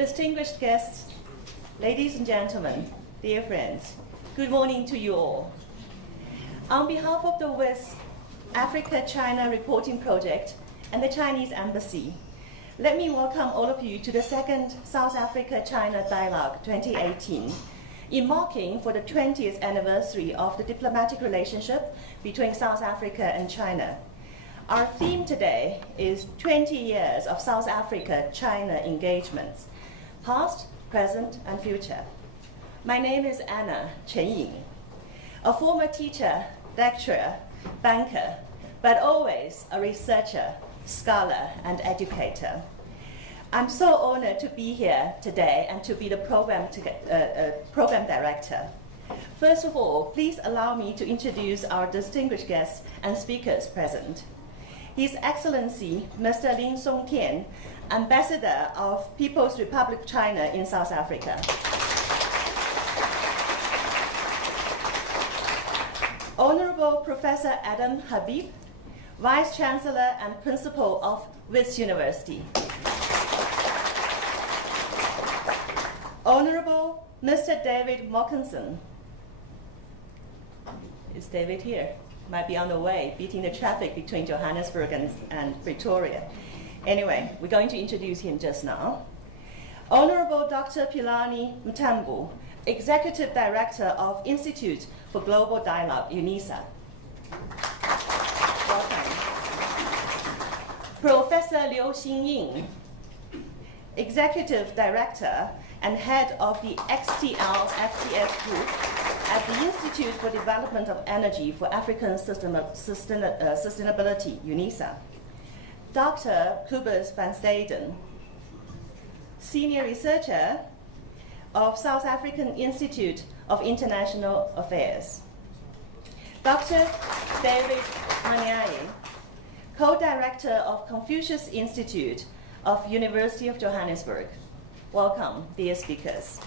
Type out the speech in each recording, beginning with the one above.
distinguished guests, ladies and gentlemen, dear friends, good morning to you all. On behalf of the Wits Africa-China Reporting Project and the Chinese Embassy, let me welcome all of you to the second South Africa-China Dialogue 2018, in marking for the 20th anniversary of the diplomatic relationship between South Africa and China. Our theme today is 20 years of South Africa-China engagements, past, present, and future. My name is Anna Chen Ying, a former teacher, lecturer, banker, but always a researcher, scholar, and educator. I'm so honored to be here today and to be the program director. First of all, please allow me to introduce our distinguished guests and speakers present. His Excellency, Mr. Lin Songtian, Ambassador of People's Republic of China in South Africa. Honorable Professor Adam Habib, Vice Chancellor and Principal of Wits University. Honorable Mr. David Mockenson. Is David here? Might be on the way, beating the traffic between Johannesburg and Pretoria. Anyway, we're going to introduce him just now. Honorable Dr. Philani Mtambu, Executive Director of Institute for Global Dialogue, UNISA. Welcome. Professor Liu Xinying, Executive Director and Head of the XTL-FTS Group at the Institute for Development of Energy for African Sustainability, UNISA. Dr. Cobus van Staden, Senior Researcher of South African Institute of International Affairs. Dr. David Maniaye, Co-Director of Confucius Institute of University of Johannesburg. Welcome, dear speakers.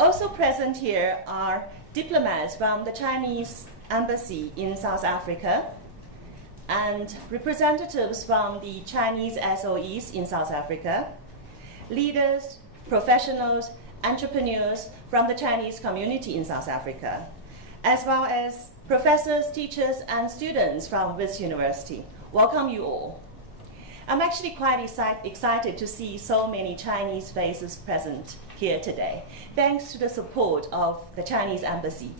Also present here are diplomats from the Chinese Embassy in South Africa and representatives from the Chinese SOEs in South Africa, leaders, professionals, entrepreneurs from the Chinese community in South Africa, as well as professors, teachers, and students from Wits University. Welcome you all. I'm actually quite excited to see so many Chinese faces present here today, thanks to the support of the Chinese Embassy.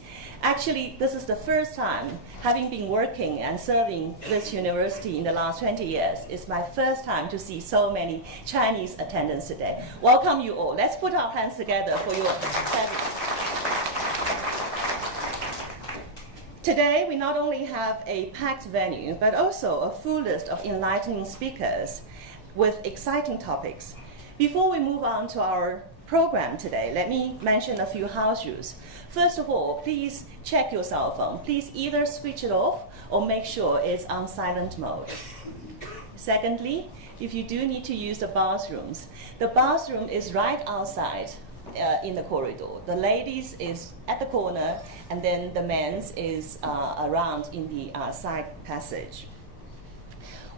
Actually, this is the first time, having been working and serving Wits University in the last 20 years, it's my first time to see so many Chinese attendants today. Welcome you all. Let's put our hands together for your presence. Today, we not only have a packed venue, but also a full list of enlightening speakers with exciting topics. Before we move on to our program today, let me mention a few house rules. First of all, please check your cell phone. Please either switch it off or make sure it's on silent mode. Secondly, if you do need to use the bathroom is right outside in the corridor. The ladies is at the corner, and then the men's is around in the side passage.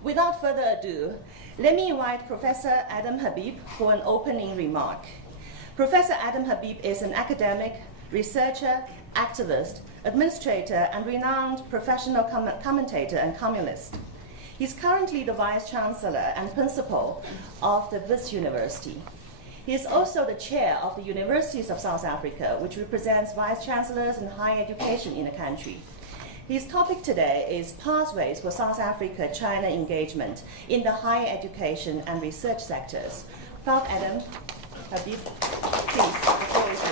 Without further ado, let me invite Professor Adam Habib for an opening remark. Professor Adam Habib is an academic, researcher, activist, administrator, and renowned professional commentator and columnist. He's currently the Vice Chancellor and Principal of the Wits University. He is also the chair of the Universities of South Africa, which represents vice chancellors and higher education in the country. His topic today is Pathways for South Africa-China Engagement in the higher education and research sectors. Prof. Adam Habib, please, the floor is yours.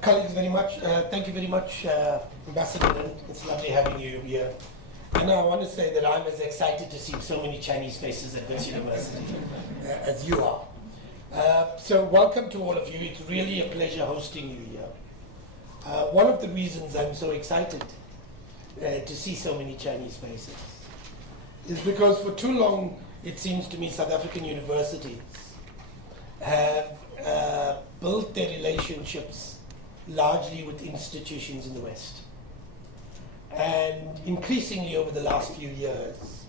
Colleagues, very much. Thank you very much, Ambassador. It's lovely having you here. And I want to say that I'm as excited to see so many Chinese faces at Wits University as you are. So welcome to all of you. It's really a pleasure hosting you here. One of the reasons I'm so excited to see so many Chinese faces is because for too long, it seems to me, South African universities have built their relationships largely with institutions in the West. And increasingly over the last few years,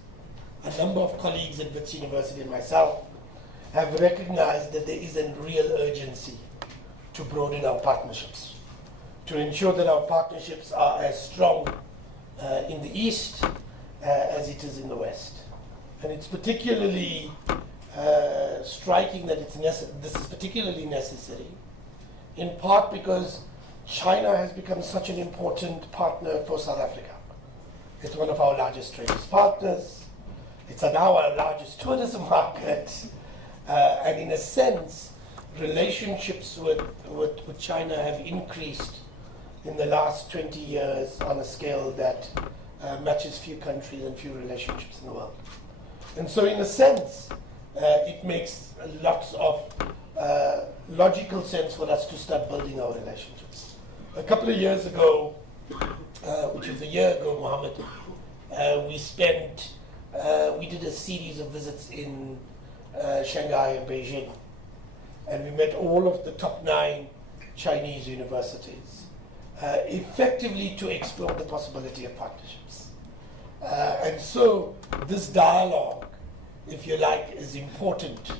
a number of colleagues at Wits University and myself have recognized that there is a real urgency to broaden our partnerships, to ensure that our partnerships are as strong in the East as it is in the West. And it's particularly striking that this is particularly necessary, in part because China has become such an important partner for South Africa. It's one of our largest trading partners. It's now our largest tourism market. And in a sense, relationships with China have increased in the last 20 years on a scale that matches few countries and few relationships in the world. And so in a sense, it makes lots of logical sense for us to start building our relationships. A couple of years ago, which was a year ago, Mohammed, we did a series of visits in Shanghai and Beijing, and we met all of the top 9 Chinese universities, effectively to explore the possibility of partnerships. And so this dialogue, if you like, is important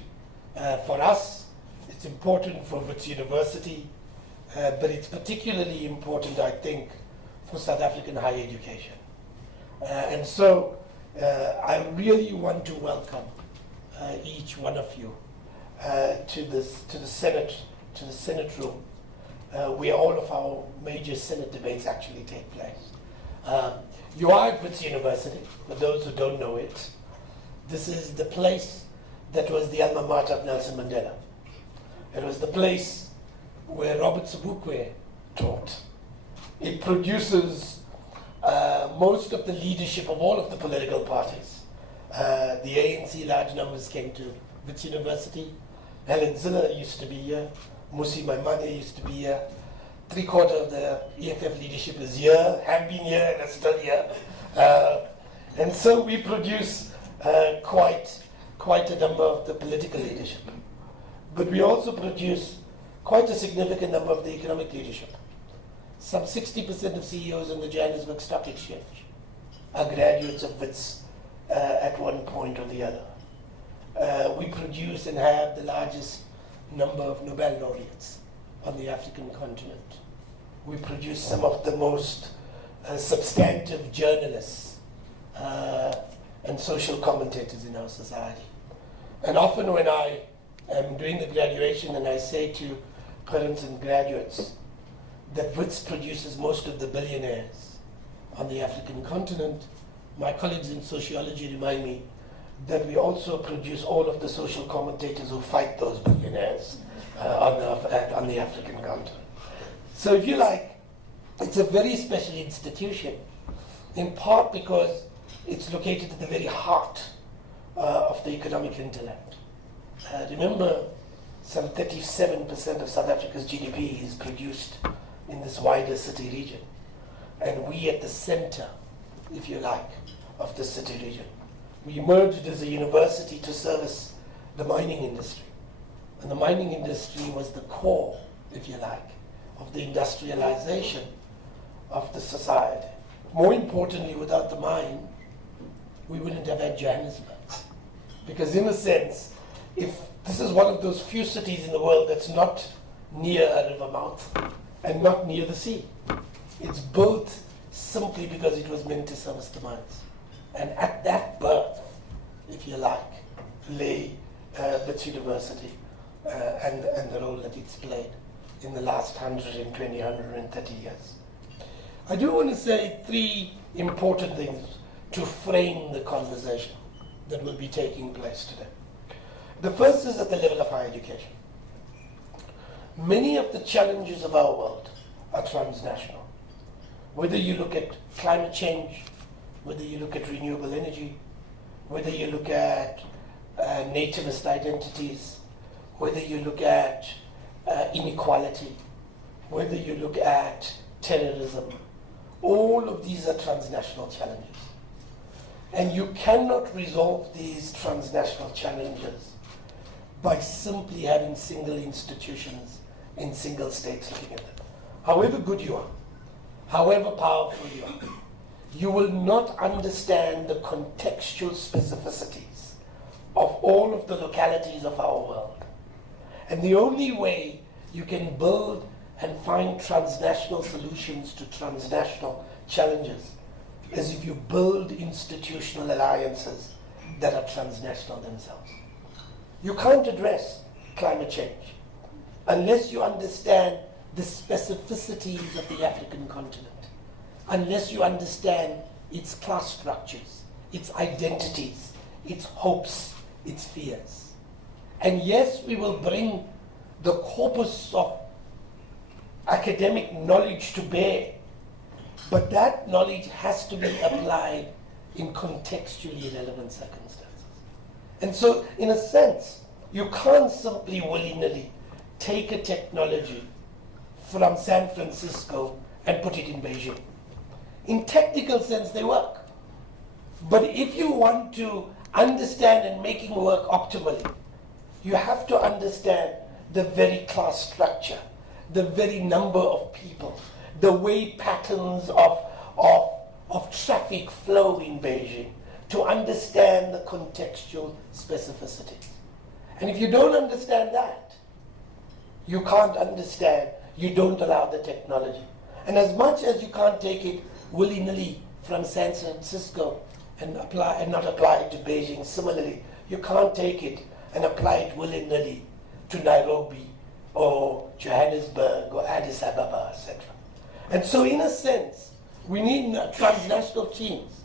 for us. It's important for Wits University, but it's particularly important, I think, for South African higher education. And so I really want to welcome each one of you to the Senate room, where all of our major Senate debates actually take place. You are at Wits University, for those who don't know it. This is the place that was the alma mater of Nelson Mandela. It was the place where Robert Sobukwe taught. It produces most of the leadership of all of the political parties. The ANC, large numbers came to Wits University. Helen Ziller used to be here. Musi Maimane used to be here. 3/4 of the EFF leadership is here, have been here, and are still here. And so we produce quite a number of the political leadership. But we also produce quite a significant number of the economic leadership. Some 60% of CEOs in the Johannesburg Stock Exchange are graduates of Wits at one point or the other. We produce and have the largest number of Nobel laureates on the African continent. We produce some of the most substantive journalists and social commentators in our society. And often when I am doing the graduation and I say to parents and graduates that Wits produces most of the billionaires on the African continent, my colleagues in sociology remind me that we also produce all of the social commentators who fight those billionaires on the African continent. So if you like, it's a very special institution, in part because it's located at the very heart of the economic hinterland. Remember, some 37% of South Africa's GDP is produced in this wider city region. And we at the center, if you like, of the city region. We emerged as a university to service the mining industry. And the mining industry was the core, if you like, of the industrialization of the society. More importantly, without the mine, we wouldn't have had Johannesburg. Because in a sense, if this is one of those few cities in the world that's not near a river mouth and not near the sea. It's built simply because it was meant to service the mines. And at that birth, if you like, lay Wits University and the role that it's played in the last 120, 130 years. I do want to say 3 important things to frame the conversation that will be taking place today. The first is at the level of higher education. Many of the challenges of our world are transnational. Whether you look at climate change, whether you look at renewable energy, whether you look at nativist identities, whether you look at inequality, whether you look at terrorism, all of these are transnational challenges. And you cannot resolve these transnational challenges by simply having single institutions in single states looking at them. however good you are, however powerful you are, you will not understand the contextual specificities of all of the localities of our world. And the only way you can build and find transnational solutions to transnational challenges is if you build institutional alliances that are transnational themselves. You can't address climate change unless you understand the specificities of the African continent, unless you understand its class structures, its identities, its hopes, its fears. And yes, we will bring the corpus of academic knowledge to bear, but that knowledge has to be applied in contextually relevant circumstances. And so, in a sense, you can't simply willy-nilly take a technology from San Francisco and put it in Beijing. In technical sense, they work. But if you want to understand and make it work optimally, you have to understand the very class structure, the very number of people, the way patterns of traffic flow in Beijing, to understand the contextual specificities. And if you don't understand that, you can't understand, you don't allow the technology. And as much as you can't take it willy-nilly from San Francisco and not apply it to Beijing, similarly, you can't take it and apply it willy-nilly to Nairobi or Johannesburg or Addis Ababa, etc. And so in a sense, we need transnational teams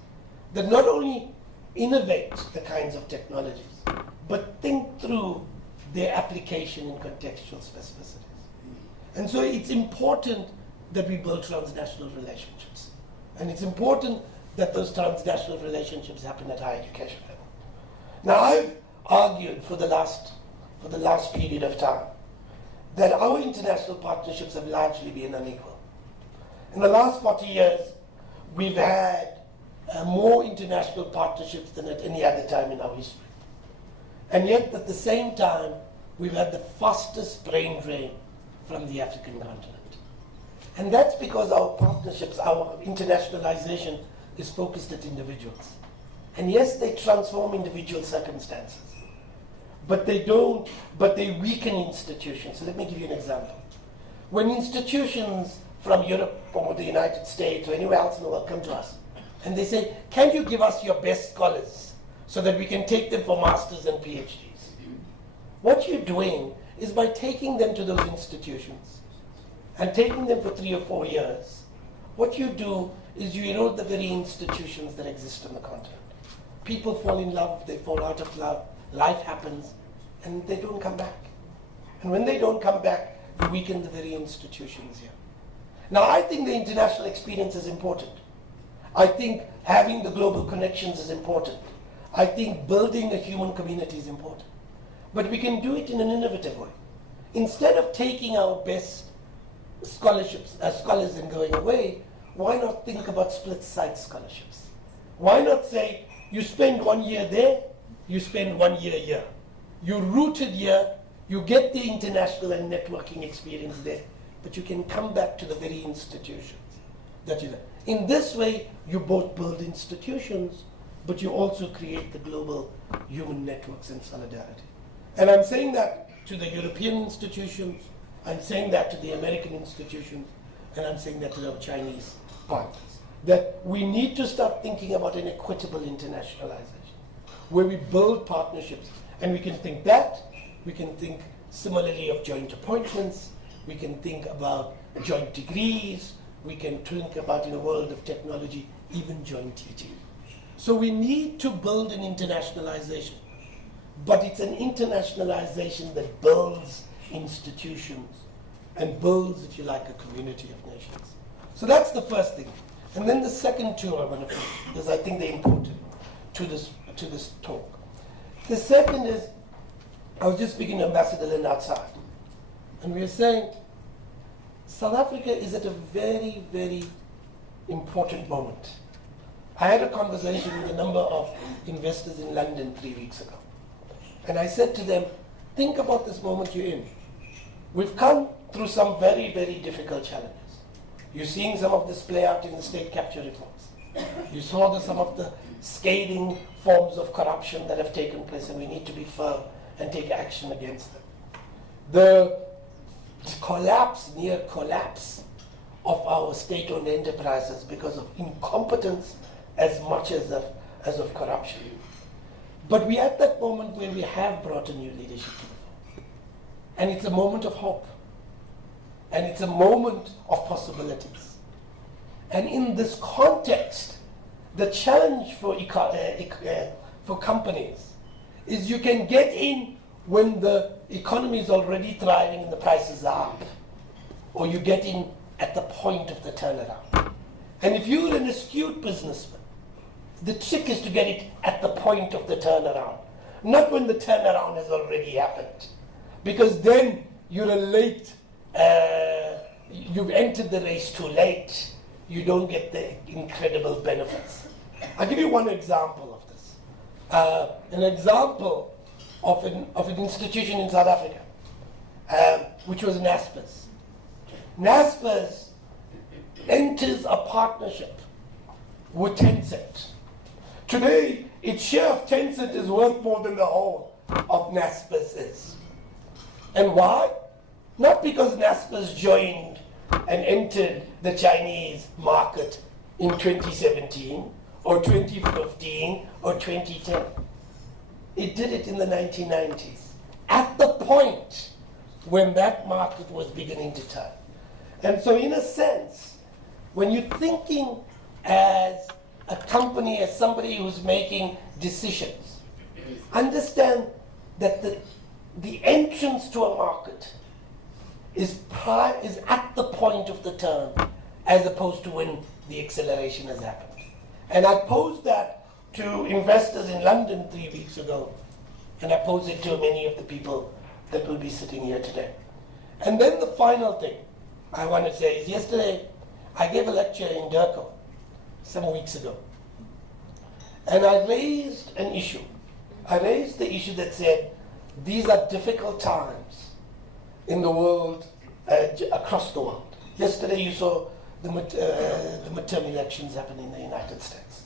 that not only innovate the kinds of technologies, but think through their application in contextual specificities. And so it's important that we build transnational relationships. And it's important that those transnational relationships happen at higher education level. Now, I've argued for the last period of time that our international partnerships have largely been unequal. In the last 40 years, we've had more international partnerships than at any other time in our history. And yet, at the same time, we've had the fastest brain drain from the African continent. And that's because our partnerships, our internationalization is focused at individuals. And yes, they transform individual circumstances, but they weaken institutions. So let me give you an example. When institutions from Europe or the United States or anywhere else in the world come to us, and they say, can you give us your best scholars so that we can take them for masters and PhDs? What you're doing is by taking them to those institutions and taking them for 3 or 4 years, what you do is you erode the very institutions that exist on the continent. People fall in love, they fall out of love, life happens, and they don't come back. And when they don't come back, you weaken the very institutions here. Now, I think the international experience is important. I think having the global connections is important. I think building a human community is important. But we can do it in an innovative way. Instead of taking our best scholars and going away, why not think about split-site scholarships? Why not say, you spend 1 year there, you spend 1 year here. You're rooted here, you get the international and networking experience there, but you can come back to the very institutions that you know. In this way, you both build institutions, but you also create the global human networks and solidarity. And I'm saying that to the European institutions, I'm saying that to the American institutions, and I'm saying that to our Chinese partners, that we need to start thinking about an equitable internationalization, where we build partnerships, and we can think that, we can think similarly of joint appointments, we can think about joint degrees, we can think about, in a world of technology, even joint teaching. So we need to build an internationalization, but it's an internationalization that builds institutions and builds, if you like, a community of nations. So that's the first thing. And then the second two I want to put, because I think they're important to this talk. The second is, I was just speaking to Ambassador Lynn outside, and we were saying, South Africa is at a very, very important moment. I had a conversation with a number of investors in London 3 weeks ago. And I said to them, think about this moment you're in. We've come through some very, very difficult challenges. You're seeing some of this play out in the state capture reforms. You saw some of the scathing forms of corruption that have taken place, and we need to be firm and take action against them. The collapse, near collapse of our state-owned enterprises because of incompetence as much as of corruption. But we're at that moment where we have brought a new leadership to the fore. And it's a moment of hope. And it's a moment of possibilities. And in this context, the challenge for companies is you can get in when the economy is already thriving and the prices are up, or you get in at the point of the turnaround. And if you're an astute businessman, the trick is to get it at the point of the turnaround, not when the turnaround has already happened, because then you're you've entered the race too late. You don't get the incredible benefits. I'll give you one example of this. An example of an institution in South Africa, which was NASPERS. NASPERS enters a partnership with Tencent. Today, its share of Tencent is worth more than the whole of NASPERS is. And why? Not because NASPERS joined and entered the Chinese market in 2017 or 2015 or 2010. It did it in the 1990s, at the point when that market was beginning to turn. And so in a sense, when you're thinking as a company, as somebody who's making decisions, understand that the entrance to a market is at the point of the turn, as opposed to when the acceleration has happened. And I posed that to investors in London 3 weeks ago, and I posed it to many of the people that will be sitting here today. And then the final thing I want to say is, yesterday I gave a lecture in Durko some weeks ago, and I raised an issue. I raised the issue that said, these are difficult times in the world, across the world. Yesterday you saw the midterm elections happen in the United States.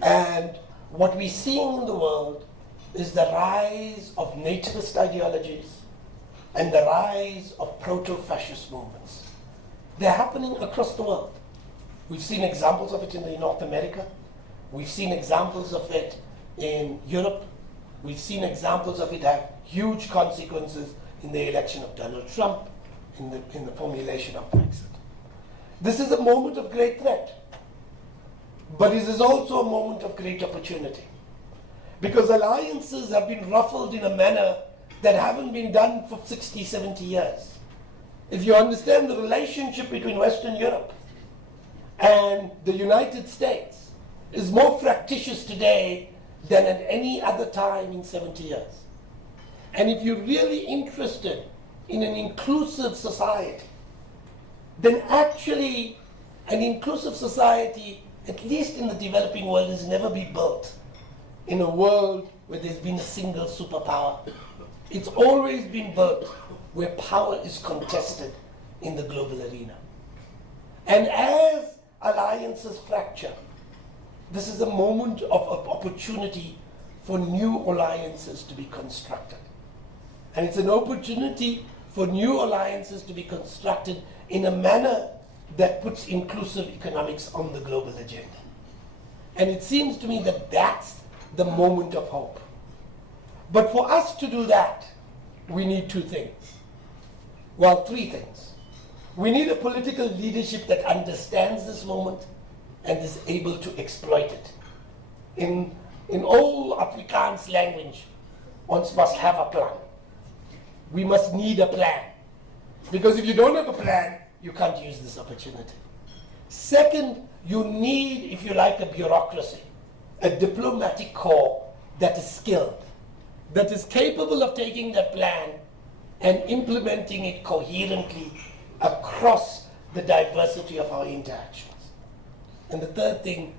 And what we're seeing in the world is the rise of nativist ideologies and the rise of proto-fascist movements. They're happening across the world. We've seen examples of it in North America. We've seen examples of it in Europe. We've seen examples of it have huge consequences in the election of Donald Trump, in the formulation of Brexit. This is a moment of great threat, but it is also a moment of great opportunity, because alliances have been ruffled in a manner that haven't been done for 60, 70 years. If you understand the relationship between Western Europe and the United States is more fractious today than at any other time in 70 years. And if you're really interested in an inclusive society, then actually an inclusive society, at least in the developing world, has never been built in a world where there's been a single superpower. It's always been built where power is contested in the global arena. And as alliances fracture, this is a moment of opportunity for new alliances to be constructed. And it's an opportunity for new alliances to be constructed in a manner that puts inclusive economics on the global agenda. And it seems to me that that's the moment of hope. But for us to do that, we need two things. Well, three things. We need a political leadership that understands this moment and is able to exploit it. In old Afrikaans language, ons must have a plan. We must need a plan. Because if you don't have a plan, you can't use this opportunity. Second, you need, if you like, a bureaucracy, a diplomatic corps that is skilled, that is capable of taking that plan and implementing it coherently across the diversity of our interactions. And the third thing,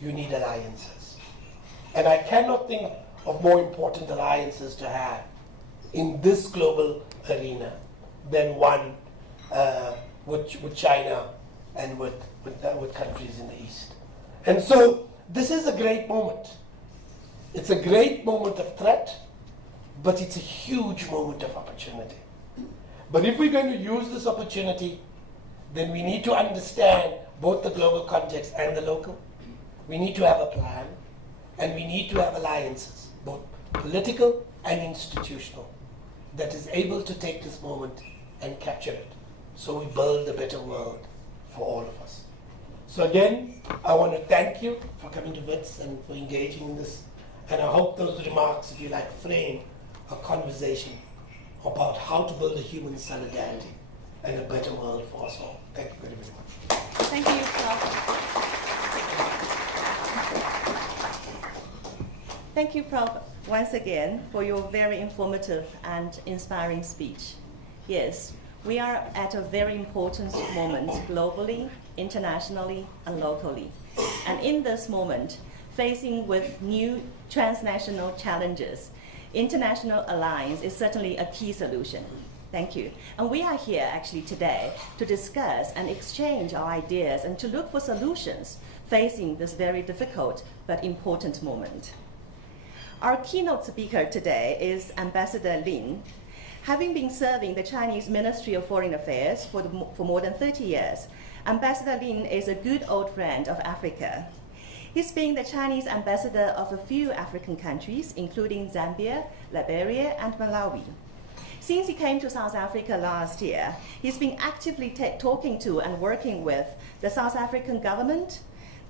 you need alliances. And I cannot think of more important alliances to have in this global arena than one with China and with countries in the East. And so this is a great moment. It's a great moment of threat, but it's a huge moment of opportunity. But if we're going to use this opportunity, then we need to understand both the global context and the local. We need to have a plan, and we need to have alliances, both political and institutional, that is able to take this moment and capture it, so we build a better world for all of us. So again, I want to thank you for coming to Wits and for engaging in this, and I hope those remarks, if you like, frame a conversation about how to build a human solidarity and a better world for us all. Thank you very, very much. Thank you, Prof. Thank you, Prof, once again for your very informative and inspiring speech. Yes, we are at a very important moment globally, internationally, and locally. And in this moment, facing with new transnational challenges, international alliance is certainly a key solution. Thank you. And we are here actually today to discuss and exchange our ideas and to look for solutions facing this very difficult but important moment. Our keynote speaker today is Ambassador Lin. Having been serving the Chinese Ministry of Foreign Affairs for more than 30 years, Ambassador Lin is a good old friend of Africa. He's been the Chinese ambassador of a few African countries, including Zambia, Liberia, and Malawi. Since he came to South Africa last year, he's been actively talking to and working with the South African government,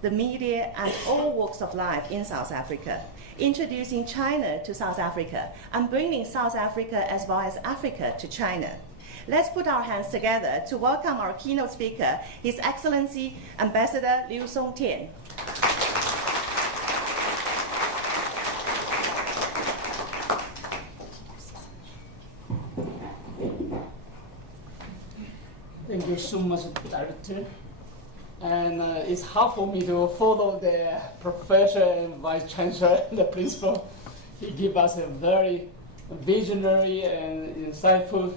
the media, and all walks of life in South Africa, introducing China to South Africa and bringing South Africa as well as Africa to China. Let's put our hands together to welcome our keynote speaker, His Excellency Ambassador Liu Songtian. Thank you so much, Director. And it's hard for me to follow the professor and vice chancellor and the principal. He gave us a very visionary and insightful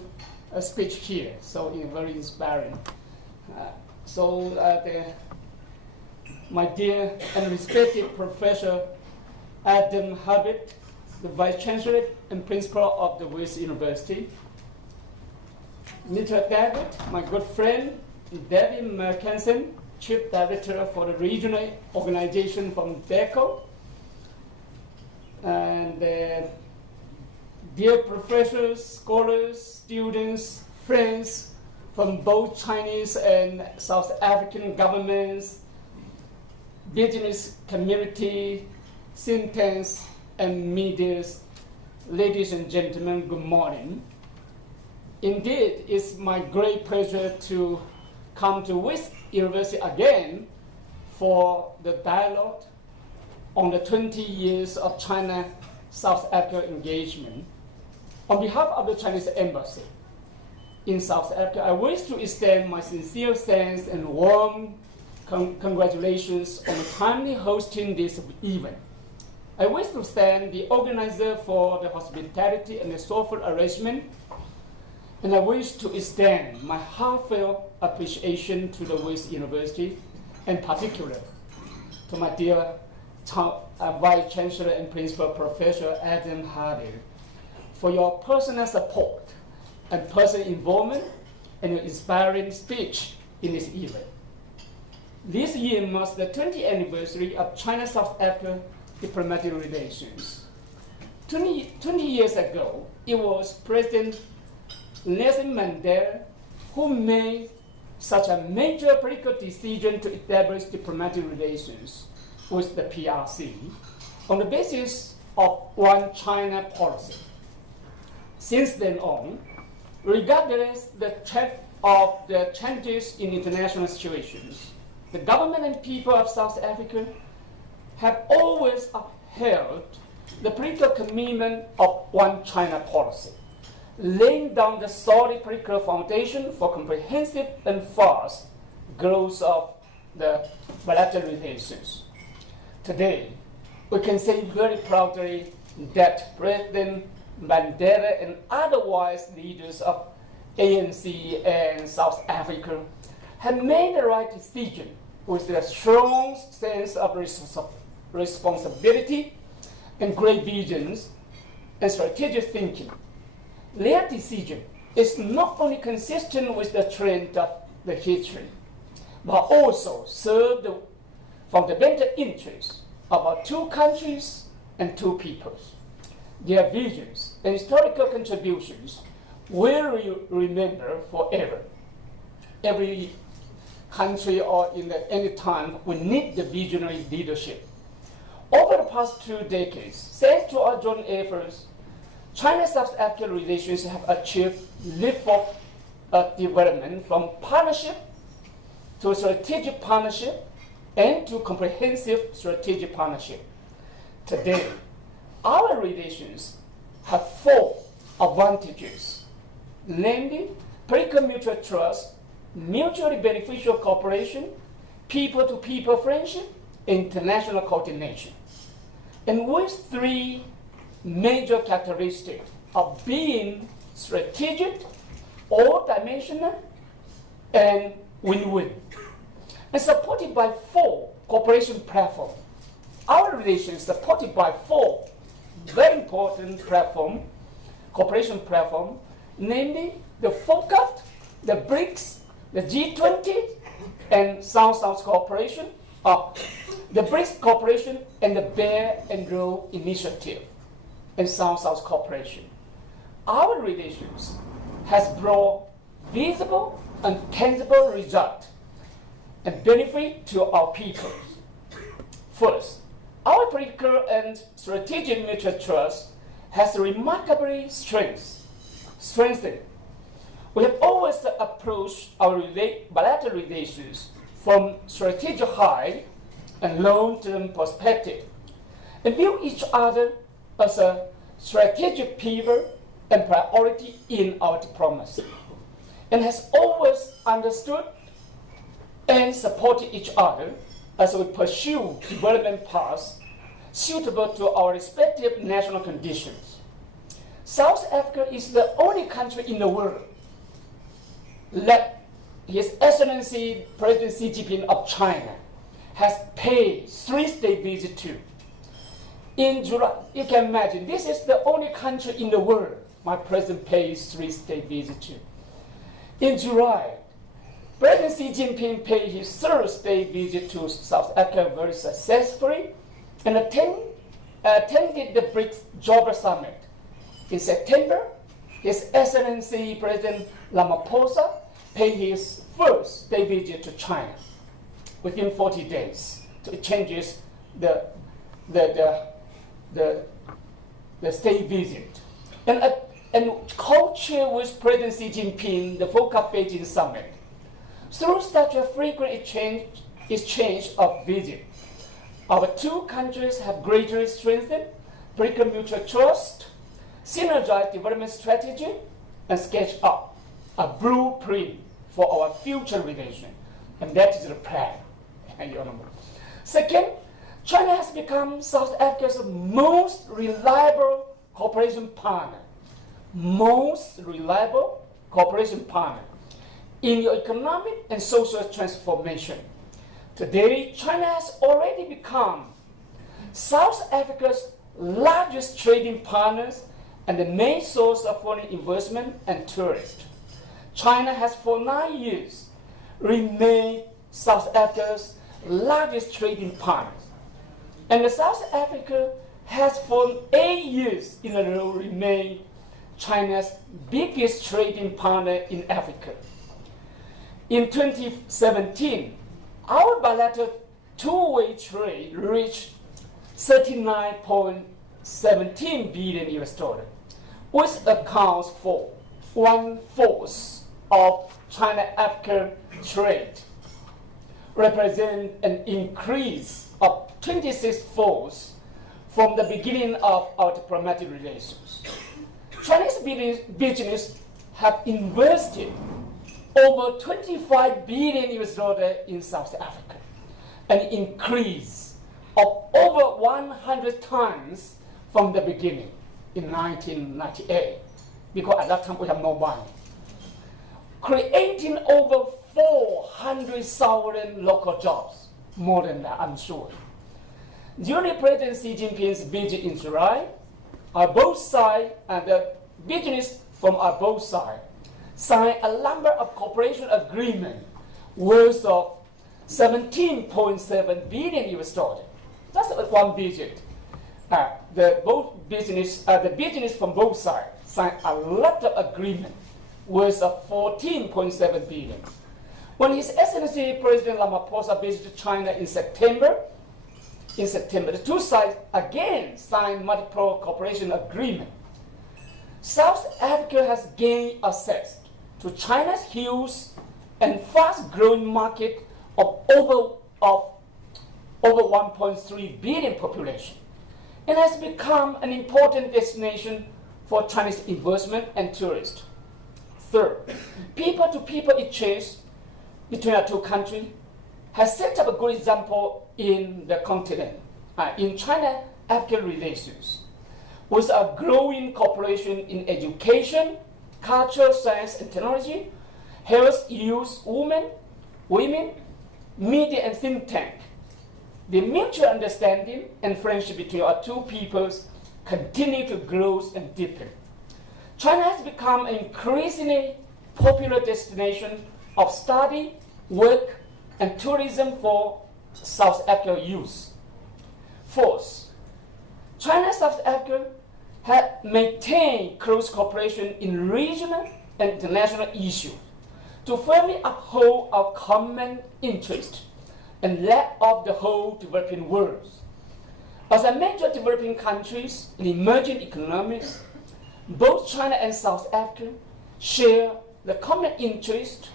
speech here, so it's very inspiring. My dear and respected Professor Adam Habit, the vice chancellor and principal of the Wits University, Mr. David, my good friend, David Merkansen, Chief Director for the regional organization from DECO, and dear professors, scholars, students, friends from both Chinese and South African governments, business community, think tanks, and media. Ladies and gentlemen, good morning. Indeed, it's my great pleasure to come to Wits University again for the dialogue on the 20 years of China-South Africa engagement. On behalf of the Chinese Embassy in South Africa, I wish to extend my sincere thanks and warm congratulations on timely hosting this event. I wish to thank the organizer for the hospitality and the thoughtful arrangement, and I wish to extend my heartfelt appreciation to the Wits University, in particular to my dear Vice Chancellor and Principal Professor Adam Hardy, for your personal support and personal involvement and your inspiring speech in this event. This year marks the 20th anniversary of China-South Africa diplomatic relations. 20 years ago, it was President Nelson Mandela who made such a major political decision to establish diplomatic relations with the PRC on the basis of one China policy. Since then on, regardless of the changes in international situations, the government and people of South Africa have always upheld the political commitment of one China policy, laying down the solid political foundation for comprehensive and fast growth of the bilateral relations. Today, we can say very proudly that President Mandela and otherwise leaders of ANC and South Africa have made the right decision with a strong sense of responsibility and great visions and strategic thinking. Their decision is not only consistent with the trend of the history, but also serve the fundamental interests of our two countries and two peoples. Their visions and historical contributions will be remembered forever. Every country or in any time will need the visionary leadership. Over the past 2 decades, thanks to our joint efforts, China-South Africa relations have achieved leapfrog development from partnership to strategic partnership and to comprehensive strategic partnership. Today, our relations have 4 advantages, namely political mutual trust, mutually beneficial cooperation, people-to-people friendship, international coordination. And with 3 major characteristics of being strategic, all-dimensional, and win-win, and supported by 4 cooperation platforms. Our relations supported by 4 very important cooperation platform, namely the FOCAT, the BRICS, the G20, and South-South cooperation, the BRICS cooperation, and the Bear and Road Initiative, and South-South cooperation. Our relations has brought visible and tangible results and benefit to our peoples. First, our political and strategic mutual trust has remarkably strengthened. We have always approached our bilateral relations from strategic high and long-term perspective and view each other as a strategic pivot and priority in our diplomacy, and has always understood and supported each other as we pursue development paths suitable to our respective national conditions. South Africa is the only country in the world that His Excellency President Xi Jinping of China has paid 3-state visit to. In July, you can imagine, this is the only country in the world my president pays 3-state visit to. In July, President Xi Jinping paid his 3rd state visit to South Africa very successfully and attended the BRICS Global Summit. In September, His Excellency President Ramaphosa paid his 1st state visit to China within 40 days to exchange the state visit. And co-chair with President Xi Jinping the FOCAC Beijing Summit. Through such a frequent exchange of visits, our 2 countries have greatly strengthened political mutual trust, synergized development strategy, and sketched up a blueprint for our future relation. And that is the plan. Second, China has become South Africa's most reliable cooperation partner. Most reliable cooperation partner in your economic and social transformation. Today, China has already become South Africa's largest trading partners and the main source of foreign investment and tourists. China has for 9 years remained South Africa's largest trading partner. And South Africa has for 8 years in a row remained China's biggest trading partner in Africa. In 2017, our bilateral 2-way trade reached $39.17 billion, which accounts for 1/4 of China-Africa trade, represent an increase of 26-fold from the beginning of our diplomatic relations. Chinese business have invested over $25 billion in South Africa, an increase of over 100 times from the beginning in 1998, because at that time we have no money. creating over 400,000 local jobs, more than that, I'm sure. During President Xi Jinping's visit in July, both sides and the business from both sides signed a number of cooperation agreements worth of 17.7 billion US dollars. That's one visit. The business from both sides signed a lot of agreement worth of 14.7 billion. When His Excellency President Ramaphosa visited China in September, the two sides again signed multiple cooperation agreements. South Africa has gained access to China's huge and fast-growing market of over 1.3 billion population, and has become an important destination for Chinese investment and tourists. Third, people-to-people exchange between our two countries has set up a good example in the continent, in China-Africa relations, with a growing cooperation in education, culture, science and technology, health, youth, women, media and think tank. The mutual understanding and friendship between our two peoples continue to grow and deepen. China has become an increasingly popular destination of study, work, and tourism for South Africa youth. Fourth, China and South Africa have maintained close cooperation in regional and international issues to firmly uphold our common interest and that of the whole developing world. As a major developing countries in emerging economies, both China and South Africa share the common interest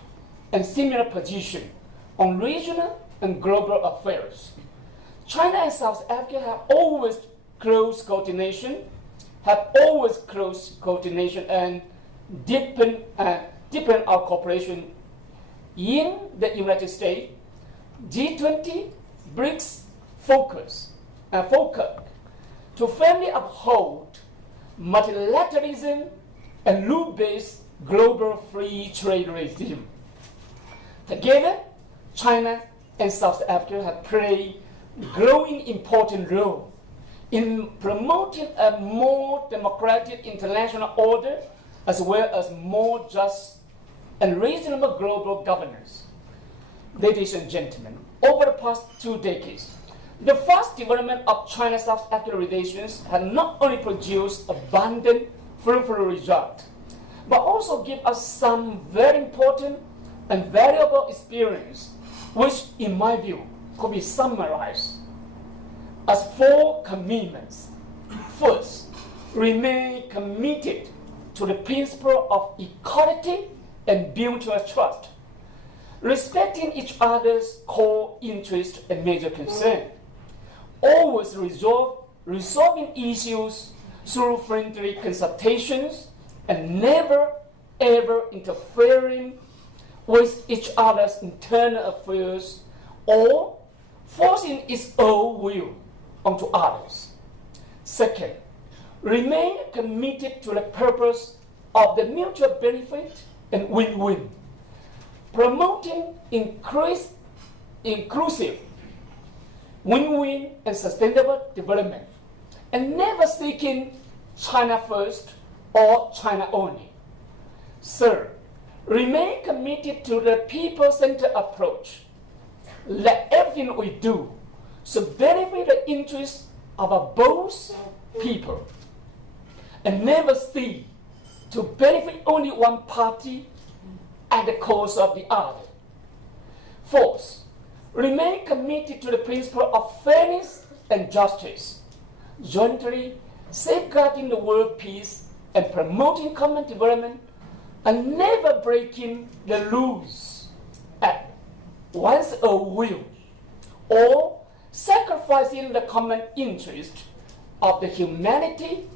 and similar position on regional and global affairs. China and South Africa have always close coordination and deepen our cooperation in the United States, G20, BRICS focus to firmly uphold multilateralism and rule-based global free trade regime. Together, China and South Africa have played a growing important role in promoting a more democratic international order as well as more just and reasonable global governance. Ladies and gentlemen, over the past 2 decades, the fast development of China-South Africa relations has not only produced abundant, fruitful results, but also give us some very important and valuable experience, which, in my view, could be summarized as 4 commitments. First, remain committed to the principle of equality and mutual trust, respecting each other's core interests and major concerns. Always resolving issues through friendly consultations and never ever interfering with each other's internal affairs or forcing its own will onto others. Second, remain committed to the purpose of the mutual benefit and win-win, promoting inclusive win-win and sustainable development, and never seeking China first or China only. Third, remain committed to the people-centered approach. Let everything we do should benefit the interests of both people and never seek to benefit only one party at the cost of the other. Fourth, remain committed to the principle of fairness and justice, jointly safeguarding the world peace and promoting common development, and never breaking the rules at one's own will or sacrificing the common interest of the humanity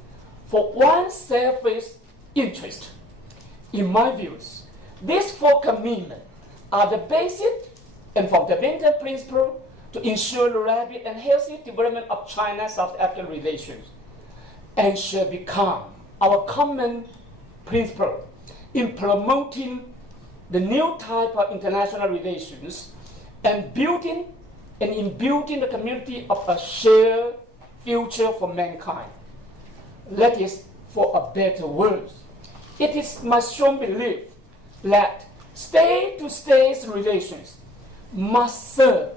for one's selfish interest. In my views, these 4 commitments are the basic and fundamental principle to ensure the rapid and healthy development of China-South African relations, and shall become our common principle in promoting the new type of international relations and imbuing the community of a shared future for mankind. That is, for a better world. It is my strong belief that state-to-state relations must serve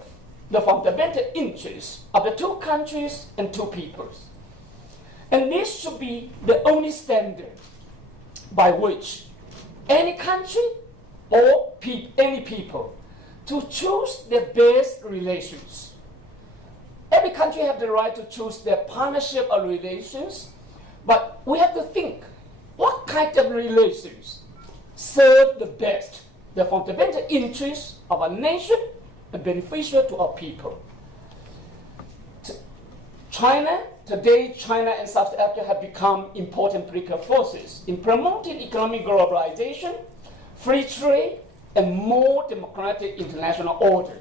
the fundamental interests of the two countries and two peoples. And this should be the only standard by which any country or any people to choose their best relations. Every country has the right to choose their partnership or relations, but we have to think what kind of relations serve the best the fundamental interests of our nation and beneficial to our people. Today, China and South Africa have become important political forces in promoting economic globalization, free trade, and more democratic international order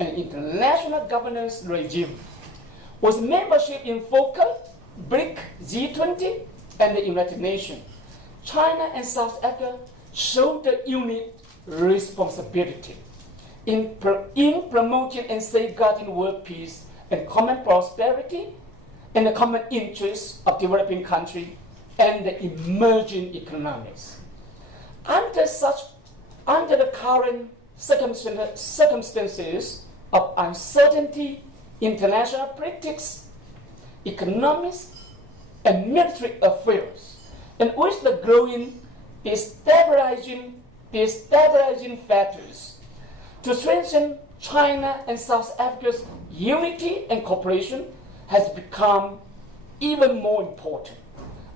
and international governance regime. With membership in FOCA, BRIC, G20, and the United Nations, China and South Africa show the unique responsibility in promoting and safeguarding world peace and common prosperity and the common interests of developing countries and the emerging economies. Under the current circumstances of uncertainty, international politics, economics, and military affairs, and with the growing destabilizing factors, to strengthen China and South Africa's unity and cooperation has become even more important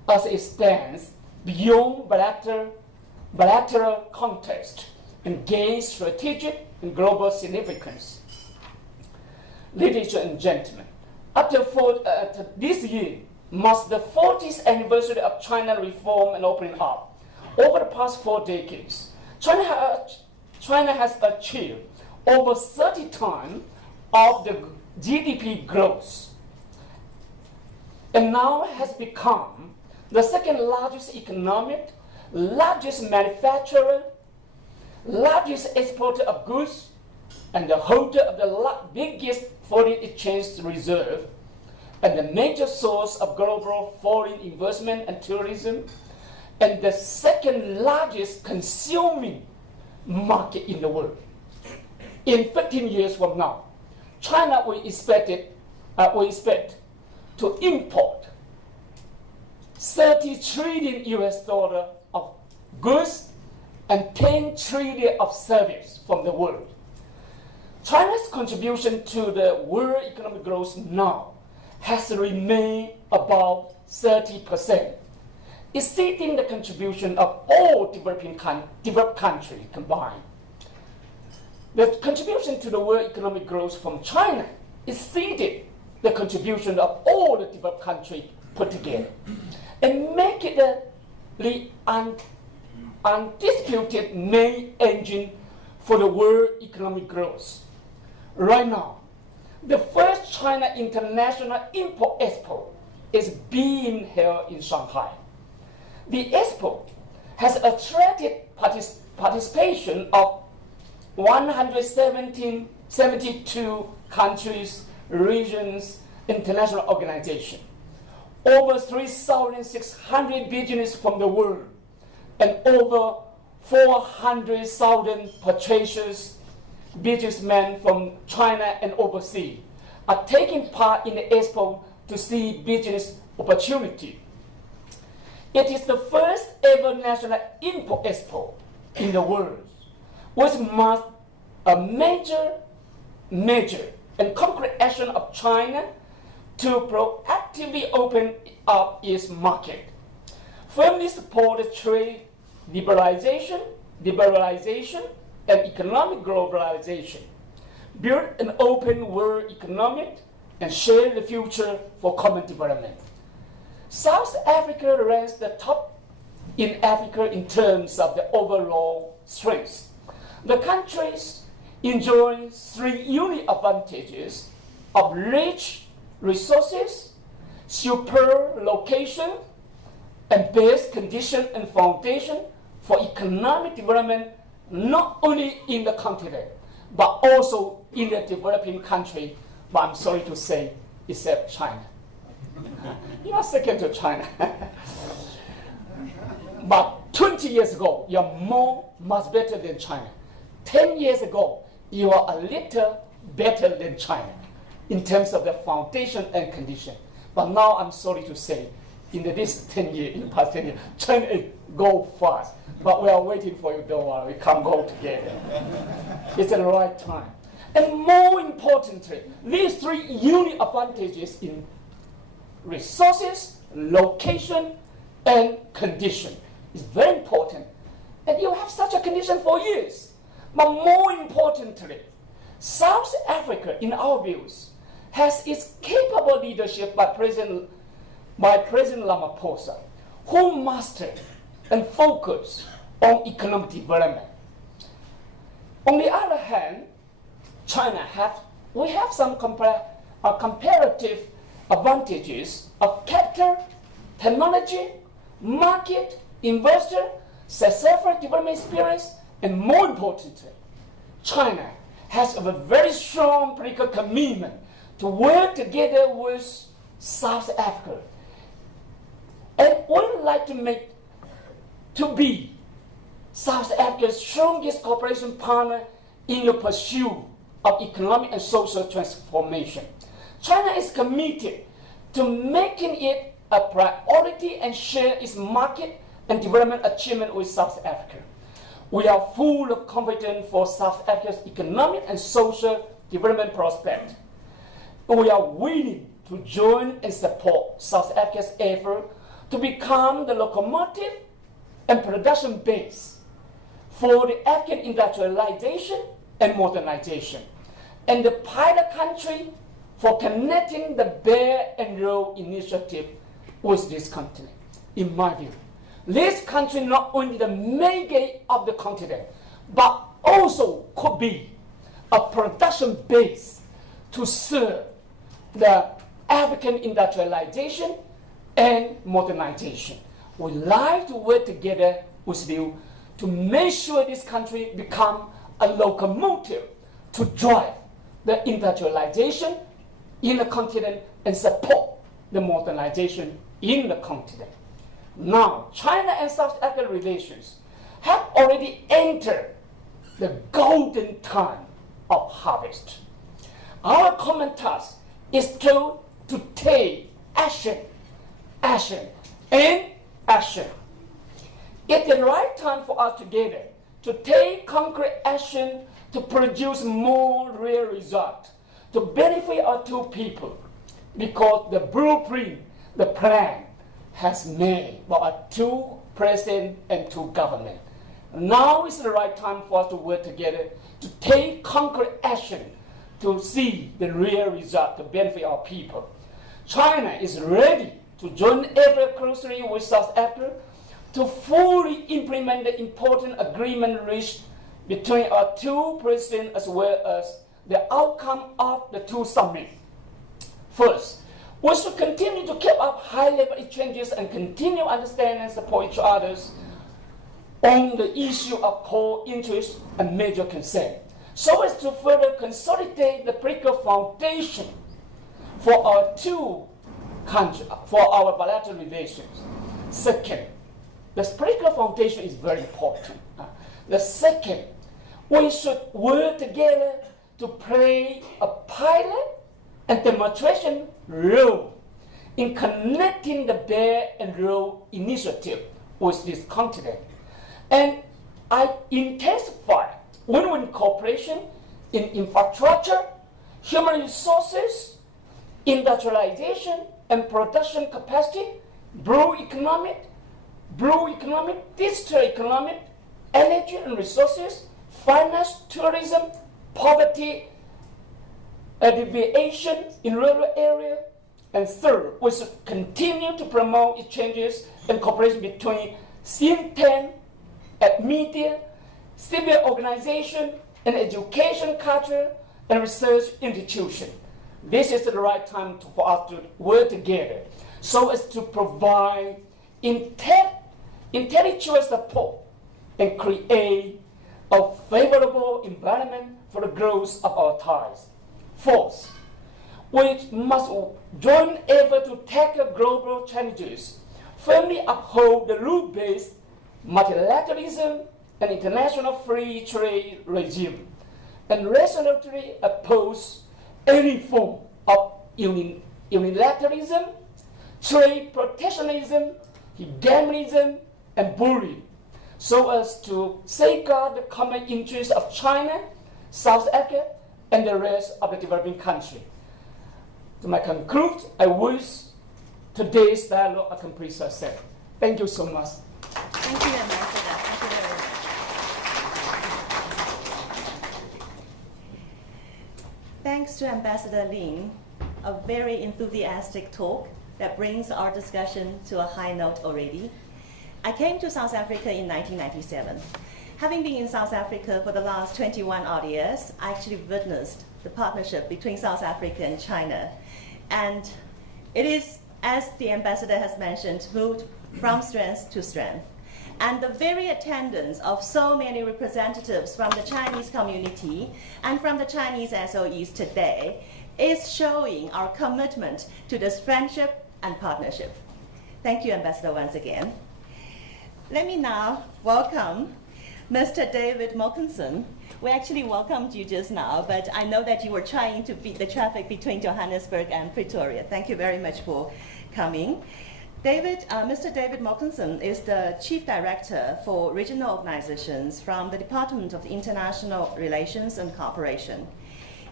as it stands beyond bilateral context and gains strategic and global significance. Ladies and gentlemen, this year marks the 40th anniversary of China reform and opening up. Over the past 4 decades, China has achieved over 30 times of the GDP growth, and now has become the second largest economic, largest manufacturer, largest exporter of goods, and the holder of the biggest foreign exchange reserve, and the major source of global foreign investment and tourism, and the second largest consuming market in the world. In 15 years from now, China will expect to import 30 trillion US dollar of goods and 10 trillion of services from the world. China's contribution to the world economic growth now has remained about 30%, exceeding the contribution of all developed countries combined. The contribution to the world economic growth from China exceeded the contribution of all the developed countries put together, and make it the undisputed main engine for the world economic growth. Right now, the first China International Import-Expo is being held in Shanghai. The expo has attracted participation of 172 countries, regions, international organizations, over 3,600 businesses from the world, and over 400,000 purchasers, businessmen from China and overseas are taking part in the expo to see business opportunity. It is the first ever national import expo in the world, which marks a major and concrete action of China to proactively open up its market, firmly support trade liberalization, and economic globalization, build an open world economic, and share the future for common development. South Africa ranks the top in Africa in terms of the overall strength. The countries enjoy 3 unique advantages of rich resources, superb location, and best condition and foundation for economic development not only in the continent, but also in the developing country, but I'm sorry to say, except China. You are second to China. But 20 years ago, you are much better than China. 10 years ago, you are a little better than China in terms of the foundation and condition. But now I'm sorry to say, in the past 10 years, China go fast. But we are waiting for you, don't worry, we can go together. It's the right time. And more importantly, these three unique advantages in resources, location, and condition is very important. And you have such a condition for years. But more importantly, South Africa, in our views, has its capable leadership by President Ramaphosa, who mastered and focused on economic development. On the other hand, we have some comparative advantages of capital, technology, market, investor, successful development experience, and more importantly, China has a very strong political commitment to work together with South Africa. And we would like to be South Africa's strongest cooperation partner in the pursuit of economic and social transformation. China is committed to making it a priority and share its market and development achievement with South Africa. We are full of confidence for South Africa's economic and social development prospect. We are willing to join and support South Africa's effort to become the locomotive and production base for the African industrialization and modernization, and the pilot country for connecting the Belt and Road Initiative with this continent. In my view, this country not only the main gate of the continent, but also could be a production base to serve the African industrialization and modernization. We like to work together with you to make sure this country become a locomotive to drive the industrialization in the continent and support the modernization in the continent. Now, China and South Africa relations have already entered the golden time of harvest. Our common task is to take action. It's the right time for us together to take concrete action to produce more real results, to benefit our two people, because the blueprint, the plan, has made by our two presidents and two governments. Now is the right time for us to work together to take concrete action to see the real result to benefit our people. China is ready to join ever closely with South Africa to fully implement the important agreement reached between our two presidents as well as the outcome of the two summits. First, we should continue to keep up high-level exchanges and continue understanding and support each other on the issue of core interests and major concern, so as to further consolidate the political foundation for our two countries, for our bilateral relations. Second, the political foundation is very important. The second, we should work together to play a pilot and demonstration role in connecting the Belt and Road Initiative with this continent. And I intensify win-win cooperation in infrastructure, human resources, industrialization and production capacity, blue economic, digital economic, energy and resources, finance, tourism, poverty alleviation in rural areas. And third, we should continue to promote exchanges and cooperation between think tanks, media, civil organization, and education, culture, and research institution. This is the right time for us to work together so as to provide intellectual support and create a favorable environment for the growth of our ties. Fourth, we must join effort to tackle global challenges, firmly uphold the rule-based multilateralism and international free trade regime, and resolutely oppose any form of unilateralism, trade protectionism, hegemonism, and bullying, so as to safeguard the common interests of China, South Africa, and the rest of the developing countries. To my conclude, I wish today's dialogue a complete success. Thank you so much. Thank you, Ambassador. Thank you very much. Thanks to Ambassador Lin, a very enthusiastic talk that brings our discussion to a high note already. I came to South Africa in 1997. Having been in South Africa for the last 21 odd years, I actually witnessed the partnership between South Africa and China. And it is, as the ambassador has mentioned, moved from strength to strength. And the very attendance of so many representatives from the Chinese community and from the Chinese SOEs today is showing our commitment to this friendship and partnership. Thank you, Ambassador, once again. Let me now welcome Mr. David Wilkinson. We actually welcomed you just now, but I know that you were trying to beat the traffic between Johannesburg and Pretoria. Thank you very much for coming. Mr. David Wilkinson is the Chief Director for Regional Organizations from the Department of International Relations and Cooperation.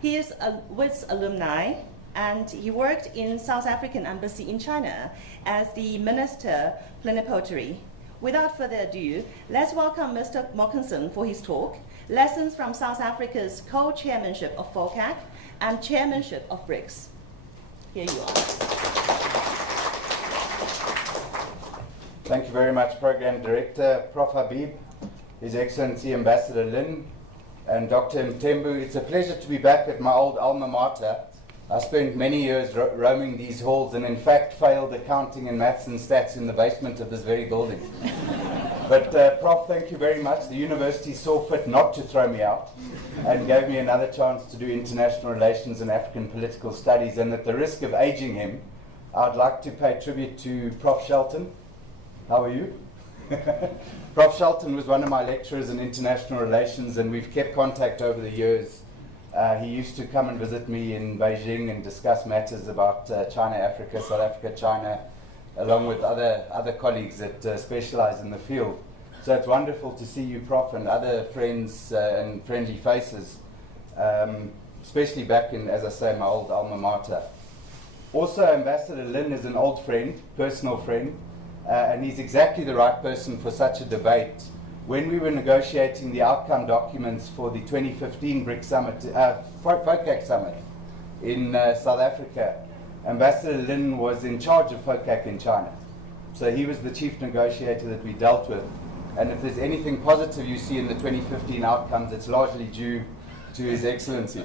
He is a Wits alumni, and he worked in South African Embassy in China as the Minister Plenipotentiary. Without further ado, let's welcome Mr. Wilkinson for his talk, Lessons from South Africa's Co-Chairmanship of FOCAC and Chairmanship of BRICS. Here you are. Thank you very much, Program Director Prof. Habib, His Excellency Ambassador Lin, and Dr. Mtembu. It's a pleasure to be back at my old alma mater. I spent many years roaming these halls and in fact failed accounting and maths and stats in the basement of this very building. But Prof, thank you very much. The university saw fit not to throw me out and gave me another chance to do international relations and African political studies. And at the risk of aging him, I'd like to pay tribute to Prof. Shelton. How are you? Prof. Shelton was one of my lecturers in international relations, and we've kept contact over the years. He used to come and visit me in Beijing and discuss matters about China, Africa, South Africa, China, along with other colleagues that specialize in the field. So it's wonderful to see you, Prof, and other friends and friendly faces, especially back in, as I say, my old alma mater. Also, Ambassador Lin is an old friend, personal friend, and he's exactly the right person for such a debate. When we were negotiating the outcome documents for the 2015 BRICS Summit, FOCAC Summit in South Africa, Ambassador Lin was in charge of FOCAC in China. So he was the chief negotiator that we dealt with. And if there's anything positive you see in the 2015 outcomes, it's largely due to His Excellency.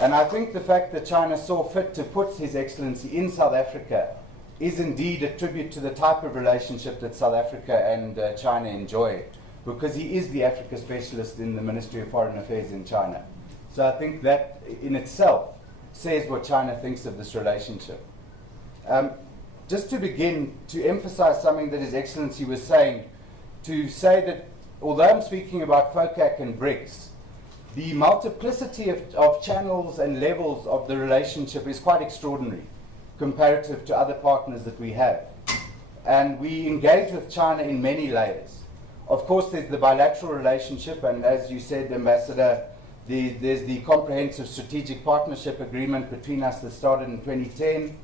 And I think the fact that China saw fit to put His Excellency in South Africa is indeed a tribute to the type of relationship that South Africa and China enjoy, because he is the Africa specialist in the Ministry of Foreign Affairs in China. So I think that in itself says what China thinks of this relationship. Just to begin, to emphasize something that His Excellency was saying, to say that although I'm speaking about FOCAC and BRICS, the multiplicity of channels and levels of the relationship is quite extraordinary comparative to other partners that we have. And we engage with China in many layers. Of course, there's the bilateral relationship, and as you said, Ambassador, there's the comprehensive strategic partnership agreement between us that started in 2010.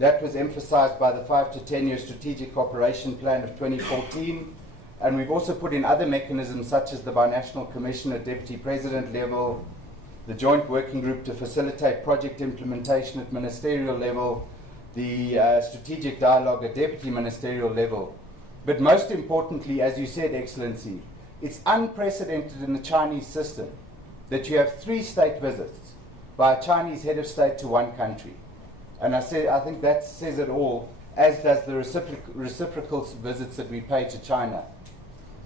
That was emphasized by the 5 to 10 year strategic cooperation plan of 2014. And we've also put in other mechanisms such as the Binational Commission at Deputy President level, the Joint Working Group to facilitate project implementation at ministerial level, the Strategic Dialogue at Deputy Ministerial level. But most importantly, as you said, Excellency, it's unprecedented in the Chinese system that you have 3 state visits by a Chinese head of state to one country. And I think that says it all. as does the reciprocal visits that we pay to China.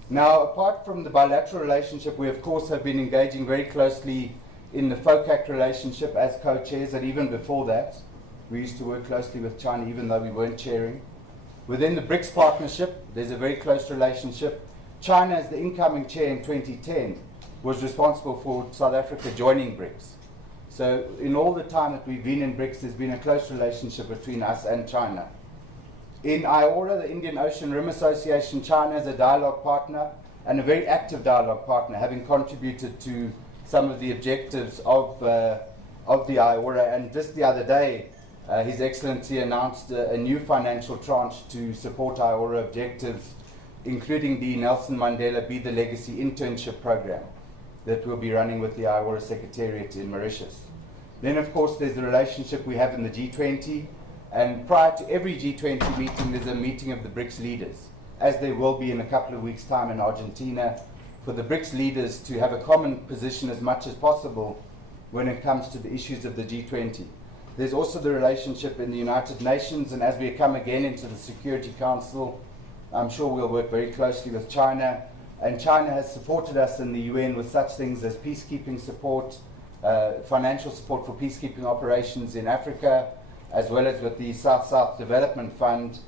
Now, apart from the bilateral relationship, we of course have been engaging very closely in the FOCAC relationship as co-chairs, and even before that, we used to work closely with China even though we weren't chairing. Within the BRICS partnership, there's a very close relationship. China, as the incoming chair in 2010, was responsible for South Africa joining BRICS. So in all the time that we've been in BRICS, there's been a close relationship between us and China. In IORA, the Indian Ocean Rim Association, China is a dialogue partner and a very active dialogue partner, having contributed to some of the objectives of the IORA. And just the other day, His Excellency announced a new financial tranche to support IORA objectives, including the Nelson Mandela Be the Legacy internship program that we'll be running with the IORA Secretariat in Mauritius. Then, of course, there's the relationship we have in the G20. And prior to every G20 meeting, there's a meeting of the BRICS leaders, as there will be in a couple of weeks' time in Argentina, for the BRICS leaders to have a common position as much as possible when it comes to the issues of the G20. There's also the relationship in the United Nations, and as we come again into the Security Council, I'm sure we'll work very closely with China. And China has supported us in the UN with such things as peacekeeping support, financial support for peacekeeping operations in Africa, as well as with the South-South Development Fund.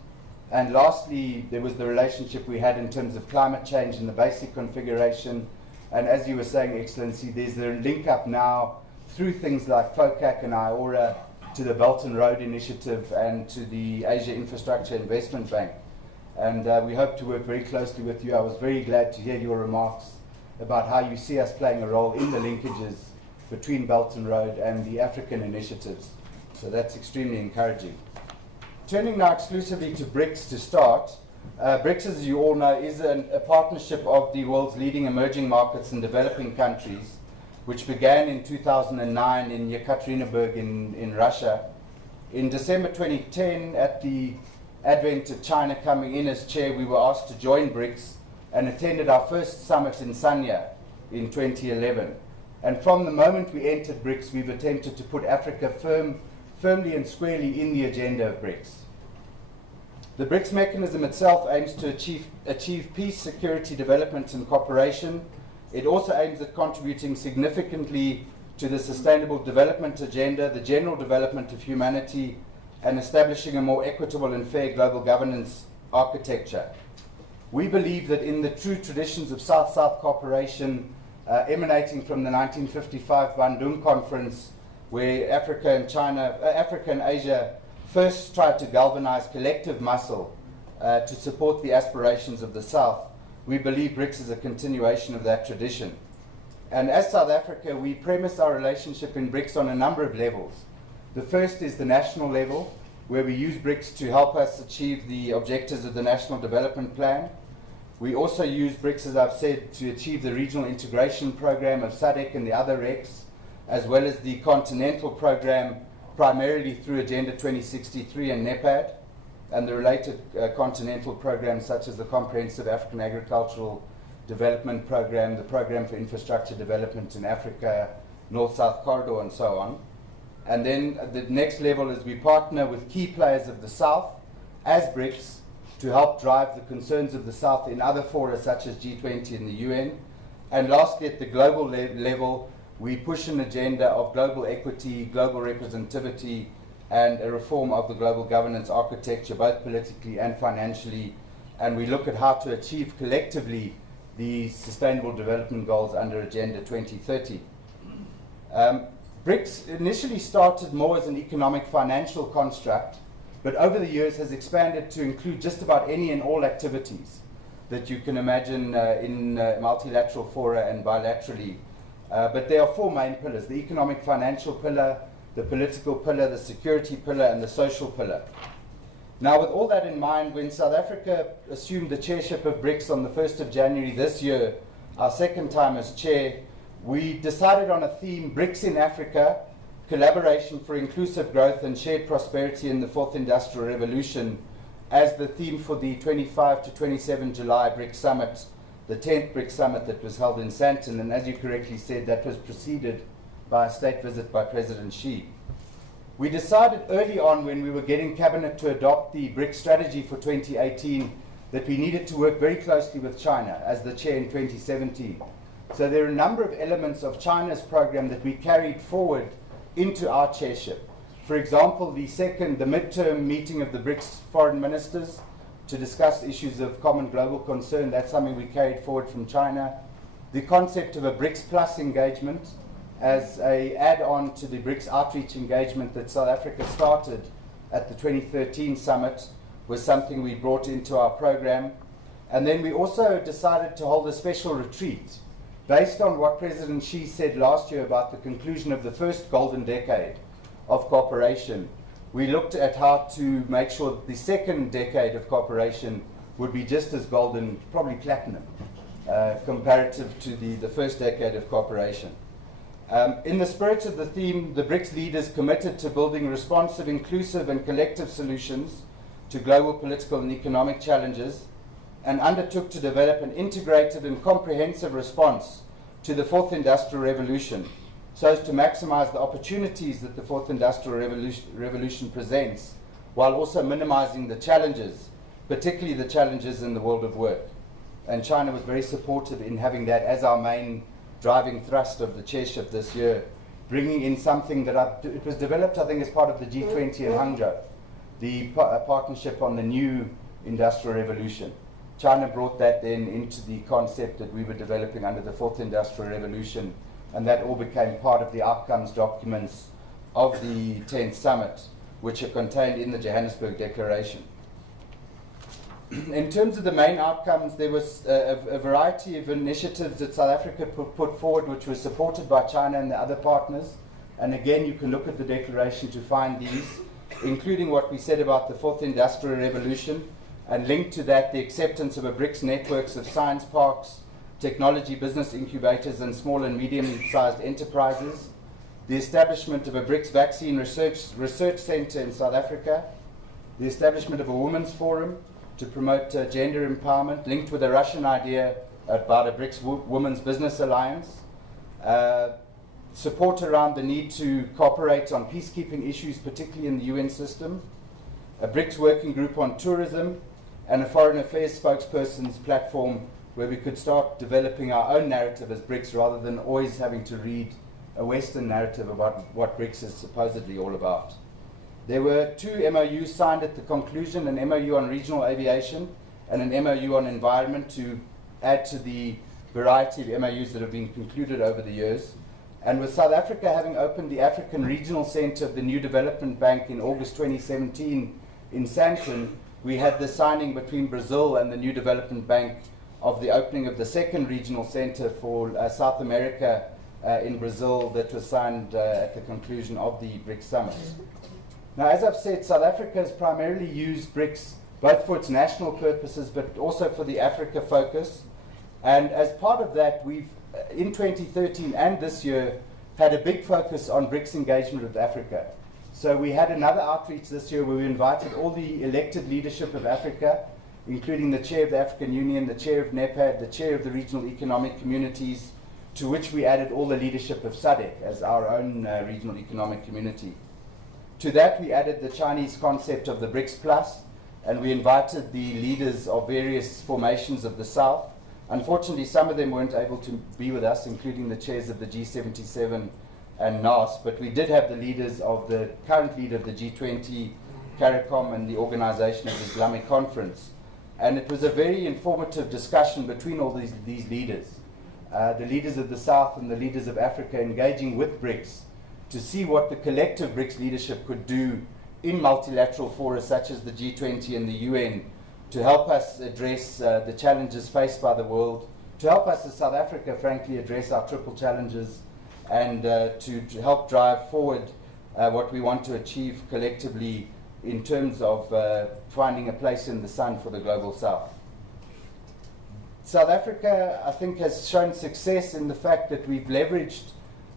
And lastly, there was the relationship we had in terms of climate change and the basic configuration. And as you were saying, Excellency, there's a link up now through things like FOCAC and IORA to the Belt and Road Initiative and to the Asia Infrastructure Investment Bank. And we hope to work very closely with you. I was very glad to hear your remarks about how you see us playing a role in the linkages between Belt and Road and the African initiatives. So that's extremely encouraging. Turning now exclusively to BRICS to start. BRICS, as you all know, is a partnership of the world's leading emerging markets and developing countries, which began in 2009 in Yekaterinburg in Russia. In December 2010, at the advent of China coming in as chair, we were asked to join BRICS and attended our first summit in Sanya in 2011. And from the moment we entered BRICS, we've attempted to put Africa firmly and squarely in the agenda of BRICS. The BRICS mechanism itself aims to achieve peace, security, development, and cooperation. It also aims at contributing significantly to the sustainable development agenda, the general development of humanity, and establishing a more equitable and fair global governance architecture. We believe that in the true traditions of South-South cooperation, emanating from the 1955 Bandung Conference, where Africa and Asia first tried to galvanize collective muscle to support the aspirations of the South, we believe BRICS is a continuation of that tradition. And as South Africa, we premise our relationship in BRICS on a number of levels. The first is the national level, where we use BRICS to help us achieve the objectives of the National Development Plan. We also use BRICS, as I've said, to achieve the regional integration program of SADC and the other RECs, as well as the continental program, primarily through Agenda 2063 and NEPAD, and the related continental programs such as the Comprehensive African Agricultural Development Program, the Program for Infrastructure Development in Africa, North-South Corridor, and so on. And then the next level is we partner with key players of the South as BRICS to help drive the concerns of the South in other fora such as G20 and the UN. And lastly, at the global level, we push an agenda of global equity, global representativity, and a reform of the global governance architecture, both politically and financially. And we look at how to achieve collectively the Sustainable Development Goals under Agenda 2030. BRICS initially started more as an economic financial construct, but over the years has expanded to include just about any and all activities that you can imagine in multilateral fora and bilaterally. But there are four main pillars: the economic financial pillar, the political pillar, the security pillar, and the social pillar. Now, with all that in mind, when South Africa assumed the chairship of BRICS on the 1st of January this year, our second time as chair, we decided on a theme: BRICS in Africa, collaboration for inclusive growth and shared prosperity in the fourth industrial revolution, as the theme for the 25 to 27 July BRICS Summit, the 10th BRICS Summit that was held in Sandton. And as you correctly said, that was preceded by a state visit by President Xi. We decided early on when we were getting Cabinet to adopt the BRICS strategy for 2018 that we needed to work very closely with China as the chair in 2017. So there are a number of elements of China's program that we carried forward into our chairship. For example, the midterm meeting of the BRICS foreign ministers to discuss issues of common global concern, that's something we carried forward from China. The concept of a BRICS Plus engagement as an add-on to the BRICS outreach engagement that South Africa started at the 2013 summit was something we brought into our program. And then we also decided to hold a special retreat based on what President Xi said last year about the conclusion of the first golden decade of cooperation. We looked at how to make sure that the second decade of cooperation would be just as golden, probably platinum, comparative to the first decade of cooperation. In the spirit of the theme, the BRICS leaders committed to building responsive, inclusive and collective solutions to global political and economic challenges, and undertook to develop an integrated and comprehensive response to the fourth industrial revolution, so as to maximize the opportunities that the fourth industrial revolution presents, while also minimizing the challenges, particularly the challenges in the world of work. And China was very supportive in having that as our main driving thrust of the chairship this year, bringing in something that it was developed, I think, as part of the G20 in Hangzhou, the partnership on the new industrial revolution. China brought that then into the concept that we were developing under the fourth industrial revolution, and that all became part of the outcomes documents of the 10th summit, which are contained in the Johannesburg Declaration. In terms of the main outcomes, there was a variety of initiatives that South Africa put forward, which were supported by China and the other partners. And again, you can look at the declaration to find these, including what we said about the fourth industrial revolution, and linked to that the acceptance of a BRICS networks of science parks, technology business incubators and small and medium-sized enterprises, the establishment of a BRICS vaccine research center in South Africa, the establishment of a women's forum to promote gender empowerment, linked with a Russian idea about a BRICS Women's Business Alliance, support around the need to cooperate on peacekeeping issues, particularly in the UN system, a BRICS working group on tourism, and a foreign affairs spokesperson's platform where we could start developing our own narrative as BRICS rather than always having to read a Western narrative about what BRICS is supposedly all about. There were 2 MOUs signed at the conclusion, an MOU on regional aviation and an MOU on environment, to add to the variety of MOUs that have been concluded over the years. And with South Africa having opened the African Regional Center of the New Development Bank in August 2017 in Sandton, we had the signing between Brazil and the New Development Bank of the opening of the second regional center for South America in Brazil that was signed at the conclusion of the BRICS summit. Now, as I've said, South Africa has primarily used BRICS both for its national purposes but also for the Africa focus. And as part of that, we've, in 2013 and this year, had a big focus on BRICS engagement with Africa. So we had another outreach this year where we invited all the elected leadership of Africa, including the chair of the African Union, the chair of NEPAD, the chair of the regional economic communities, to which we added all the leadership of SADC as our own regional economic community. To that, we added the Chinese concept of the BRICS Plus, and we invited the leaders of various formations of the South. Unfortunately, some of them weren't able to be with us, including the chairs of the G77 and NAS, but we did have the leaders of the current leader of the G20, CARICOM, and the Organization of the Islamic Conference. And it was a very informative discussion between all these leaders, the leaders of the South and the leaders of Africa, engaging with BRICS to see what the collective BRICS leadership could do in multilateral fora such as the G20 and the UN to help us address the challenges faced by the world, to help us as South Africa, frankly, address our triple challenges, and to help drive forward what we want to achieve collectively in terms of finding a place in the sun for the global South. South Africa, I think, has shown success in the fact that we've leveraged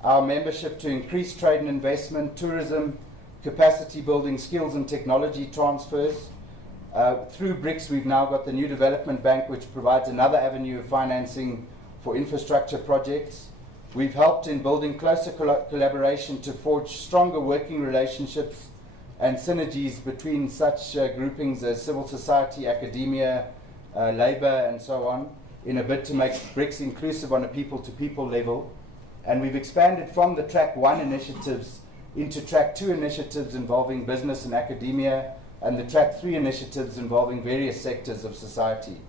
our membership to increase trade and investment, tourism, capacity building, skills and technology transfers. Through BRICS, we've now got the New Development Bank, which provides another avenue of financing for infrastructure projects. We've helped in building closer collaboration to forge stronger working relationships and synergies between such groupings as civil society, academia, labor, and so on, in a bid to make BRICS inclusive on a people-to-people level. And we've expanded from the Track 1 initiatives into Track 2 initiatives involving business and academia, and the Track 3 initiatives involving various sectors of society.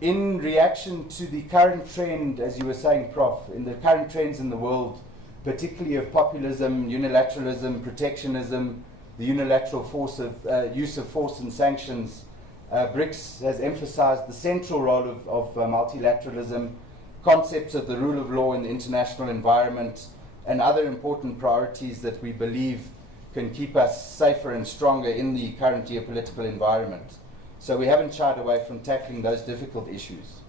In reaction to the current trend, as you were saying, Prof, in the current trends in the world, particularly of populism, unilateralism, protectionism, the unilateral use of force and sanctions, BRICS has emphasized the central role of multilateralism, concepts of the rule of law in the international environment, and other important priorities that we believe can keep us safer and stronger in the current geopolitical environment. So we haven't shied away from tackling those difficult issues.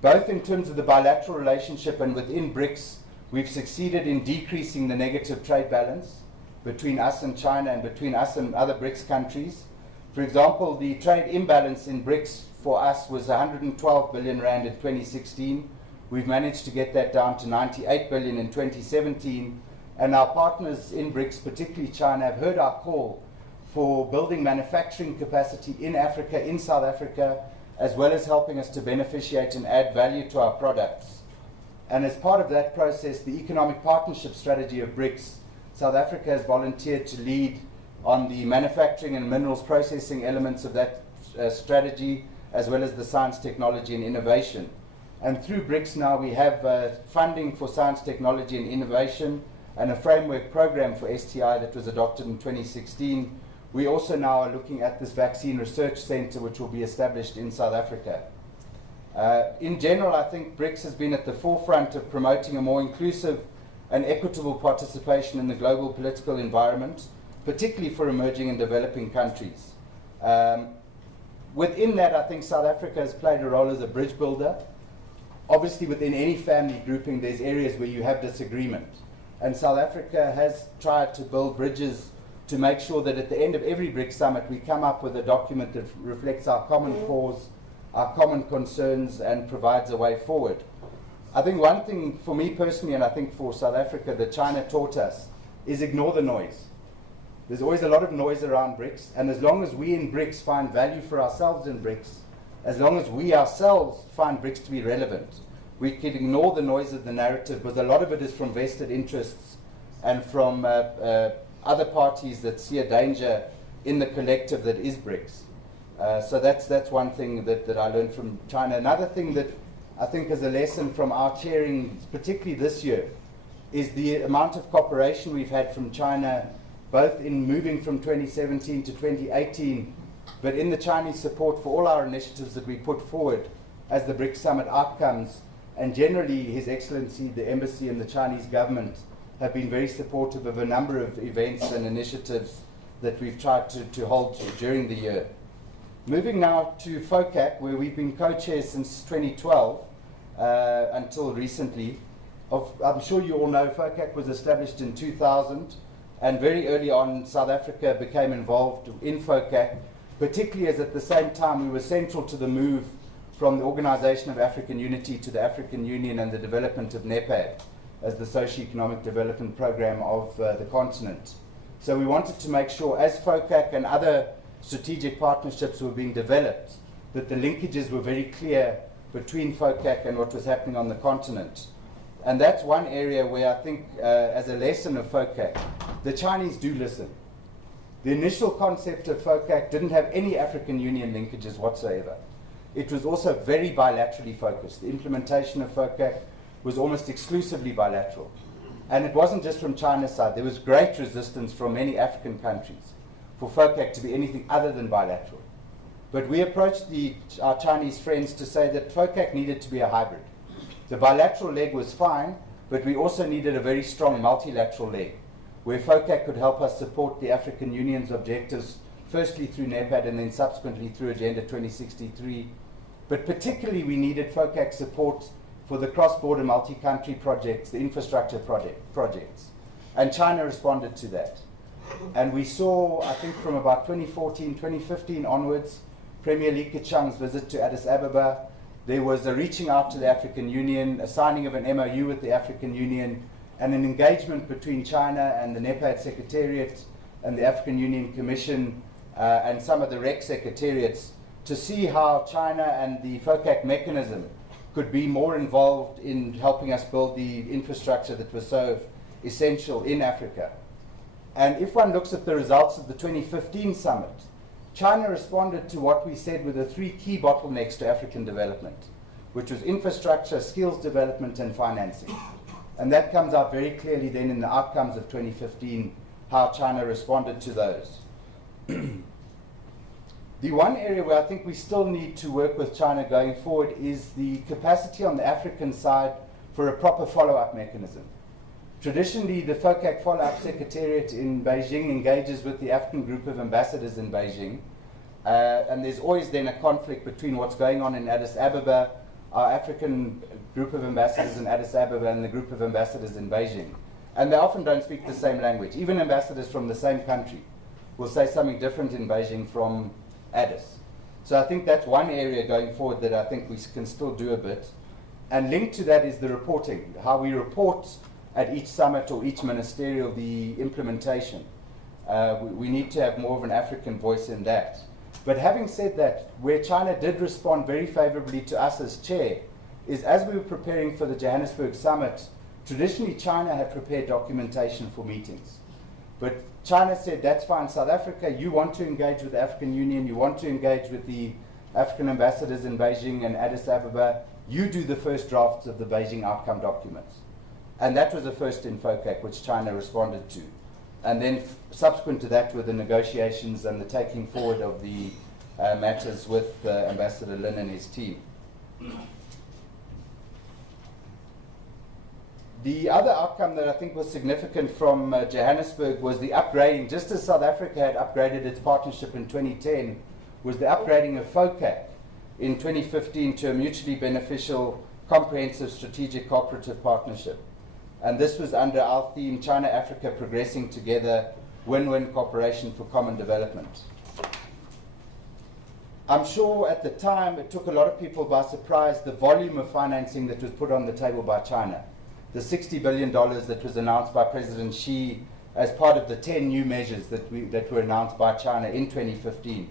Both in terms of the bilateral relationship and within BRICS, we've succeeded in decreasing the negative trade balance between us and China and between us and other BRICS countries. For example, the trade imbalance in BRICS for us was 112 billion rand in 2016. We've managed to get that down to 98 billion in 2017. And our partners in BRICS, particularly China, have heard our call for building manufacturing capacity in Africa, in South Africa, as well as helping us to beneficiate and add value to our products. And as part of that process, the economic partnership strategy of BRICS, South Africa has volunteered to lead on the manufacturing and minerals processing elements of that strategy, as well as the science, technology, and innovation. And through BRICS now we have funding for science, technology, and innovation, and a framework program for STI that was adopted in 2016. We also now are looking at this vaccine research center, which will be established in South Africa. In general, I think BRICS has been at the forefront of promoting a more inclusive and equitable participation in the global political environment, particularly for emerging and developing countries. Within that, I think South Africa has played a role as a bridge builder. Obviously, within any family grouping, there's areas where you have disagreement. And South Africa has tried to build bridges to make sure that at the end of every BRICS summit, we come up with a document that reflects our common cause, our common concerns, and provides a way forward. I think one thing for me personally, and I think for South Africa, that China taught us is ignore the noise. There's always a lot of noise around BRICS, and as long as we in BRICS find value for ourselves in BRICS, as long as we ourselves find BRICS to be relevant, we can ignore the noise of the narrative, because a lot of it is from vested interests and from other parties that see a danger in the collective that is BRICS. So that's one thing that I learned from China. Another thing that I think is a lesson from our chairing, particularly this year, is the amount of cooperation we've had from China, both in moving from 2017 to 2018, but in the Chinese support for all our initiatives that we put forward as the BRICS Summit outcomes. And generally, His Excellency, the Embassy, and the Chinese government have been very supportive of a number of events and initiatives that we've tried to hold during the year. Moving now to FOCAC, where we've been co-chairs since 2012 until recently. I'm sure you all know FOCAC was established in 2000, and very early on South Africa became involved in FOCAC, particularly as at the same time we were central to the move from the Organization of African Unity to the African Union and the development of NEPAD as the socio-economic development program of the continent. So we wanted to make sure, as FOCAC and other strategic partnerships were being developed, that the linkages were very clear between FOCAC and what was happening on the continent. And that's one area where I think, as a lesson of FOCAC, the Chinese do listen. The initial concept of FOCAC didn't have any African Union linkages whatsoever. It was also very bilaterally focused. The implementation of FOCAC was almost exclusively bilateral. And it wasn't just from China's side. There was great resistance from many African countries for FOCAC to be anything other than bilateral. But we approached our Chinese friends to say that FOCAC needed to be a hybrid. The bilateral leg was fine, but we also needed a very strong multilateral leg, where FOCAC could help us support the African Union's objectives, firstly through NEPAD and then subsequently through Agenda 2063. But particularly we needed FOCAC support for the cross-border multi-country projects, the infrastructure projects. And China responded to that. And we saw, I think from about 2014, 2015 onwards, Premier Li Keqiang's visit to Addis Ababa, there was a reaching out to the African Union, a signing of an MOU with the African Union, and an engagement between China and the NEPAD Secretariat and the African Union Commission and some of the REC secretariats to see how China and the FOCAC mechanism could be more involved in helping us build the infrastructure that was so essential in Africa. And if one looks at the results of the 2015 summit, China responded to what we said were the three key bottlenecks to African development, which was infrastructure, skills development, and financing. And that comes out very clearly then in the outcomes of 2015, how China responded to those. The one area where I think we still need to work with China going forward is the capacity on the African side for a proper follow-up mechanism. Traditionally, the FOCAC Follow-up Secretariat in Beijing engages with the African group of ambassadors in Beijing, and there's always then a conflict between what's going on in Addis Ababa, our African group of ambassadors in Addis Ababa, and the group of ambassadors in Beijing. And they often don't speak the same language. Even ambassadors from the same country will say something different in Beijing from Addis. So I think that's one area going forward that I think we can still do a bit. And linked to that is the reporting, how we report at each summit or each ministerial the implementation. We need to have more of an African voice in that. But having said that, where China did respond very favorably to us as chair is as we were preparing for the Johannesburg summit, traditionally China had prepared documentation for meetings. But China said, that's fine, South Africa, you want to engage with the African Union, you want to engage with the African ambassadors in Beijing and Addis Ababa, you do the first drafts of the Beijing outcome documents. And that was the first in FOCAC, which China responded to. And then subsequent to that were the negotiations and the taking forward of the matters with Ambassador Lin and his team. The other outcome that I think was significant from Johannesburg was the upgrading, just as South Africa had upgraded its partnership in 2010, was the upgrading of FOCAC in 2015 to a mutually beneficial, comprehensive strategic cooperative partnership. And this was under our theme, China-Africa Progressing Together, Win-Win Cooperation for Common Development. I'm sure at the time it took a lot of people by surprise the volume of financing that was put on the table by China. The $60 billion that was announced by President Xi as part of the 10 new measures that were announced by China in 2015.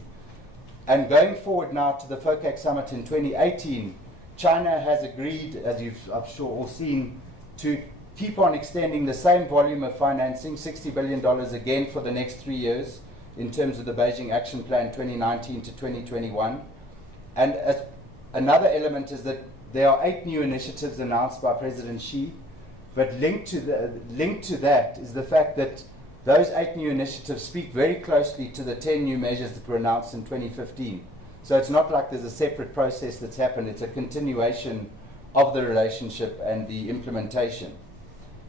And going forward now to the FOCAC summit in 2018, China has agreed, as you've I'm sure all seen, to keep on extending the same volume of financing, $60 billion again for the next 3 years in terms of the Beijing Action Plan 2019 to 2021. And another element is that there are 8 new initiatives announced by President Xi, but linked to that is the fact that those 8 new initiatives speak very closely to the 10 new measures that were announced in 2015. So it's not like there's a separate process that's happened, it's a continuation of the relationship and the implementation.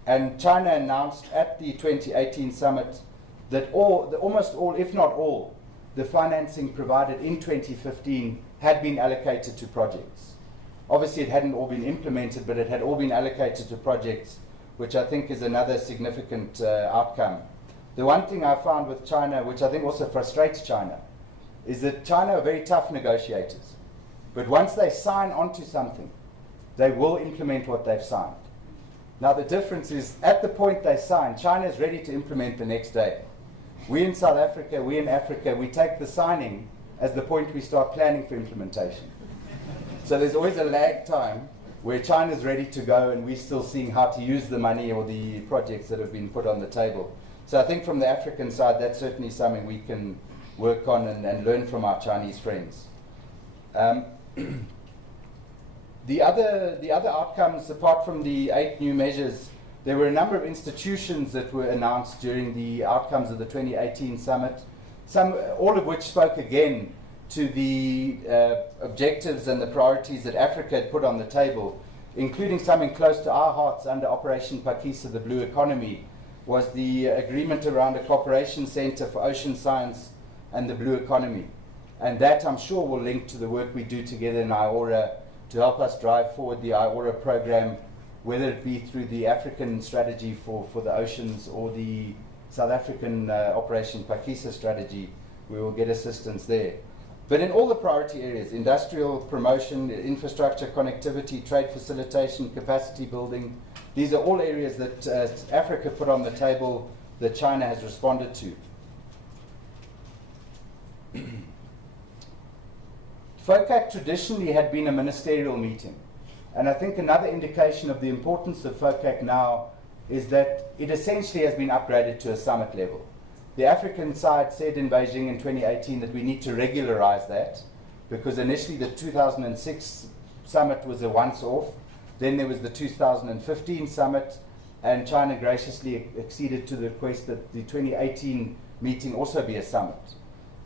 And China announced at the 2018 summit that almost all, if not all, the financing provided in 2015 had been allocated to projects. Obviously it hadn't all been implemented, but it had all been allocated to projects, which I think is another significant outcome. The one thing I found with China, which I think also frustrates China, is that China are very tough negotiators. But once they sign onto something, they will implement what they've signed. Now the difference is, at the point they sign, China is ready to implement the next day. We in South Africa, we in Africa, we take the signing as the point we start planning for implementation. So there's always a lag time where China's ready to go and we're still seeing how to use the money or the projects that have been put on the table. So I think from the African side, that's certainly something we can work on and learn from our Chinese friends. The other outcomes, apart from the 8 new measures, there were a number of institutions that were announced during the outcomes of the 2018 summit, all of which spoke again to the objectives and the priorities that Africa had put on the table, including something close to our hearts under Operation Pakisa, the Blue Economy, was the agreement around a cooperation center for ocean science and the blue economy. And that, I'm sure, will link to the work we do together in IORA to help us drive forward the IORA program, whether it be through the African strategy for the oceans or the South African Operation Pakisa strategy. We will get assistance there. But in all the priority areas, industrial promotion, infrastructure, connectivity, trade facilitation, capacity building, these are all areas that Africa put on the table that China has responded to. FOCAC traditionally had been a ministerial meeting. And I think another indication of the importance of FOCAC now is that it essentially has been upgraded to a summit level. The African side said in Beijing in 2018 that we need to regularize that, because initially the 2006 summit was a once-off, then there was the 2015 summit, and China graciously acceded to the request that the 2018 meeting also be a summit.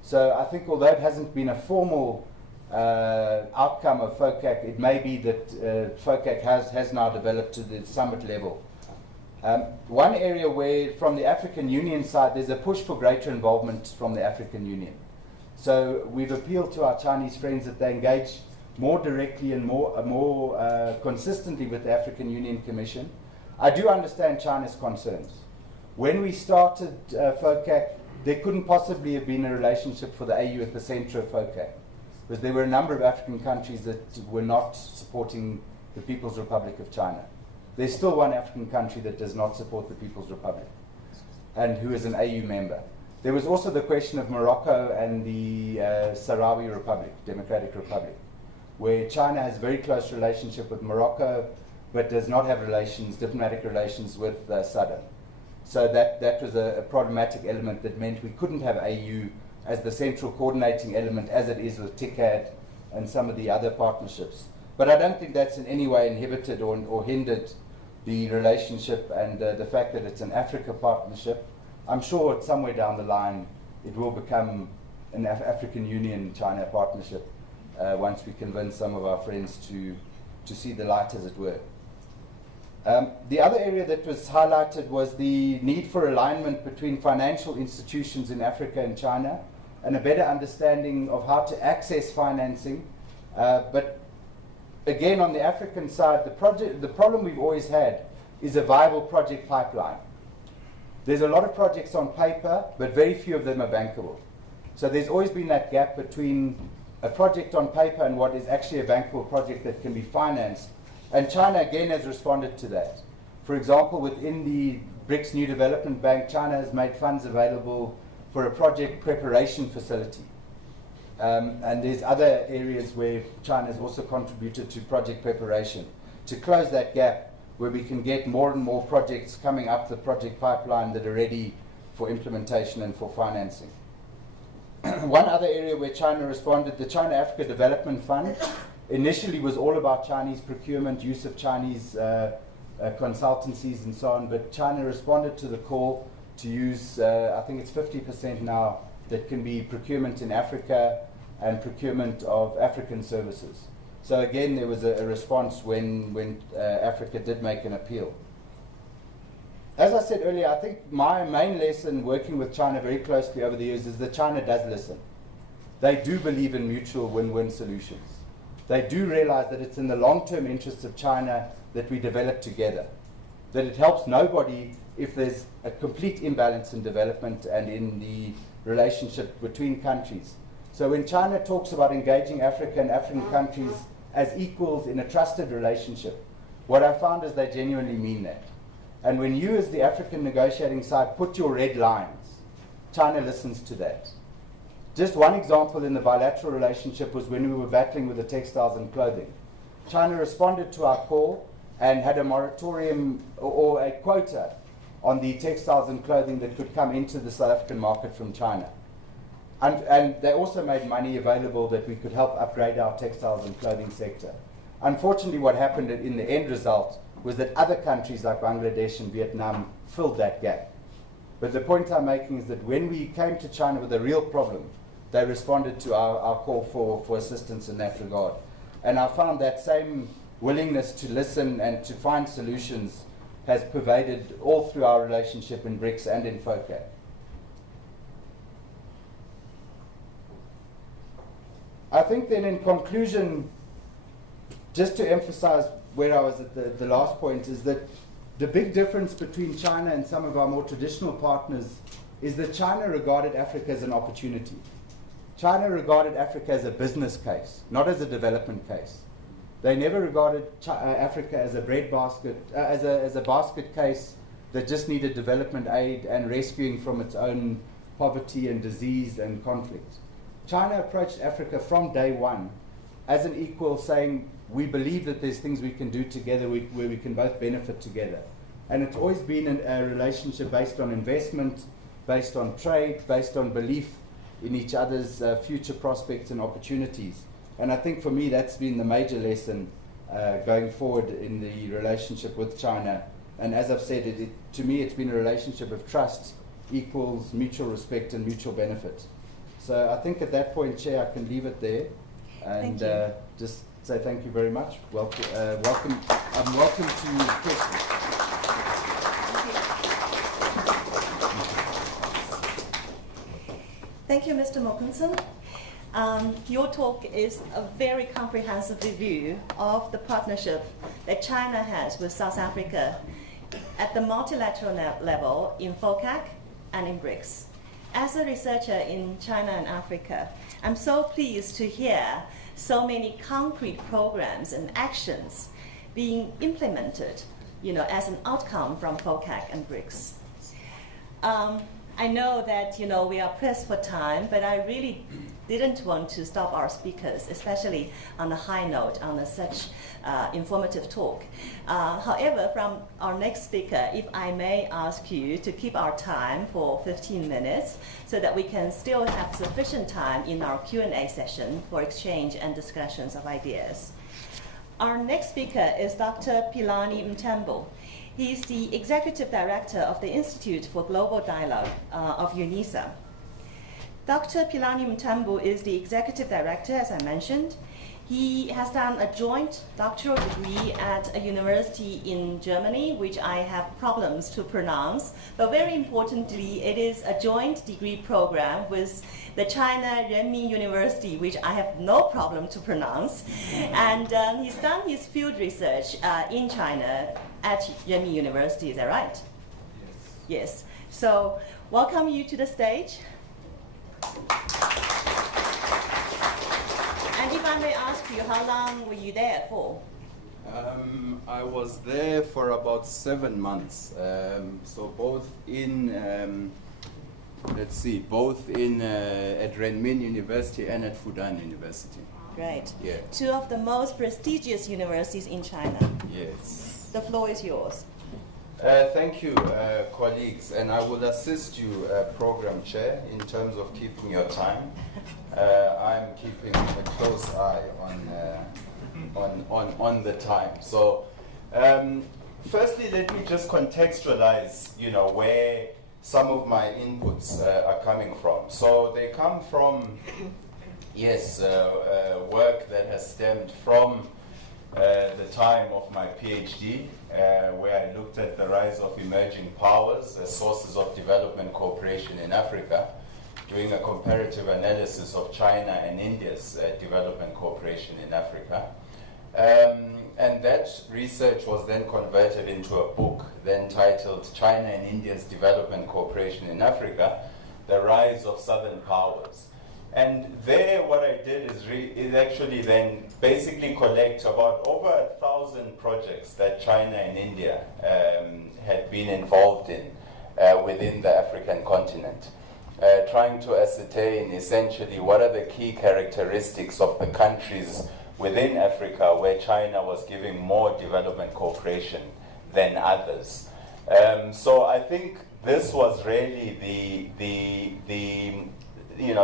So I think although it hasn't been a formal outcome of FOCAC, it may be that FOCAC has now developed to the summit level. One area where, from the African Union side, there's a push for greater involvement from the African Union. So we've appealed to our Chinese friends that they engage more directly and more consistently with the African Union Commission. I do understand China's concerns. When we started FOCAC, there couldn't possibly have been a relationship for the AU at the center of FOCAC, because there were a number of African countries that were not supporting the People's Republic of China. There's still one African country that does not support the People's Republic, and who is an AU member. There was also the question of Morocco and the Sahrawi Republic, Democratic Republic, where China has a very close relationship with Morocco, but does not have diplomatic relations with Saddam. So that was a problematic element that meant we couldn't have AU as the central coordinating element, as it is with TICAD and some of the other partnerships. But I don't think that's in any way inhibited or hindered the relationship and the fact that it's an Africa partnership. I'm sure somewhere down the line it will become an African Union-China partnership once we convince some of our friends to see the light, as it were. The other area that was highlighted was the need for alignment between financial institutions in Africa and China, and a better understanding of how to access financing. But again, on the African side, the problem we've always had is a viable project pipeline. There's a lot of projects on paper, but very few of them are bankable. So there's always been that gap between a project on paper and what is actually a bankable project that can be financed. And China again has responded to that. For example, within the BRICS New Development Bank, China has made funds available for a project preparation facility. And there's other areas where China has also contributed to project preparation to close that gap, where we can get more and more projects coming up the project pipeline that are ready for implementation and for financing. One other area where China responded, the China Africa Development Fund, initially was all about Chinese procurement, use of Chinese consultancies and so on, but China responded to the call to use, I think it's 50% now, that can be procurement in Africa and procurement of African services. So again, there was a response when Africa did make an appeal. As I said earlier, I think my main lesson working with China very closely over the years is that China does listen. They do believe in mutual win-win solutions. They do realize that it's in the long-term interests of China that we develop together, that it helps nobody if there's a complete imbalance in development and in the relationship between countries. So when China talks about engaging Africa and African countries as equals in a trusted relationship, what I found is they genuinely mean that. And when you as the African negotiating side put your red lines, China listens to that. Just one example in the bilateral relationship was when we were battling with the textiles and clothing. China responded to our call and had a moratorium or a quota on the textiles and clothing that could come into the South African market from China. And they also made money available that we could help upgrade our textiles and clothing sector. Unfortunately, what happened in the end result was that other countries like Bangladesh and Vietnam filled that gap. But the point I'm making is that when we came to China with a real problem, they responded to our call for assistance in that regard. And I found that same willingness to listen and to find solutions has pervaded all through our relationship in BRICS and in FOCAC. I think then in conclusion, just to emphasize where I was at the last point, is that the big difference between China and some of our more traditional partners is that China regarded Africa as an opportunity. China regarded Africa as a business case, not as a development case. They never regarded Africa as a bread basket, as a basket case that just needed development aid and rescuing from its own poverty and disease and conflict. China approached Africa from day one as an equal, saying, we believe that there's things we can do together where we can both benefit together. And it's always been a relationship based on investment, based on trade, based on belief in each other's future prospects and opportunities. And I think for me that's been the major lesson going forward in the relationship with China. And as I've said, to me it's been a relationship of trust equals mutual respect and mutual benefit. So I think at that point, Chair, I can leave it there and just say thank you very much. Welcome. I'm welcome to questions. Thank you, Mr. Wilkinson. Your talk is a very comprehensive review of the partnership that China has with South Africa at the multilateral level in FOCAC and in BRICS. As a researcher in China and Africa, I'm so pleased to hear so many concrete programs and actions being implemented, as an outcome from FOCAC and BRICS. I know that we are pressed for time, but I really didn't want to stop our speakers, especially on a high note, on such informative talk. However, from our next speaker, if I may ask you to keep our time for 15 minutes so that we can still have sufficient time in our Q&A session for exchange and discussions of ideas. Our next speaker is Dr. Philani Mthembu. He is the Executive Director of the Institute for Global Dialogue of UNISA. Dr. Philani Mthembu is the Executive Director, as I mentioned. He has done a joint doctoral degree at a university in Germany, which I have problems to pronounce. But very importantly, it is a joint degree program with the China Renmin University, which I have no problem to pronounce. And he's done his field research in China at Renmin University, is that right? Yes. Yes. So welcome you to the stage. And if I may ask you, how long were you there for? I was there for about 7 months. So both in, at Renmin University and at Fudan University. Great. Yeah. Two of the most prestigious universities in China. Yes. The floor is yours. Thank you, colleagues, and I will assist you, Program Chair, in terms of keeping your time. I'm keeping a close eye on the time. So, firstly, let me just contextualize, where some of my inputs are coming from. So they come from, yes, work that has stemmed from the time of my PhD, where I looked at the rise of emerging powers as sources of development cooperation in Africa, doing a comparative analysis of China and India's development cooperation in Africa. And that research was then converted into a book then titled China and India's Development Cooperation in Africa, The Rise of Southern Powers. And there what I did is actually then basically collect about over 1,000 projects that China and India had been involved in within the African continent, trying to ascertain essentially what are the key characteristics of the countries within Africa where China was giving more development cooperation than others. So I think this was really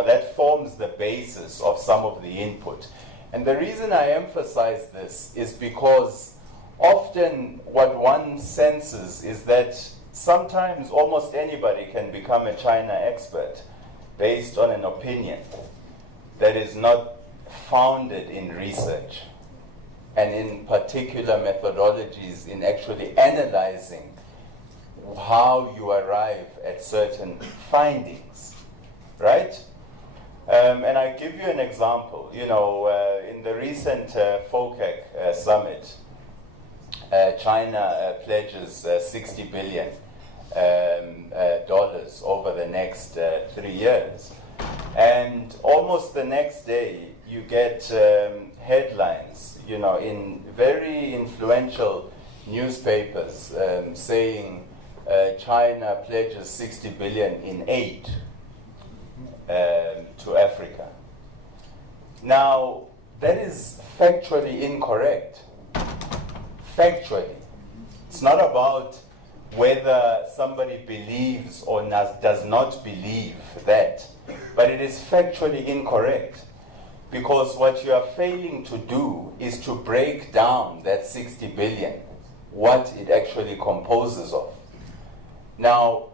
that forms the basis of some of the input. And the reason I emphasize this is because often what one senses is that sometimes almost anybody can become a China expert based on an opinion that is not founded in research and in particular methodologies in actually analyzing how you arrive at certain findings. Right? And I give you an example. In the recent FOCAC summit, China pledges $60 billion over the next 3 years. And almost the next day, you get headlines, in very influential newspapers saying China pledges 60 billion in aid to Africa. Now, that is factually incorrect. Factually. It's not about whether somebody believes or does not believe that, but it is factually incorrect. Because what you are failing to do is to break down that 60 billion, what it actually composes of. Now,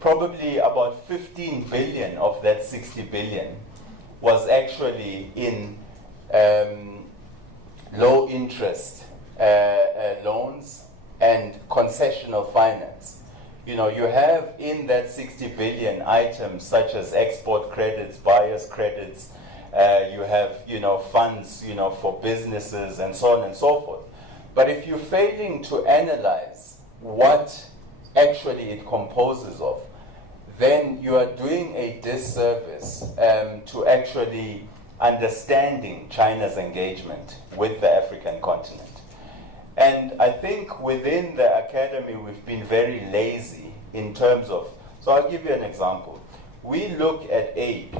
probably about 15 billion of that 60 billion was actually in low interest loans and concessional finance. You have in that 60 billion items such as export credits, buyer's credits, you have, funds, for businesses and so on and so forth. But if you're failing to analyze what actually it composes of, then you are doing a disservice to actually understanding China's engagement with the African continent. And I think within the academy we've been very lazy in terms of, so I'll give you an example. We look at aid,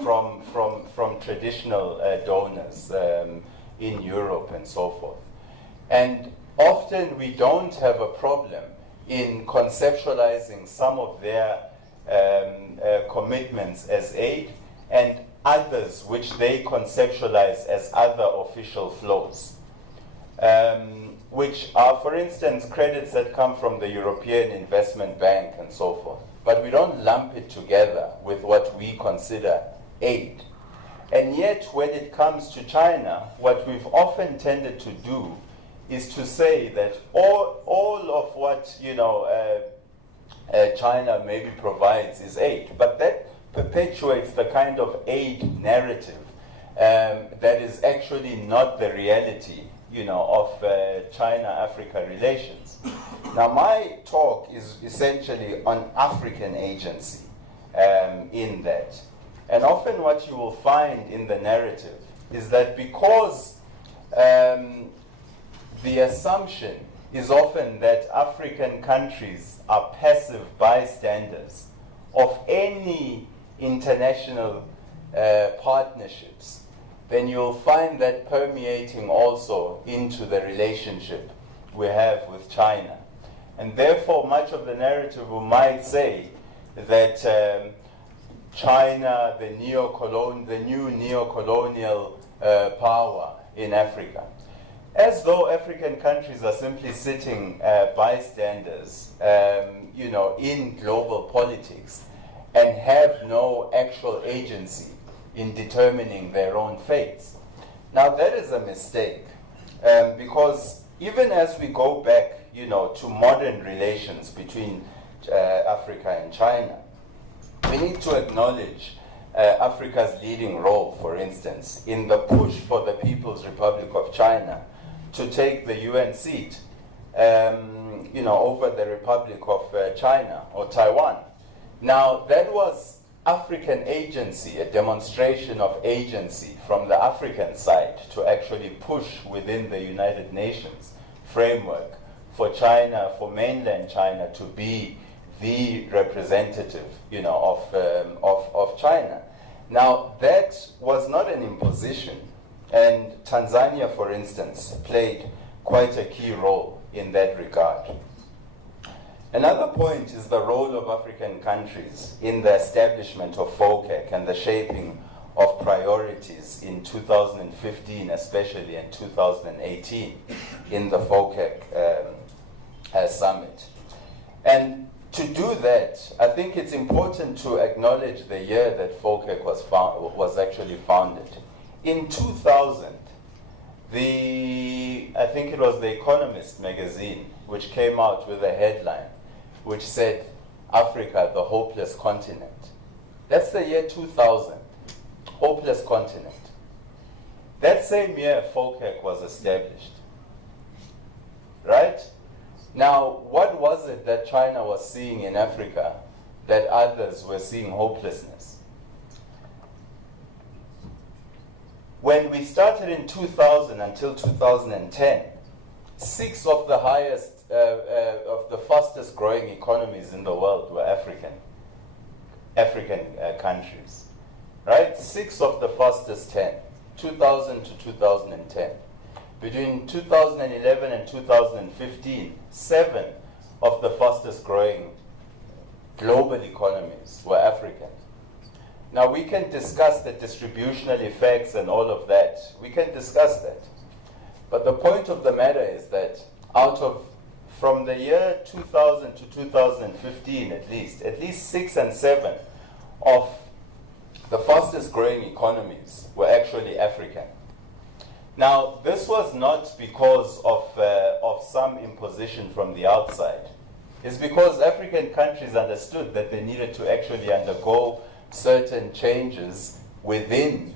from traditional donors in Europe and so forth. And often we don't have a problem in conceptualizing some of their commitments as aid and others which they conceptualize as other official flows, which are, for instance, credits that come from the European Investment Bank and so forth. But we don't lump it together with what we consider aid. And yet, when it comes to China, what we've often tended to do is to say that all of what China maybe provides is aid, but that perpetuates the kind of aid narrative that is actually not the reality, of China-Africa relations. Now, my talk is essentially on African agency in that. And often what you will find in the narrative is that because the assumption is often that African countries are passive bystanders of any international partnerships, then you'll find that permeating also into the relationship we have with China. And therefore, much of the narrative we might say that China, the new neo-colonial power in Africa, as though African countries are simply sitting bystanders, in global politics and have no actual agency in determining their own fates. Now, that is a mistake, because even as we go back, to modern relations between Africa and China, we need to acknowledge Africa's leading role, for instance, in the push for the People's Republic of China to take the UN seat, over the Republic of China or Taiwan. Now, that was African agency, a demonstration of agency from the African side to actually push within the United Nations framework for China, for mainland China to be the representative, of China. Now, that was not an imposition, and Tanzania, for instance, played quite a key role in that regard. Another point is the role of African countries in the establishment of FOCAC and the shaping of priorities in 2015, especially in 2018, in the FOCAC summit. And to do that, I think it's important to acknowledge the year that FOCAC was actually founded. In 2000, I think it was The Economist magazine, which came out with a headline which said, Africa, the hopeless continent. That's the year 2000, hopeless continent. That same year, FOCAC was established, right? Now, what was it that China was seeing in Africa that others were seeing hopelessness? when we started in 2000 until 2010, 6 of the highest, of the fastest growing economies in the world were African countries, right? 6 of the fastest 10, 2000 to 2010. Between 2011 and 2015, 7 of the fastest growing global economies were African. Now we can discuss the distributional effects and all of that. We can discuss that. But the point of the matter is that from the year 2000 to 2015 at least 6 and 7 of the fastest growing economies were actually African. Now, this was not because of some imposition from the outside. It's because African countries understood that they needed to actually undergo certain changes within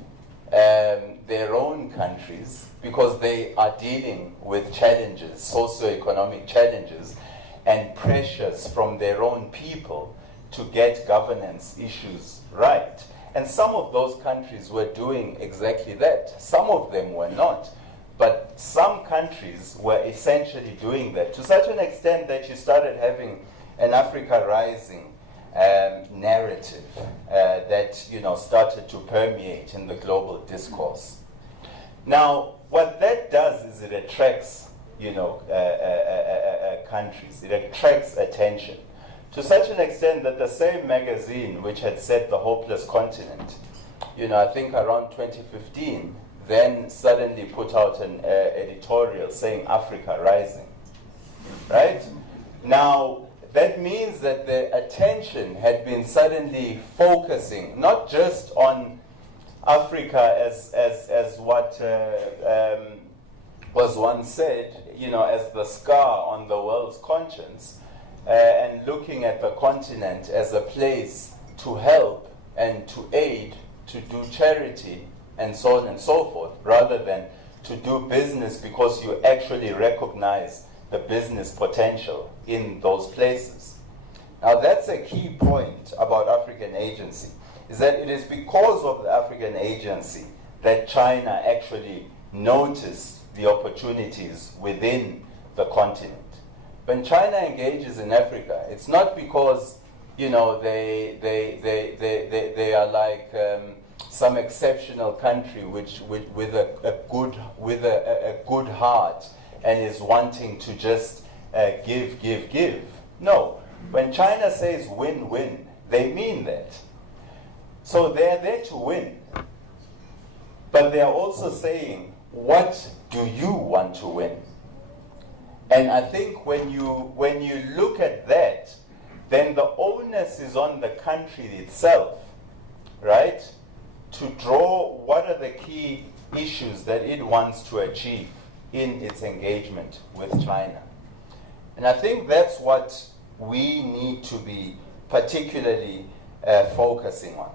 their own countries because they are dealing with challenges, socio-economic challenges, and pressures from their own people to get governance issues right. And some of those countries were doing exactly that. Some of them were not. But some countries were essentially doing that to such an extent that you started having an Africa Rising narrative that started to permeate in the global discourse. Now, what that does is it attracts countries. It attracts attention to such an extent that the same magazine which had said the hopeless continent, I think around 2015, then suddenly put out an editorial saying Africa Rising, right? Now, that means that the attention had been suddenly focusing not just on Africa as what was once said, as the scar on the world's conscience, and looking at the continent as a place to help and to aid, to do charity, and so on and so forth, rather than to do business because you actually recognize the business potential in those places. Now that's a key point about African agency, is that it is because of the African agency that China actually noticed the opportunities within the continent. When China engages in Africa, it's not because they are like some exceptional country with a good heart and is wanting to just give. No, when China says win-win, they mean that. So they're there to win, but they are also saying, what do you want to win? And I think when you look at that, then the onus is on the country itself, right? To draw what are the key issues that it wants to achieve in its engagement with China. And I think that's what we need to be particularly focusing on.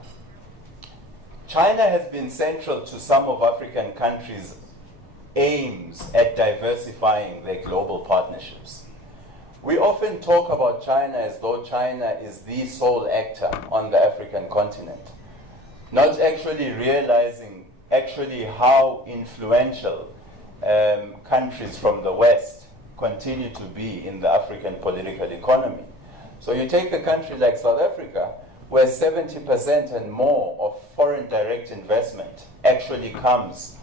China has been central to some of African countries' aims at diversifying their global partnerships. We often talk about China as though China is the sole actor on the African continent, not actually realizing how influential countries from the West continue to be in the African political economy. So you take a country like South Africa, where 70% and more of foreign direct investment actually comes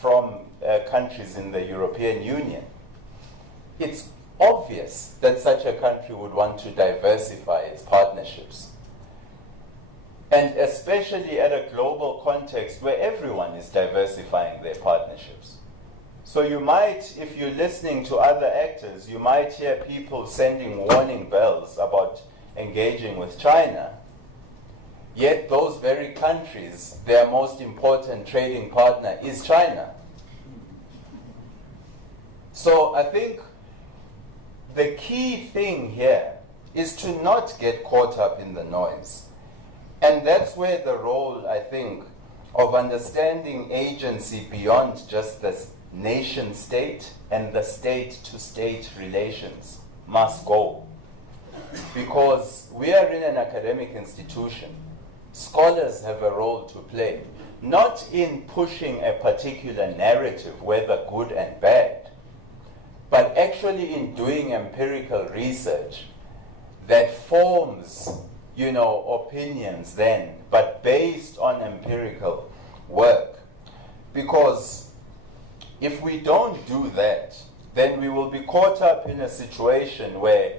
from countries in the European Union. It's obvious that such a country would want to diversify its partnerships. And especially at a global context where everyone is diversifying their partnerships. So you might, if you're listening to other actors, you might hear people sending warning bells about engaging with China. Yet those very countries, their most important trading partner is China. So I think the key thing here is to not get caught up in the noise. And that's where the role, I think, of understanding agency beyond just the nation state and the state-to-state relations must go. Because we are in an academic institution. Scholars have a role to play. not in pushing a particular narrative, whether good and bad, but actually in doing empirical research that forms, opinions then, but based on empirical work. Because if we don't do that, then we will be caught up in a situation where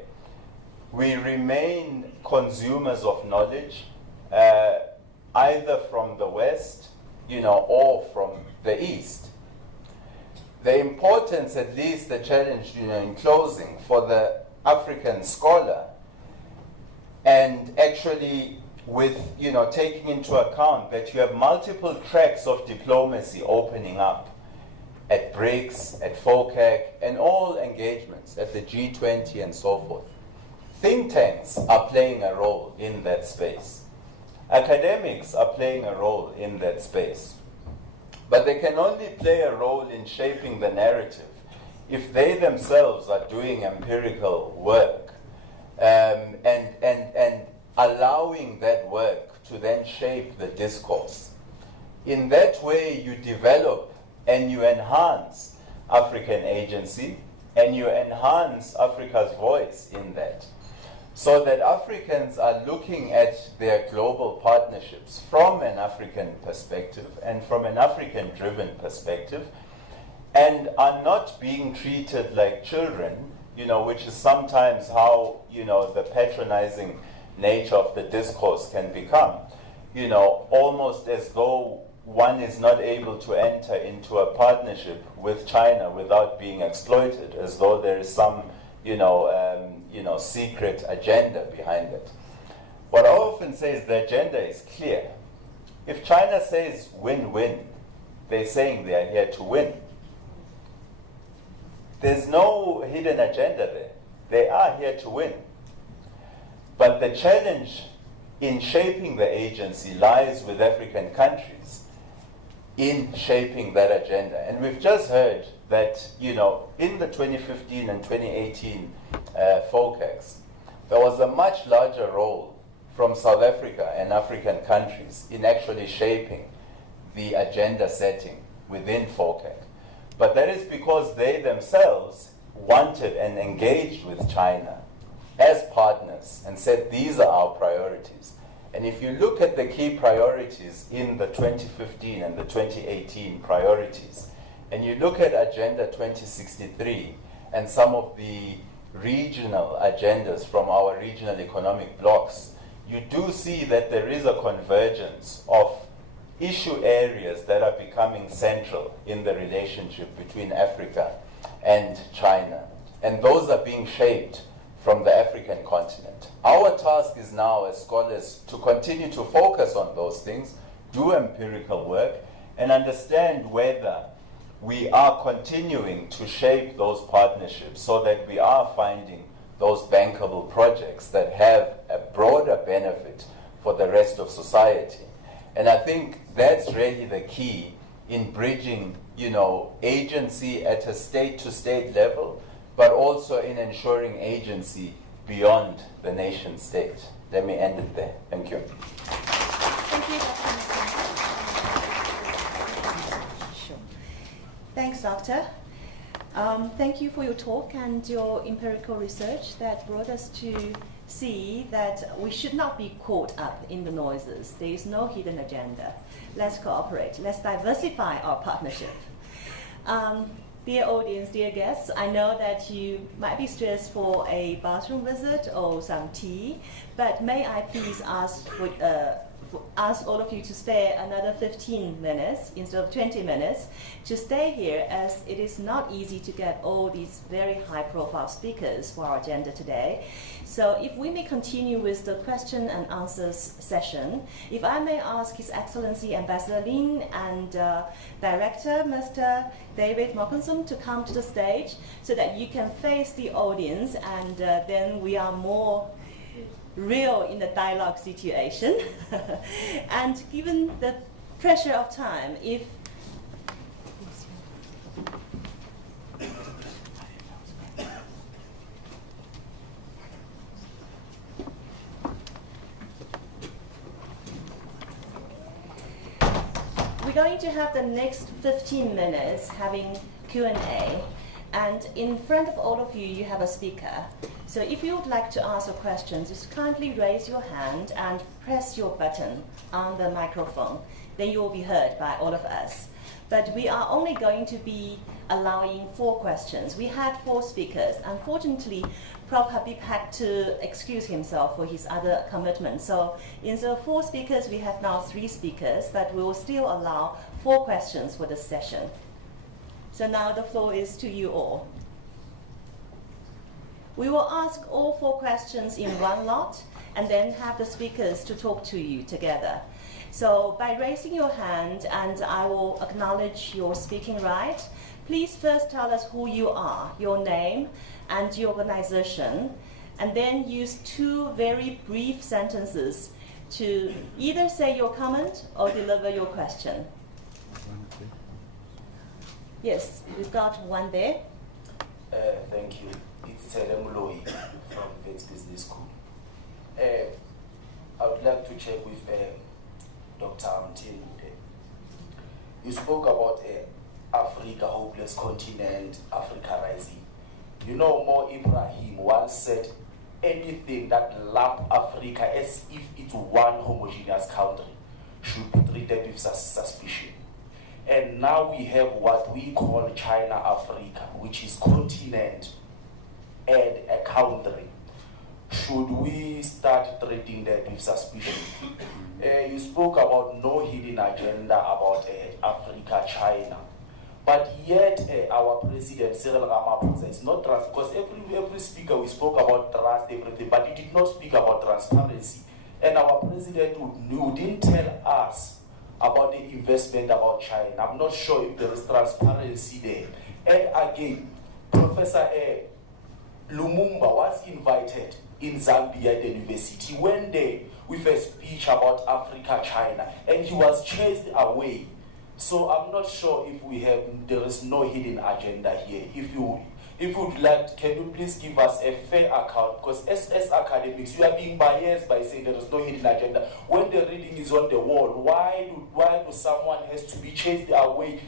we remain consumers of knowledge, either from the West, or from the East. The importance, at least the challenge, in closing, for the African scholar, and actually with, taking into account that you have multiple tracks of diplomacy opening up at BRICS, at FOCAC, and all engagements at the G20 and so forth. Think tanks are playing a role in that space. Academics are playing a role in that space. But they can only play a role in shaping the narrative if they themselves are doing empirical work, and allowing that work to then shape the discourse. In that way, you develop and you enhance African agency, and you enhance Africa's voice in that, so that Africans are looking at their global partnerships from an African perspective and from an African-driven perspective, and are not being treated like children, which is sometimes how, the patronizing nature of the discourse can become, almost as though one is not able to enter into a partnership with China without being exploited, as though there is some, secret agenda behind it. What I often say is the agenda is clear. If China says win-win, they're saying they are here to win. There's no hidden agenda there. They are here to win. But the challenge in shaping the agency lies with African countries in shaping that agenda. And we've just heard that, in the 2015 and 2018 FOCACs, there was a much larger role from South Africa and African countries in actually shaping the agenda setting within FOCAC. But that is because they themselves wanted and engaged with China as partners and said, these are our priorities. And if you look at the key priorities in the 2015 and the 2018 priorities, and you look at Agenda 2063 and some of the regional agendas from our regional economic blocs, you do see that there is a convergence of issue areas that are becoming central in the relationship between Africa and China. And those are being shaped from the African continent. Our task is now as scholars to continue to focus on those things, do empirical work, and understand whether we are continuing to shape those partnerships so that we are finding those bankable projects that have a broader benefit for the rest of society. And I think that's really the key in bridging, agency at a state-to-state level, but also in ensuring agency beyond the nation state. Let me end it there. Thank you. Thank you, Dr. Sure. Thanks, Doctor. Thank you for your talk and your empirical research that brought us to see that we should not be caught up in the noises. There is no hidden agenda. Let's cooperate. Let's diversify our partnership. Dear audience, dear guests, I know that you might be stressed for a bathroom visit or some tea, but may I please ask all of you to stay another 15 minutes instead of 20 minutes to stay here, as it is not easy to get all these very high-profile speakers for our agenda today. So if we may continue with the question and answers session, if I may ask His Excellency Ambassador Lin and Director Mr. David Morganson to come to the stage so that you can face the audience, and then we are more real in the dialogue situation. And given the pressure of time, if we're going to have the next 15 minutes having Q&A. And in front of all of you, you have a speaker. So if you would like to ask a question, just kindly raise your hand and press your button on the microphone. Then you will be heard by all of us. But we are only going to be allowing 4 questions. We had 4 speakers. Unfortunately, Prof. Habib had to excuse himself for his other commitments. So instead of 4 speakers, we have now 3 speakers, but we will still allow 4 questions for this session. So now the floor is to you all. We will ask all 4 questions in one lot and then have the speakers to talk to you together. So by raising your hand, and I will acknowledge your speaking right, please first tell us who you are, your name and your organization, and then use 2 very brief sentences to either say your comment or deliver your question. Yes, we've got one there. Thank you. It's Muloi from Wits Business School. I would like to check with Dr. Mtembu. You spoke about Africa, hopeless continent, Africa rising. You know, Mo Ibrahim once said, anything that lump Africa as if it's one homogeneous country should be treated with suspicion. And now we have what we call China Africa, which is continent and a country. Should we start treating that with suspicion? You spoke about no hidden agenda about Africa, China. But yet our president, Cyril Ramaphosa, is not trust, because every speaker we spoke about trust, everything, but he did not speak about transparency. And our president didn't tell us about the investment about China. I'm not sure if there is transparency there. And again, Professor Lumumba was invited in Zambia at the university. He went there with a speech about Africa, China, and he was chased away. So I'm not sure if there is no hidden agenda here. If you'd like, can you please give us a fair account? Because as academics, you are being biased by saying there is no hidden agenda. When the reading is on the wall, why do someone has to be chased away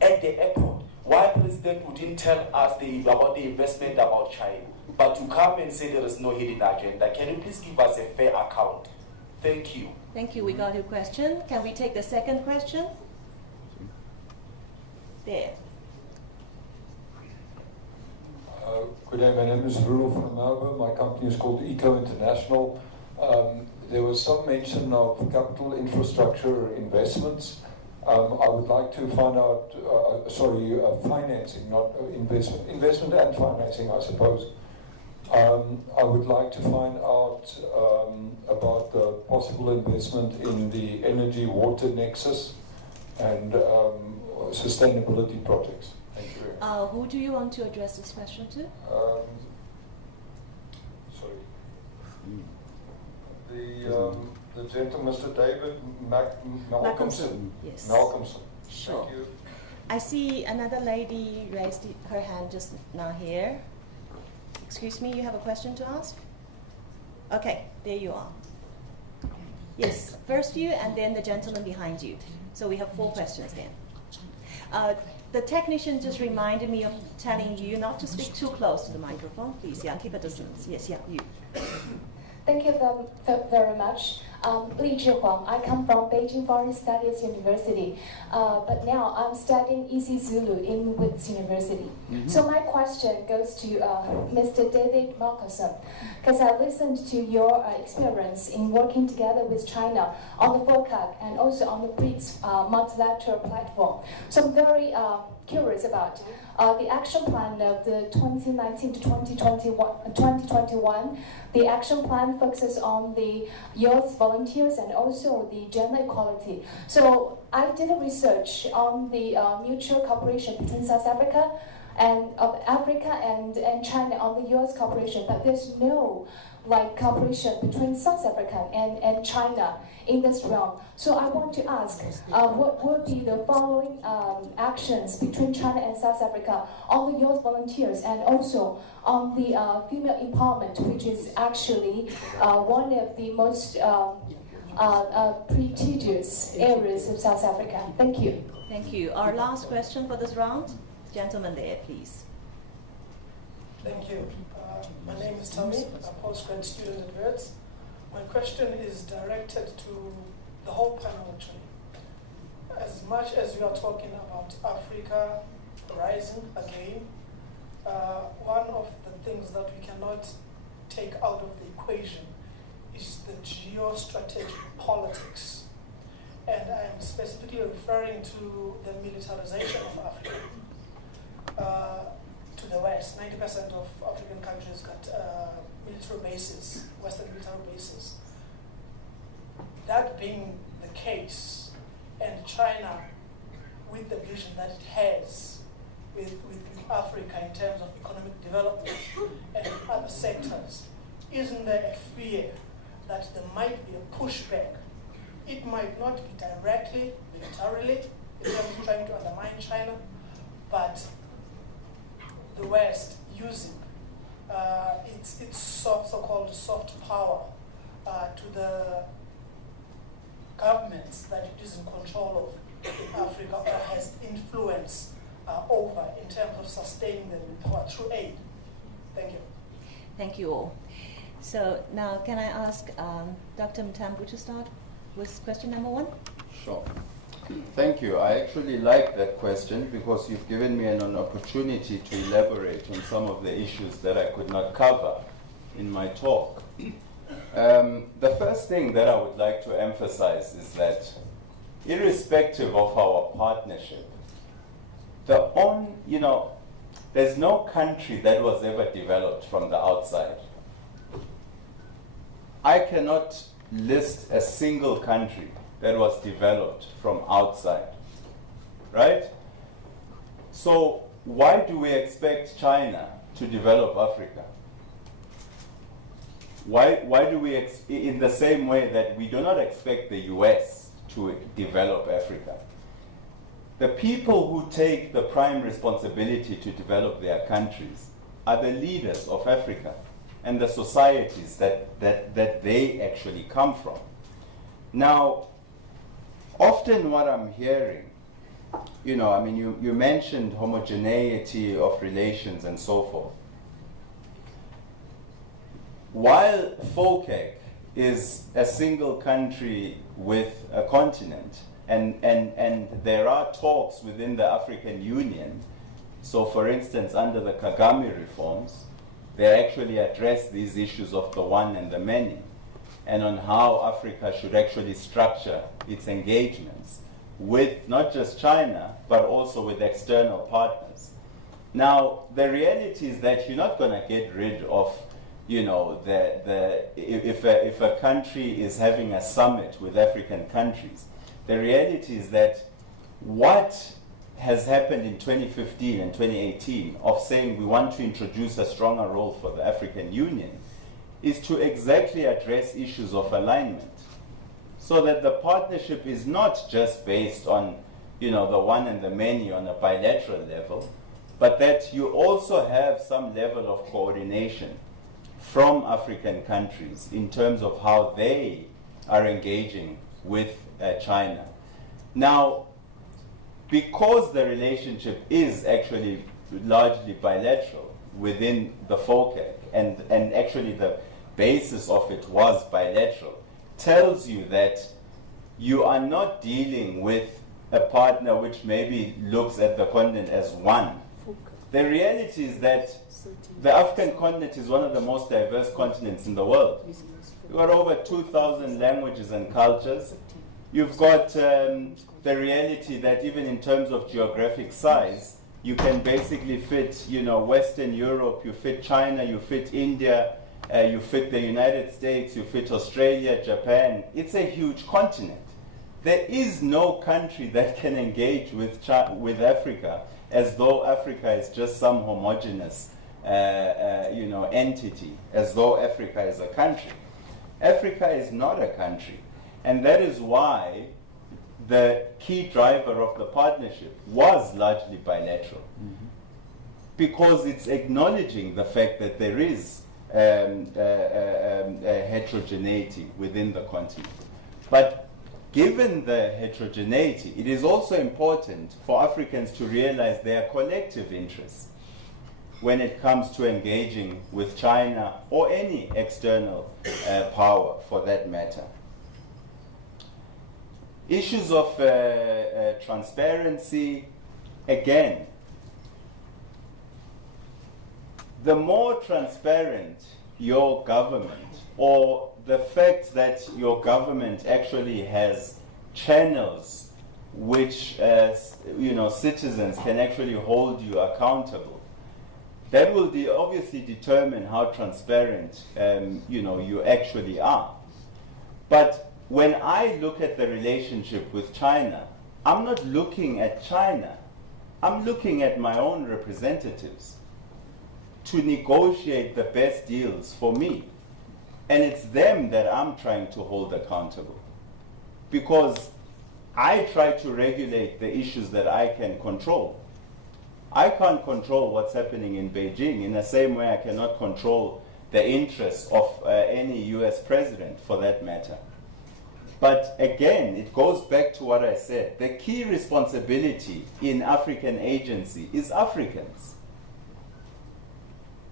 at the airport? Why President wouldn't tell us about the investment about China, but to come and say there is no hidden agenda? Can you please give us a fair account? Thank you. Thank you. We got your question. Can we take the second question? There. Good day, my name is Rudolf van Melbourne. My company is called Eco International. There was some mention of capital infrastructure investments. I would like to find out, financing, not investment and financing, I suppose. I would like to find out about the possible investment in the energy-water nexus and sustainability projects. Thank you very much. Who do you want to address this question to? The gentleman, Mr. David Malcolmson. Yes. Malcolmson. Sure. Thank you. I see another lady raised her hand just now here. Excuse me, you have a question to ask? Okay, there you are. Yes, first you and then the gentleman behind you. So we have 4 questions then. The technician just reminded me of telling you not to speak too close to the microphone, please. Yeah, keep a distance. Yes, yeah, you. Thank you very much. Li Zhihuang. I come from Beijing Foreign Studies University, but now I'm studying EC Zulu in Wits University. So my question goes to Mr. David Malcolmson, because I listened to your experience in working together with China on the FOCAC and also on the BRICS multilateral platform. So I'm very curious about the action plan of the 2019 to 2021. The action plan focuses on the youth volunteers and also the gender equality. So I did a research on the mutual cooperation between South Africa and China on the youth cooperation, but there's no cooperation between South Africa and China in this realm. So I want to ask, what would be the following actions between China and South Africa on the youth volunteers and also on the female empowerment, which is actually one of the most prestigious areas of South Africa. Thank you. Thank you. Our last question for this round. Gentleman there, please. Thank you. My name is Tommy, a postgrad student at Wits. My question is directed to the whole panel actually. As much as we are talking about Africa rising again, one of the things that we cannot take out of the equation is the geostrategic politics. And I'm specifically referring to the militarization of Africa. To the West, 90% of African countries got military bases, Western military bases. That being the case, and China, with the vision that it has with Africa in terms of economic development and other sectors, isn't there a fear that there might be a pushback? It might not be directly, militarily, in terms of trying to undermine China, but the West using its so-called soft power to the governments that it is in control of in Africa or has influence over in terms of sustaining them in power through aid. Thank you. Thank you all. So now can I ask Dr. Mtambu to start with question number 1? Sure. Thank you. I actually like that question because you've given me an opportunity to elaborate on some of the issues that I could not cover in my talk. The first thing that I would like to emphasize is that irrespective of our partnership, there's no country that was ever developed from the outside. I cannot list a single country that was developed from outside, right? So why do we expect China to develop Africa? Why do we, in the same way that we do not expect the US to develop Africa? The people who take the prime responsibility to develop their countries are the leaders of Africa and the societies that they actually come from. Now, often what I'm hearing, you mentioned homogeneity of relations and so forth. While FOCAC is a single country with a continent, and there are talks within the African Union, so for instance, under the Kagame reforms, they actually address these issues of the one and the many, and on how Africa should actually structure its engagements with not just China, but also with external partners. Now, the reality is that you're not going to get rid of, if a country is having a summit with African countries, the reality is that what has happened in 2015 and 2018 of saying we want to introduce a stronger role for the African Union is to exactly address issues of alignment, so that the partnership is not just based on, the one and the many on a bilateral level, but that you also have some level of coordination from African countries in terms of how they are engaging with China. Now, because the relationship is actually largely bilateral within the FOCAC, and actually the basis of it was bilateral, tells you that you are not dealing with a partner which maybe looks at the continent as one. The reality is that the African continent is one of the most diverse continents in the world. You've got over 2,000 languages and cultures. You've got the reality that even in terms of geographic size, you can basically fit, Western Europe, you fit China, you fit India, you fit the United States, you fit Australia, Japan. It's a huge continent. There is no country that can engage with Africa as though Africa is just some homogeneous entity, as though Africa is a country. Africa is not a country. And that is why the key driver of the partnership was largely bilateral. Mm-hmm. Because it's acknowledging the fact that there is a heterogeneity within the continent. But given the heterogeneity, it is also important for Africans to realize their collective interests when it comes to engaging with China or any external power for that matter. Issues of transparency, again, the more transparent your government, or the fact that your government actually has channels which citizens can actually hold you accountable, that will obviously determine how transparent you actually are. But when I look at the relationship with China, I'm not looking at China. I'm looking at my own representatives to negotiate the best deals for me. And it's them that I'm trying to hold accountable. Because I try to regulate the issues that I can control. I can't control what's happening in Beijing in the same way I cannot control the interests of any US president for that matter. But again, it goes back to what I said. The key responsibility in African agency is Africans.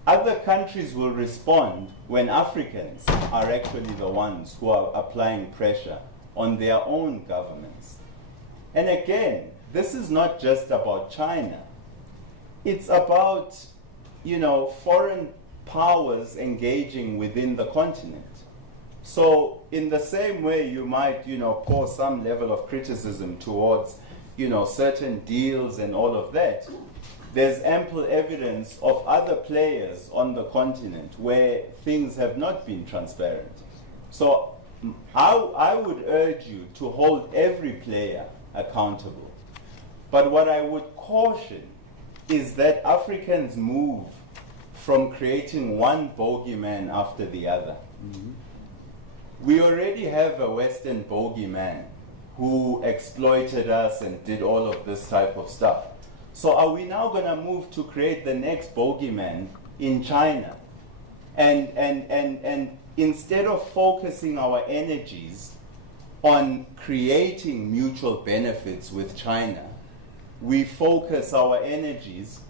Other countries will respond when Africans are actually the ones who are applying pressure on their own governments. And again, this is not just about China. It's about, foreign powers engaging within the continent. So in the same way you might, pour some level of criticism towards, certain deals and all of that, there's ample evidence of other players on the continent where things have not been transparent. So I would urge you to hold every player accountable. But what I would caution is that Africans move from creating one bogeyman after the other. Mm-hmm. We already have a Western bogeyman who exploited us and did all of this type of stuff. So are we now going to move to create the next bogeyman in China? And instead of focusing our energies on creating mutual benefits with China, we focus our energies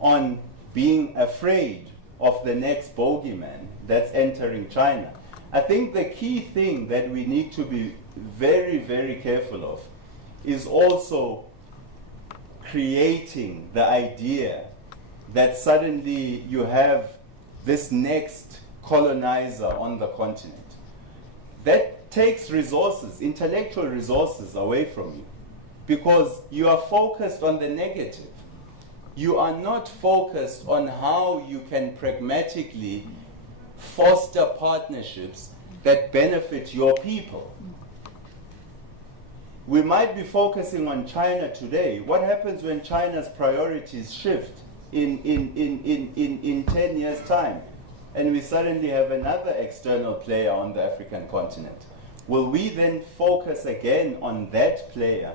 on being afraid of the next bogeyman that's entering China. I think the key thing that we need to be very, very careful of is also creating the idea that suddenly you have this next colonizer on the continent. That takes resources, intellectual resources away from you, because you are focused on the negative. You are not focused on how you can pragmatically foster partnerships that benefit your people. We might be focusing on China today. What happens when China's priorities shift in 10 years' time, and we suddenly have another external player on the African continent? Will we then focus again on that player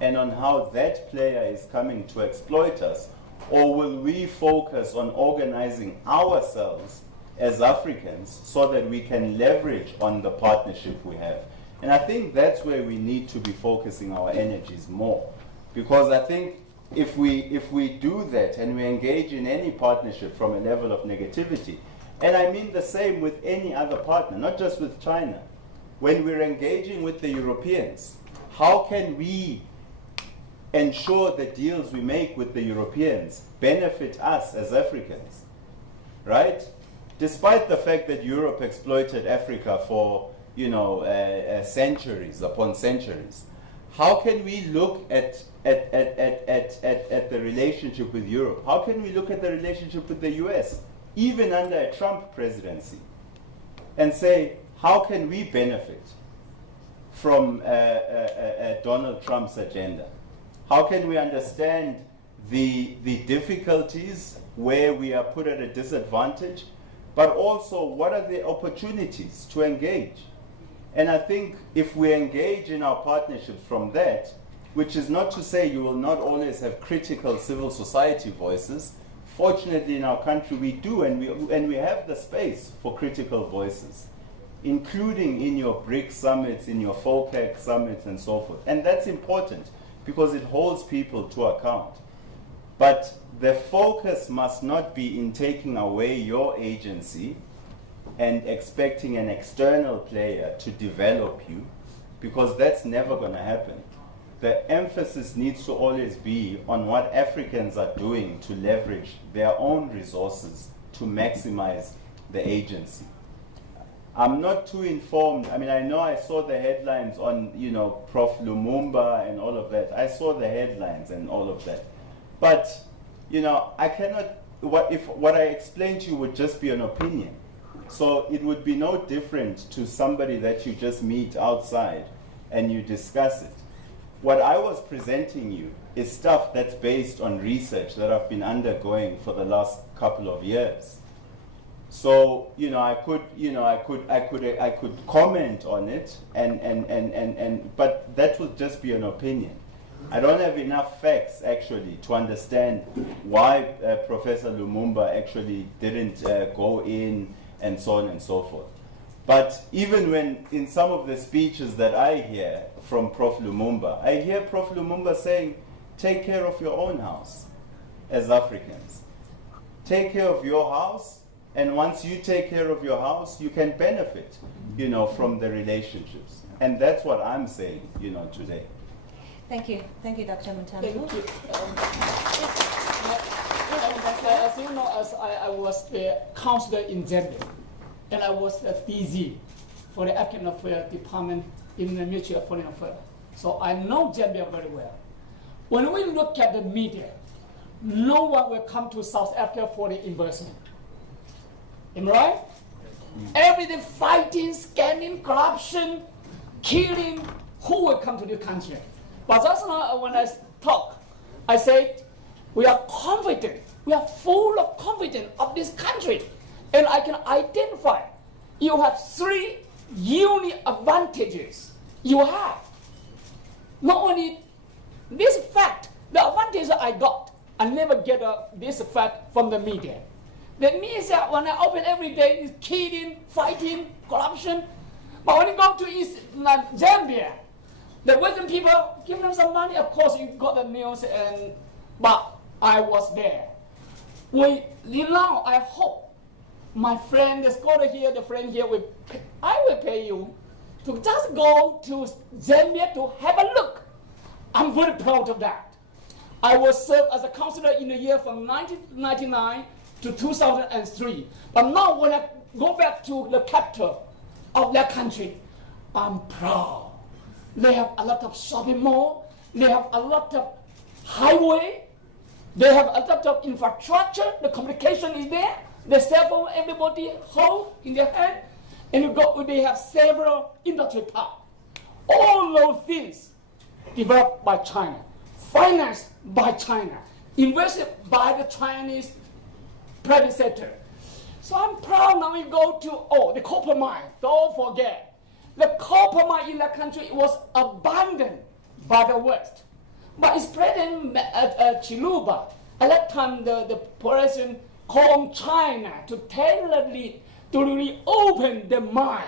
and on how that player is coming to exploit us? Or will we focus on organizing ourselves as Africans so that we can leverage on the partnership we have? And I think that's where we need to be focusing our energies more. Because I think if we do that and we engage in any partnership from a level of negativity, and I mean the same with any other partner, not just with China, when we're engaging with the Europeans, how can we ensure the deals we make with the Europeans benefit us as Africans, right? Despite the fact that Europe exploited Africa for centuries upon centuries, how can we look at the relationship with Europe? How can we look at the relationship with the US, even under a Trump presidency, and say, how can we benefit from Donald Trump's agenda? How can we understand the difficulties where we are put at a disadvantage, but also what are the opportunities to engage? And I think if we engage in our partnerships from that, which is not to say you will not always have critical civil society voices. Fortunately in our country we do, and we have the space for critical voices. including in your BRICS summits, in your FOPEC summits, and so forth. And that's important because it holds people to account. But the focus must not be in taking away your agency and expecting an external player to develop you, because that's never going to happen. The emphasis needs to always be on what Africans are doing to leverage their own resources to maximize the agency. I'm not too informed. I mean, I know I saw the headlines on, Prof. Lumumba and all of that. I saw the headlines and all of that. But, I cannot, what I explained to you would just be an opinion. So it would be no different to somebody that you just meet outside and you discuss it. What I was presenting you is stuff that's based on research that I've been undergoing for the last couple of years. So, I could comment on it but that would just be an opinion. I don't have enough facts actually to understand why Professor Lumumba actually didn't go in and so on and so forth. But even when in some of the speeches that I hear from Prof. Lumumba, I hear Prof. Lumumba saying, take care of your own house as Africans. Take care of your house, and once you take care of your house, you can benefit, from the relationships. And that's what I'm saying, today. Thank you. Thank you, Dr. Mtambu. Thank you. As you know, as I was the counselor in Zambia, and I was the DZ for the African Affairs Department in the Ministry of Foreign Affairs. So I know Zambia very well. When we look at the media, no one will come to South Africa for the investment. Am I right? Every day fighting, scamming, corruption, killing, who will come to the country? But that's not when I talk. I said, we are confident, we are full of confidence of this country. And I can identify, you have 3 unique advantages you have. Not only this fact, the advantage I got, I never get this fact from the media. That means that when I open every day, it's killing, fighting, corruption. But when you go to Zambia, the Western people give them some money. Of course, you got the news, but I was there. Now I hope my friend, the scholar here, the friend here, I will pay you to just go to Zambia to have a look. I'm very proud of that. I was served as a counselor in the year from 1999 to 2003. But now when I go back to the capital of their country, I'm proud. They have a lot of shopping mall. They have a lot of highway. They have a lot of infrastructure. The communication is there. The cell phone everybody hold in their hand. And they have several industry parks. All those things developed by China, financed by China, invested by the Chinese private sector. So I'm proud now we go to, the copper mine. Don't forget. The copper mine in that country was abandoned by the West. But it's President Chiluba, at that time the president called China to tailor lead to reopen the mine.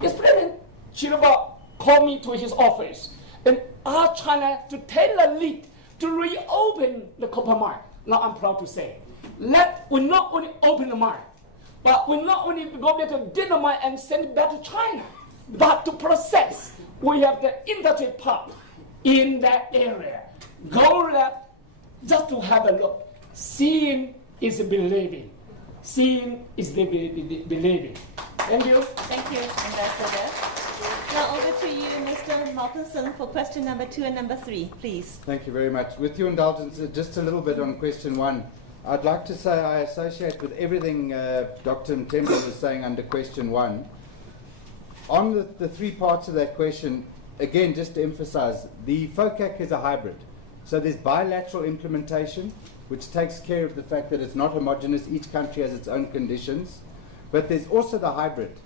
It's President Chiluba called me to his office and asked China to tailor lead to reopen the copper mine. Now I'm proud to say, we not only open the mine, but we not only go back to dinner mine and send it back to China, but to process. We have the industry park in that area. Go there just to have a look. Seeing is believing. Seeing is believing. Thank you. Thank you, Ambassador. Now over to you, Mr. Malkinson, for question number 2 and number 3, please. Thank you very much. With your indulgence, just a little bit on question 1. I'd like to say I associate with everything Dr. Mtembu was saying under question 1. On the 3 parts of that question, again, just to emphasize, the FOCAC is a hybrid. So there's bilateral implementation, which takes care of the fact that it's not homogeneous, each country has its own conditions. But there's also the hybrid,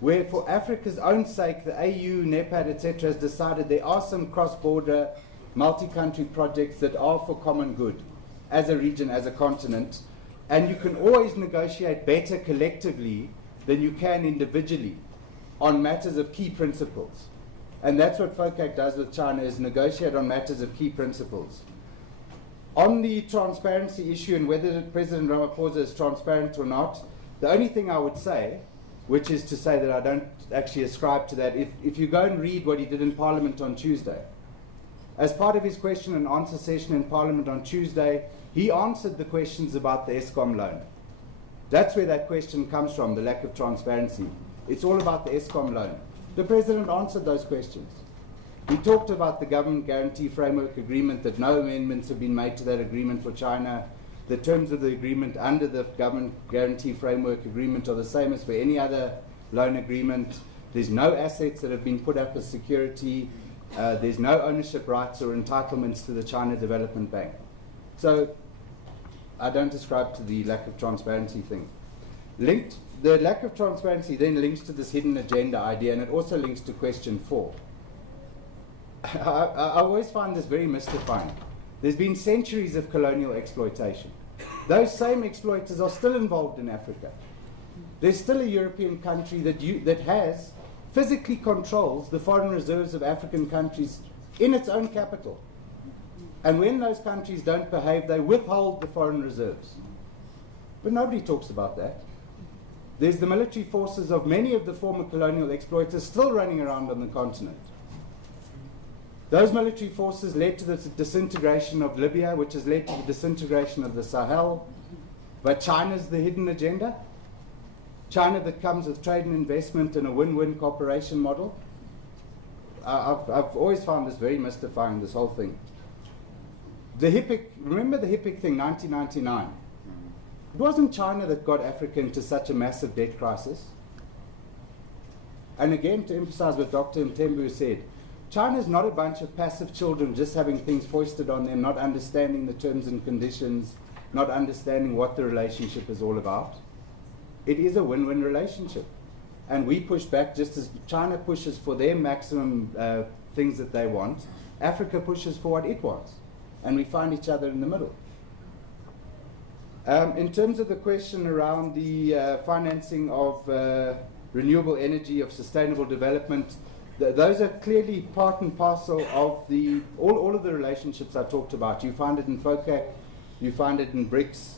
where for Africa's own sake, the AU, NEPAD, etc. has decided there are some cross-border, multi-country projects that are for common good, as a region, as a continent. And you can always negotiate better collectively than you can individually on matters of key principles. And that's what FOCAC does with China, is negotiate on matters of key principles. On the transparency issue and whether President Ramaphosa is transparent or not, the only thing I would say, which is to say that I don't actually ascribe to that, if you go and read what he did in Parliament on Tuesday, as part of his question and answer session in Parliament on Tuesday, he answered the questions about the ESCOM loan. That's where that question comes from, the lack of transparency. It's all about the ESCOM loan. The President answered those questions. He talked about the Government Guarantee Framework Agreement, that no amendments have been made to that agreement for China. The terms of the agreement under the Government Guarantee Framework Agreement are the same as for any other loan agreement. There's no assets that have been put up as security. There's no ownership rights or entitlements to the China Development Bank. So I don't ascribe to the lack of transparency thing. The lack of transparency then links to this hidden agenda idea, and it also links to question 4. I always find this very mystifying. There's been centuries of colonial exploitation. Those same exploiters are still involved in Africa. There's still a European country that has physically controls the foreign reserves of African countries in its own capital. And when those countries don't behave, they withhold the foreign reserves. But nobody talks about that. There's the military forces of many of the former colonial exploiters still running around on the continent. Those military forces led to the disintegration of Libya, which has led to the disintegration of the Sahel. But China's the hidden agenda? China that comes with trade and investment and a win-win cooperation model? I've always found this very mystifying, this whole thing. Remember the HIPC thing, 1999? It wasn't China that got Africa into such a massive debt crisis. And again, to emphasize what Dr. Mtembu said, China is not a bunch of passive children just having things foisted on them, not understanding the terms and conditions, not understanding what the relationship is all about. It is a win-win relationship. And we push back just as China pushes for their maximum things that they want, Africa pushes for what it wants. And we find each other in the middle. In terms of the question around the financing of renewable energy, of sustainable development, those are clearly part and parcel of all of the relationships I talked about. You find it in FOCAC, you find it in BRICS.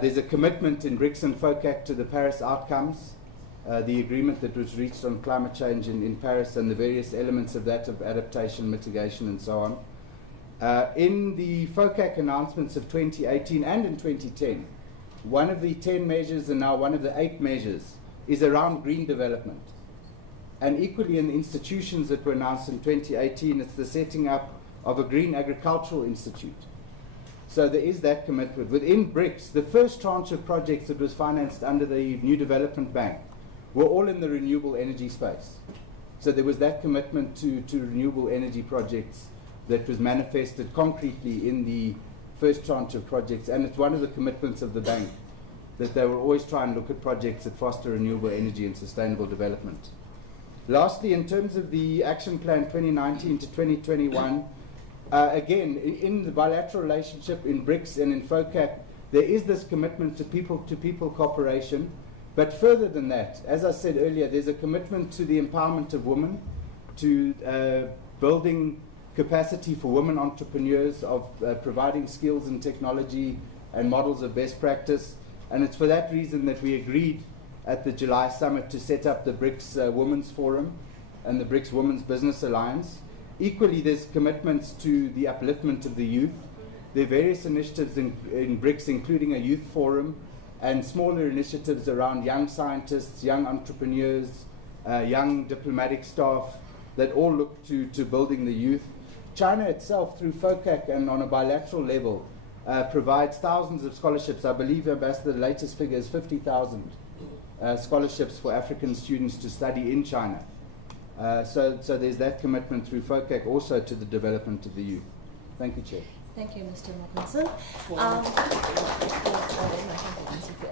There's a commitment in BRICS and FOCAC to the Paris outcomes, the agreement that was reached on climate change in Paris and the various elements of that, of adaptation, mitigation, and so on. In the FOCAC announcements of 2018 and in 2010, one of the 10 measures and now one of the 8 measures is around green development. And equally in the institutions that were announced in 2018, it's the setting up of a Green Agricultural Institute. So there is that commitment. Within BRICS, the first tranche of projects that was financed under the New Development Bank were all in the renewable energy space. So there was that commitment to renewable energy projects that was manifested concretely in the first tranche of projects. And it's one of the commitments of the bank, that they will always try and look at projects that foster renewable energy and sustainable development. Lastly, in terms of the Action Plan 2019 to 2021, again, in the bilateral relationship in BRICS and in FOCAC, there is this commitment to people-to-people cooperation. But further than that, as I said earlier, there's a commitment to the empowerment of women, to building capacity for women entrepreneurs, of providing skills and technology and models of best practice. And it's for that reason that we agreed at the July summit to set up the BRICS Women's Forum and the BRICS Women's Business Alliance. Equally, there's commitments to the upliftment of the youth. There are various initiatives in BRICS, including a youth forum and smaller initiatives around young scientists, young entrepreneurs, young diplomatic staff that all look to building the youth. China itself, through FOCAC and on a bilateral level, provides thousands of scholarships. I believe, Ambassador, the latest figure is 50,000 scholarships for African students to study in China. So there's that commitment through FOCAC also to the development of the youth. Thank you, Chair. Thank you, Mr. Mortensen.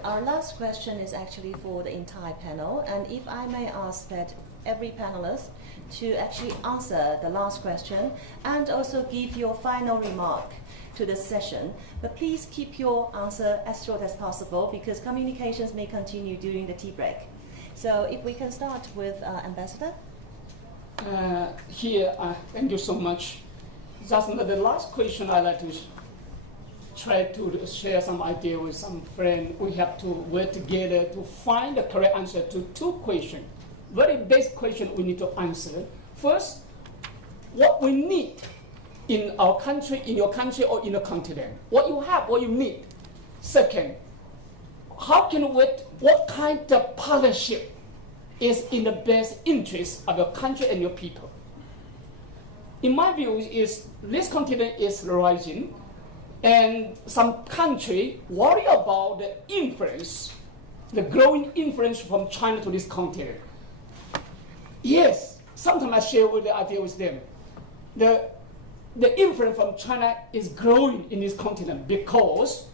Our last question is actually for the entire panel, and if I may ask that every panelist to actually answer the last question and also give your final remark to the session, but please keep your answer as short as possible because communications may continue during the tea break. So if we can start with Ambassador. Thank you so much. Just the last question I'd like to try to share some idea with some friend. We have to work together to find the correct answer to two questions. Very basic question we need to answer. First, what we need in our country, in your country, or in the continent. What you have, what you need. Second, how can we, what kind of partnership is in the best interest of your country and your people? In my view, is this continent is rising, and some country worry about the influence, the growing influence from China to this continent. Yes, sometimes I share with the idea with them. The influence from China is growing in this continent because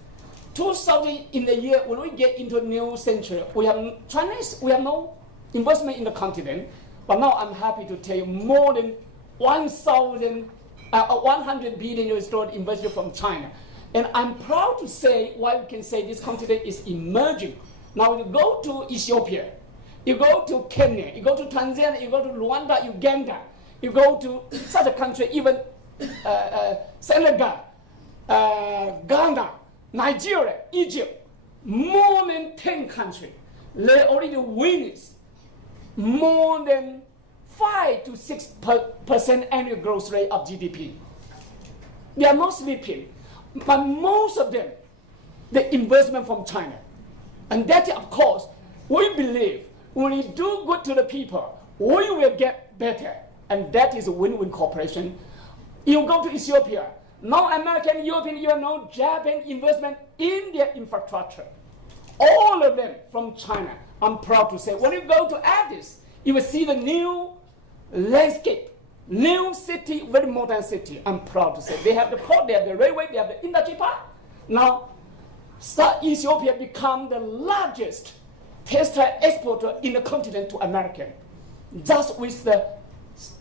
2000 in the year when we get into a new century, we have no investment in the continent, but now I'm happy to tell you more than 100 billion US dollar invested from China. And I'm proud to say why we can say this continent is emerging. Now you go to Ethiopia, you go to Kenya, you go to Tanzania, you go to Rwanda, Uganda, you go to such a country, even Senegal, Ghana, Nigeria, Egypt, more than 10 countries, they already witness more than 5 to 6% annual growth rate of GDP. They are not sleeping, but most of them, the investment from China. And that, of course, we believe when we do good to the people, we will get better. And that is a win-win cooperation. You go to Ethiopia, no American, European, Japan investment in their infrastructure. All of them from China. I'm proud to say, when you go to Addis, you will see the new landscape, new city, very modern city. I'm proud to say. They have the port, they have the railway, they have the industry park. Now, Ethiopia become the largest textile exporter in the continent to America, just with the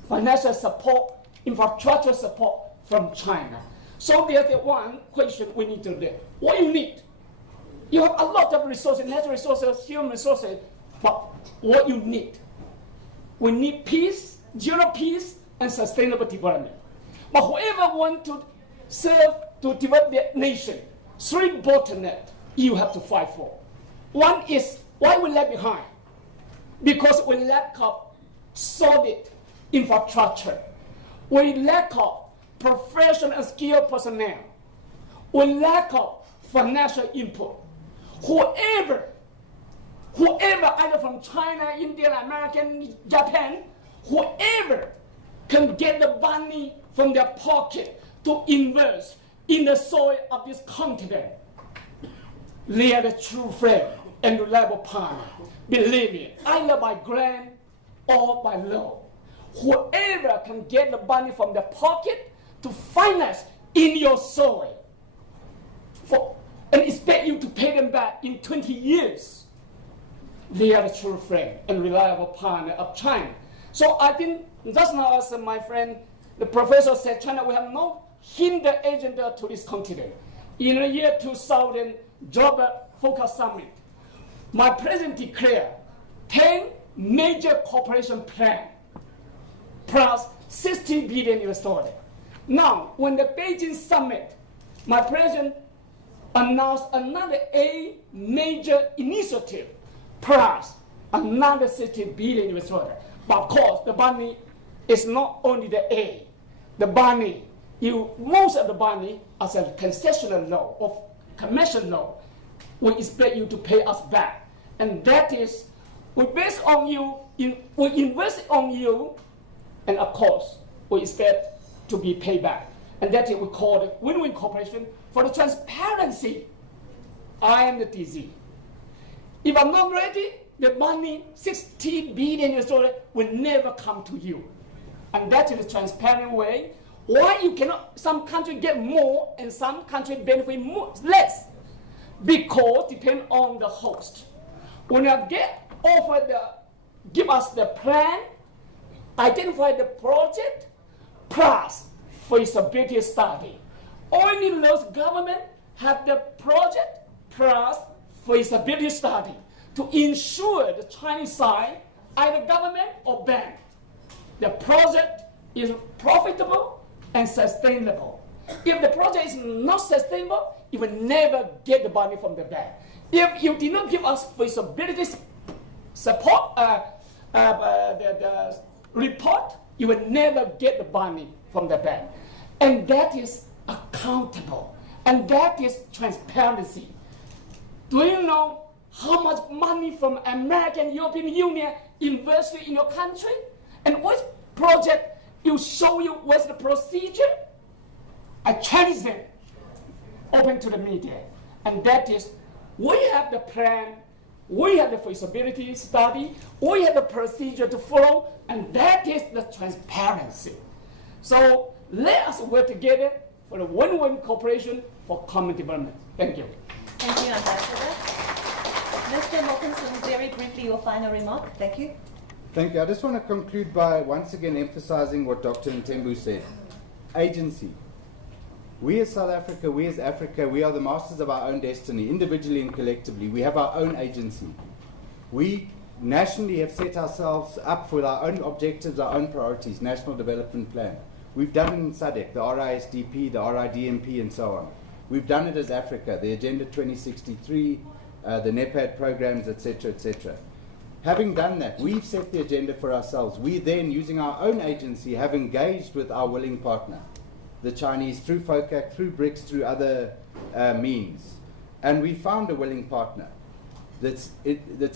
financial support, infrastructure support from China. So there's the one question we need to do. What you need? You have a lot of resources, natural resources, human resources, but what you need? We need peace, general peace, and sustainable development. But whoever wants to serve to develop their nation, three bottlenecks you have to fight for. One is why we lag behind? Because we lack of solid infrastructure. We lack of professional and skilled personnel. We lack of financial input. Whoever, either from China, India, American, Japan, whoever can get the money from their pocket to invest in the soil of this continent, they are the true friend and reliable partner. Believe me, either by grant or by loan. Whoever can get the money from their pocket to finance in your soil and expect you to pay them back in 20 years, they are the true friend and reliable partner of China. So I think just now, as my friend, the professor said, China, we have no hidden agenda to this continent. In the year 2000, Joburg Focus Summit, my president declared 10 major cooperation plans plus 60 billion US dollars. Now, when the Beijing summit, my president announced another 8 major initiative plus another 60 billion US dollars. But of course, the money is not only the A. The money, most of the money as a concessional law or commercial law, we expect you to pay us back. And that is, we base on you, we invest on you, and of course, we expect to be paid back. And that is we call the win-win cooperation for the transparency. I am the DZ. If I'm not ready, the money, 60 billion US dollars, will never come to you. And that is the transparent way. Why you cannot, some country get more and some country benefit more, less? Because depend on the host. When you get offered give us the plan, identify the project, plus feasibility study. Only those government have the project plus feasibility study to ensure the Chinese side, either government or bank, the project is profitable and sustainable. If the project is not sustainable, you will never get the money from the bank. If you did not give us feasibility support, the report, you will never get the money from the bank. And that is accountable. And that is transparency. Do you know how much money from American European Union invested in your country? And what project you show you what's the procedure? A Chinese bank open to the media. And that is, we have the plan, we have the feasibility study, we have the procedure to follow, and that is the transparency. So let us work together for a win-win cooperation for common development. Thank you. Thank you, Ambassador. Mr. Wilkinson, very briefly, your final remark. Thank you. Thank you. I just want to conclude by once again emphasizing what Dr. Ntembu said. Agency. We as South Africa, we as Africa, we are the masters of our own destiny, individually and collectively. We have our own agency. We nationally have set ourselves up with our own objectives, our own priorities, National Development Plan. We've done it in SADC, the RISDP, the RIDMP, and so on. We've done it as Africa, the Agenda 2063, the NEPAD programs, etc., etc. Having done that, we've set the agenda for ourselves. We then, using our own agency, have engaged with our willing partner, the Chinese, through FOCAC, through BRICS, through other means. And we found a willing partner that's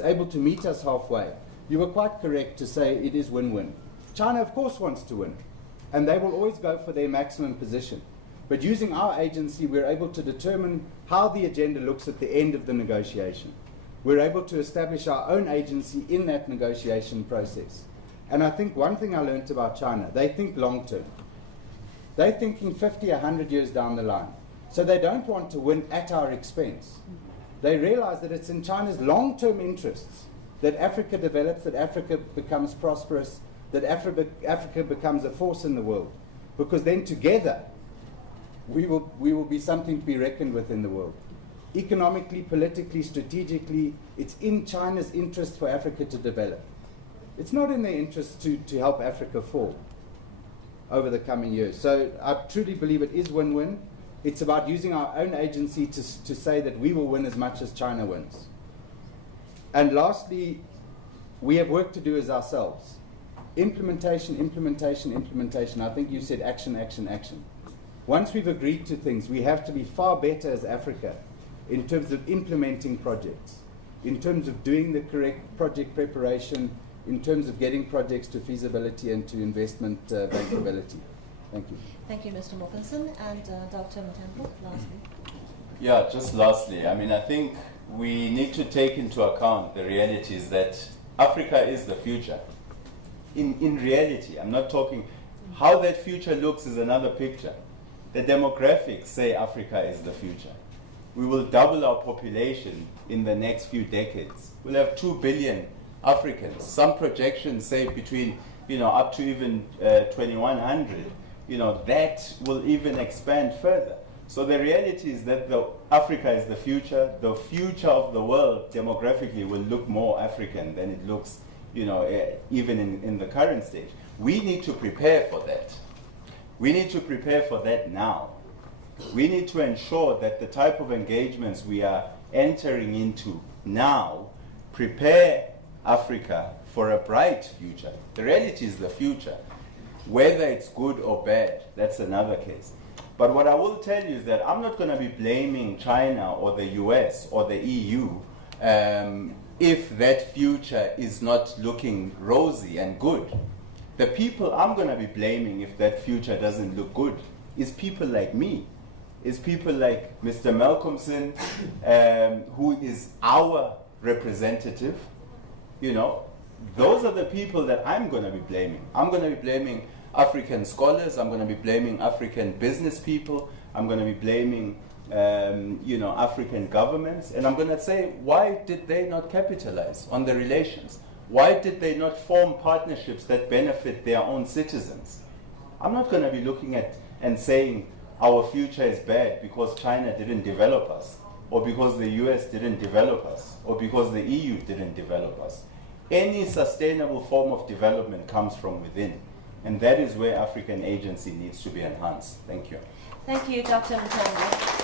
able to meet us halfway. You were quite correct to say it is win-win. China, of course, wants to win, and they will always go for their maximum position. But using our agency, we're able to determine how the agenda looks at the end of the negotiation. We're able to establish our own agency in that negotiation process. And I think one thing I learned about China, they think long-term. They're thinking 50, 100 years down the line. So they don't want to win at our expense. They realize that it's in China's long-term interests that Africa develops, that Africa becomes prosperous, that Africa becomes a force in the world. Because then together, we will be something to be reckoned with in the world. Economically, politically, strategically, it's in China's interest for Africa to develop. It's not in their interest to help Africa fall over the coming years. So I truly believe it is win-win. It's about using our own agency to say that we will win as much as China wins. And lastly, we have work to do as ourselves. Implementation, implementation, implementation. I think you said action, action, action. Once we've agreed to things, we have to be far better as Africa in terms of implementing projects, in terms of doing the correct project preparation, in terms of getting projects to feasibility and to investment bankability. Thank you. Thank you, Mr. Wilkinson. And Dr. Ntembu, lastly. Yeah, just lastly, I mean, I think we need to take into account the realities that Africa is the future. In reality, I'm not talking, how that future looks is another picture. The demographics say Africa is the future. We will double our population in the next few decades. We'll have 2 billion Africans. Some projections say between, up to even 2100. That will even expand further. So the reality is that Africa is the future. The future of the world demographically will look more African than it looks, even in the current stage. We need to prepare for that. We need to prepare for that now. We need to ensure that the type of engagements we are entering into now prepare Africa for a bright future. The reality is the future. Whether it's good or bad, that's another case. But what I will tell you is that I'm not going to be blaming China or the US or the EU if that future is not looking rosy and good. The people I'm going to be blaming if that future doesn't look good is people like me, is people like Mr. Malcolmson, who is our representative. Those are the people that I'm going to be blaming. I'm going to be blaming African scholars. I'm going to be blaming African business people. I'm going to be blaming, African governments. And I'm going to say, why did they not capitalize on the relations? Why did they not form partnerships that benefit their own citizens? I'm not going to be looking at and saying our future is bad because China didn't develop us. or because the US didn't develop us, or because the EU didn't develop us. Any sustainable form of development comes from within. And that is where African agency needs to be enhanced. Thank you. Thank you, Dr. Mtambo.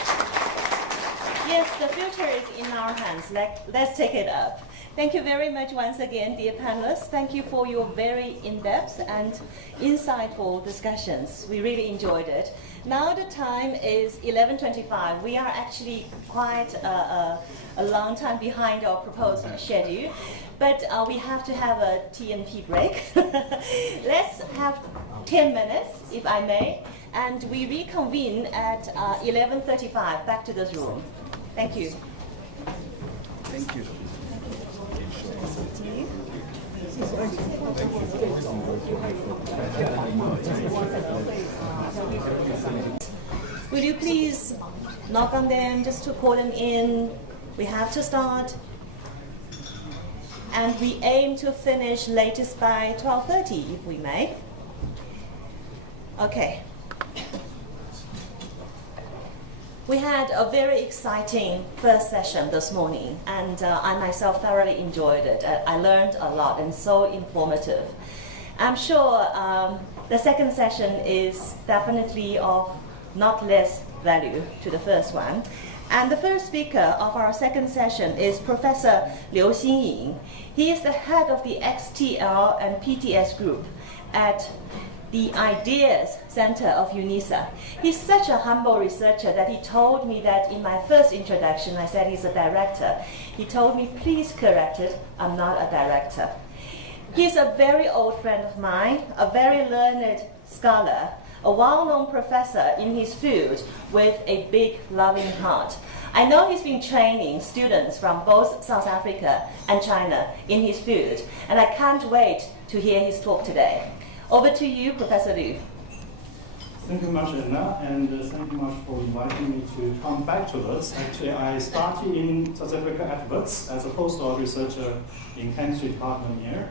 Yes, the future is in our hands. Let's take it up. Thank you very much once again, dear panelists. Thank you for your very in-depth and insightful discussions. We really enjoyed it. Now the time is 11:25. We are actually quite a long time behind our proposed schedule, but we have to have a T&P break. Let's have 10 minutes, if I may, and we reconvene at 11:35. Back to this room. Thank you. Thank you. Will you please knock on them just to call them in? We have to start. And we aim to finish latest by 12:30, if we may. Okay. We had a very exciting first session this morning, and I myself thoroughly enjoyed it. I learned a lot and so informative. I'm sure the second session is definitely of not less value to the first one. And the first speaker of our second session is Professor Liu Xinying. He is the head of the XTL and PTS group at the Ideas Center of UNISA. He's such a humble researcher that he told me that in my first introduction, I said he's a director. He told me, please correct it, I'm not a director. He's a very old friend of mine, a very learned scholar, a well-known professor in his field with a big, loving heart. I know he's been training students from both South Africa and China in his field, and I can't wait to hear his talk today. Over to you, Professor Liu. Thank you much, Anna, and thank you much for inviting me to come back to this. Actually, I started in South Africa at Wits as a postdoc researcher in chemistry department here.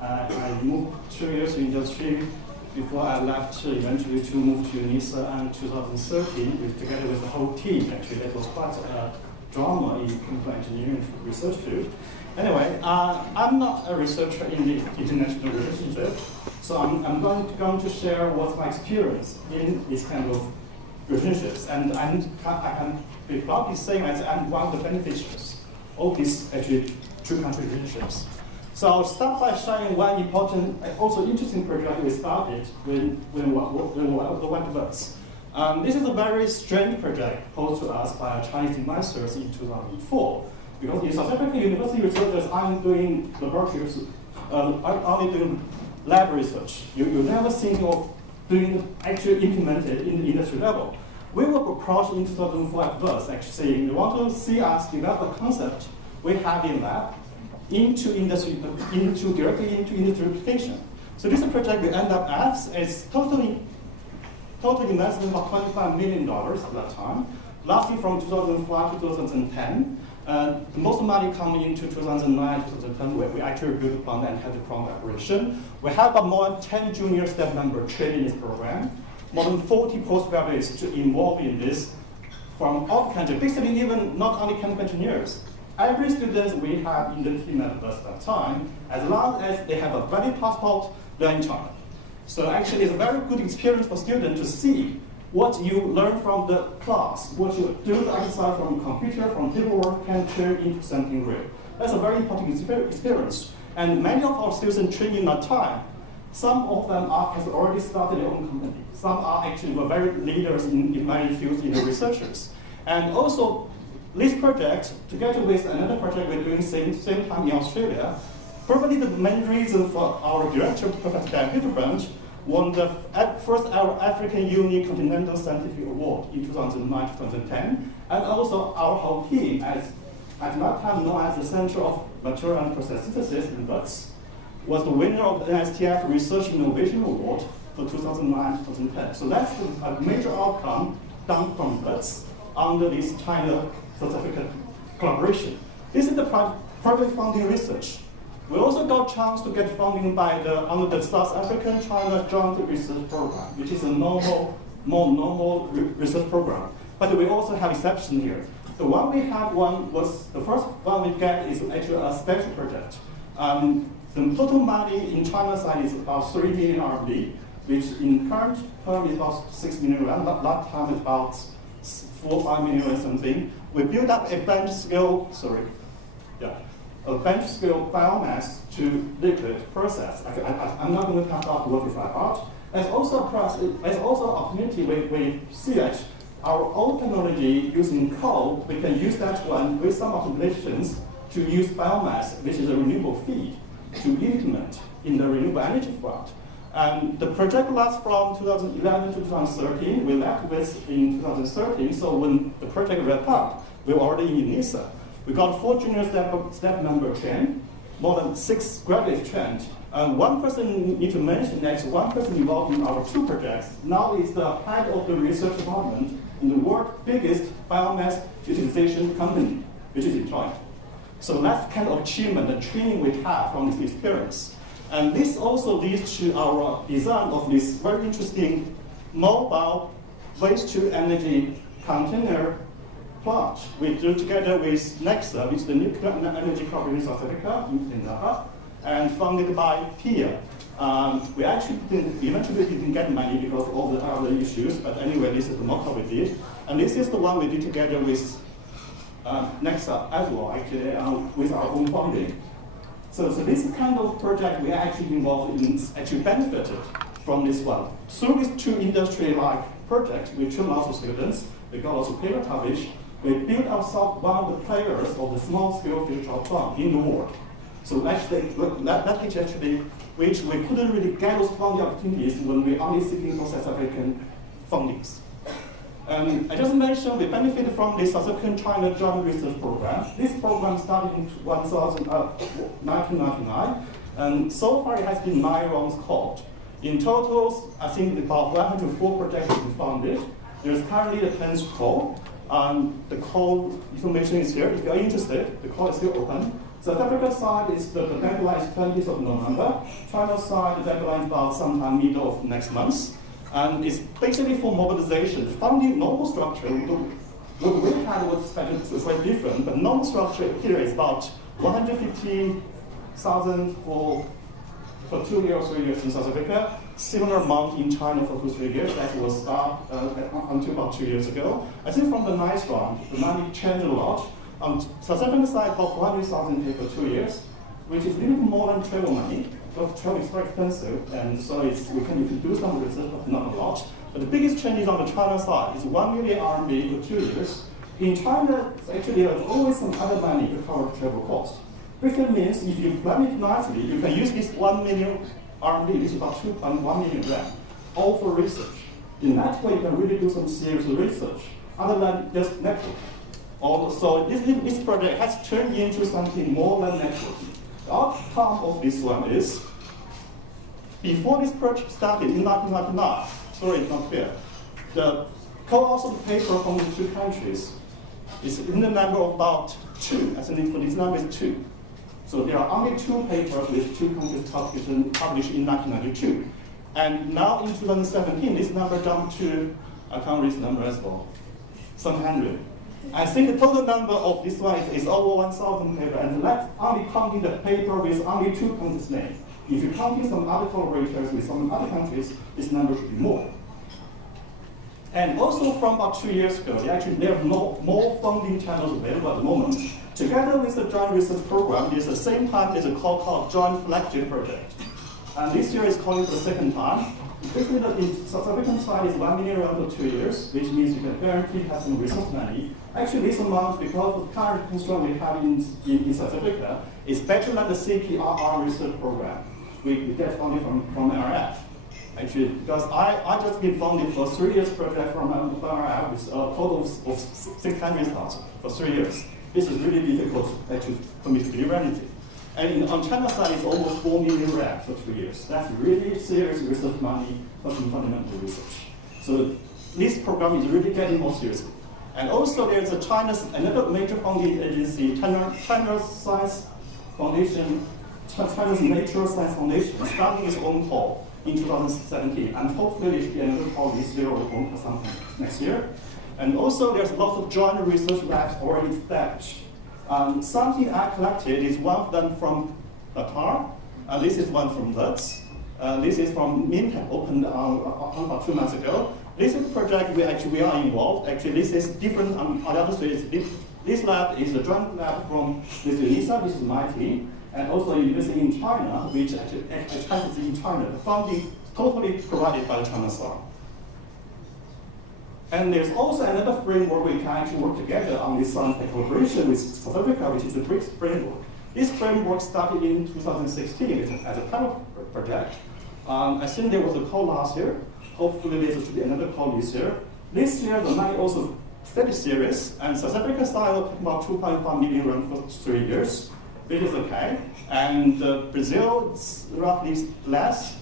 I moved 2 years in industry before I left eventually to move to UNISA in 2013 together with the whole team. Actually, that was quite a drama in chemical engineering research field. Anyway, I'm not a researcher in the international relationship, so I'm going to share what's my experience in these kind of relationships, and I can be proudly saying that I'm one of the beneficiaries of these actually two-country relationships. So I'll start by sharing one important, also interesting project we started when the Went Wits. This is a very strange project posed to us by Chinese investors in 2004. Because in South Africa university researchers aren't doing laboratories, only doing lab research. You never think of doing actually implemented in the industry level. We were approached in 2004 at first, actually saying they want to see us develop a concept we have in lab into industry, directly into industry application. So this project we end up as is total investment of $25 million at that time, lasting from 2005 to 2010. Most money coming into 2009, 2010, where we actually built the plant and had the plant operation. We have about more than 10 junior staff members trained in this program, more than 40 postgraduates involved in this from all countries, basically even not only chemical engineers. Every student we have in the team at that time, as long as they have a valid passport, they're in China. So actually it's a very good experience for students to see what you learn from the class, what you do the exercise from computer, from paperwork, can turn into something real. That's a very important experience. And many of our students trained in that time, some of them has already started their own company. Some are actually very leaders in many fields in the researchers. And also, this project, together with another project we're doing same time in Australia, probably the main reason for our director, Professor Dan Hildebrand, won the first ever African Union Continental Scientific Award in 2009-2010, and also our whole team, at that time known as the Center of Material and Process Synthesis in Wits, was the winner of the NSTF Research Innovation Award for 2009-2010. So that's a major outcome done from Wits under this China-South Africa collaboration. This is the private funding research. We also got a chance to get funding under the South African-China Joint Research Program, which is a more normal research program. But we also have exception here. The one we had was, the first one we get is actually a special project. The total money in China side is about 3 million RMB, which in current term is about 6 million rand. Last time is about 4 or 5 million or something. We built up a bench scale, a bench scale biomass to liquid process. I'm not going to talk about what is that part. As also opportunity, we see that our old technology using coal, we can use that one with some optimizations to use biomass, which is a renewable feed, to implement in the renewable energy front. And the project lasts from 2011 to 2013. We left with in 2013, so when the project wrapped up, we were already in NISA. We got 4 junior staff member trained, more than 6 graduates trained. And one person need to mention that one person involved in our 2 projects now is the head of the research department in the world's biggest biomass utilization company, which is in China. So that's kind of achievement and training we have from this experience. And this also leads to our design of this very interesting mobile waste-to-energy container plant. We do together with NEXA, which is the Nuclear Energy Corporation in South Africa, in Dhaka, and funded by PIA. We actually eventually didn't get money because of all the other issues, but anyway, this is the motto we did. And this is the one we did together with NEXA as well, actually, with our own funding. So this kind of project we are actually involved in, actually benefited from this one. Through these 2 industry-like projects, we trained lots of students, we got lots of paper coverage, we built ourselves one of the players of the small-scale future fund in the world. So actually, that is actually, which we couldn't really get those funding opportunities when we only seeking for South African fundings. I just mentioned we benefited from the South African China Joint Research Program. This program started in 1999, and so far it has been 9 rounds called. In total, I think about 104 projects have been funded. There's currently the 10th call. The call information is here. If you're interested, the call is still open. South Africa side is the deadline is 20th of November. China side, the deadline is about sometime middle of next month. And it's basically for mobilization. Funding normal structure, what we had was quite different, but normal structure here is about 150,000 for 2 years or 3 years in South Africa. Similar amount in China for 2-3 years. That was until about 2 years ago. I think from the nice round, the money changed a lot. On South African side, about 400,000 for 2 years, which is a little bit more than travel money. Because travel is very expensive, and so you can do some research, but not a lot. But the biggest change is on the China side. It's 1 million RMB for 2 years. In China, actually, there's always some other money to cover travel costs. Which means if you plan it nicely, you can use this 1 million RMB, which is about 2.1 million rand, all for research. In that way, you can really do some serious research, other than just networking. So this project has turned into something more than networking. The outcome of this one is, before this project started in 1999, sorry, it's not clear, the co-authored paper from the 2 countries is in the number of about 2. I think for this number is 2. So there are only 2 papers with 2 countries published in 1992. And now in 2017, this number jumped to, I can't read the number as well, some 100. I think the total number of this one is over 1,000 papers, and that's only counting the paper with only 2 countries' names. If you're counting some other collaborators with some other countries, this number should be more. And also from about 2 years ago, there are more funding channels available at the moment. Together with the Joint Research Program, there's the same time there's a call called Joint Flagship Project. And this year is calling for the 2nd time. Basically, the South African side is 1 million rand for 2 years, which means you can guarantee have some resource money. Actually, this amount, because of the current constraint we have in South Africa, is better than the CPRR research program. We get funding from RF. Actually, because I just been funded for 3 years project from RF with a total of 600,000 for 3 years. This is really difficult actually for me to deliver anything. And on China side, it's almost 4 million rand for 2 years. That's really serious research money for some fundamental research. So this program is really getting more seriously. And also there's another major funding agency, China's Science Foundation, China's Nature Science Foundation, starting its own call in 2017. And hopefully there should be another call this year or something next year. And also there's lots of joint research labs already established. Something I collected is one of them from Qatar. This is one from Wits. This is from Mintek, opened about 2 months ago. This is a project we are involved. Actually, this is different on the other side. This lab is a joint lab from this UNISA, this is my team, and also a university in China, which actually is in China. The funding totally provided by the China side. And there's also another framework we can actually work together on this science collaboration with South Africa, which is the BRICS framework. This framework started in 2016 as a pilot project. I think there was a call last year. Hopefully there should be another call this year. This year the money also fairly serious, and South Africa side will take about 2.5 million rand for 3 years, which is okay. And Brazil is roughly less,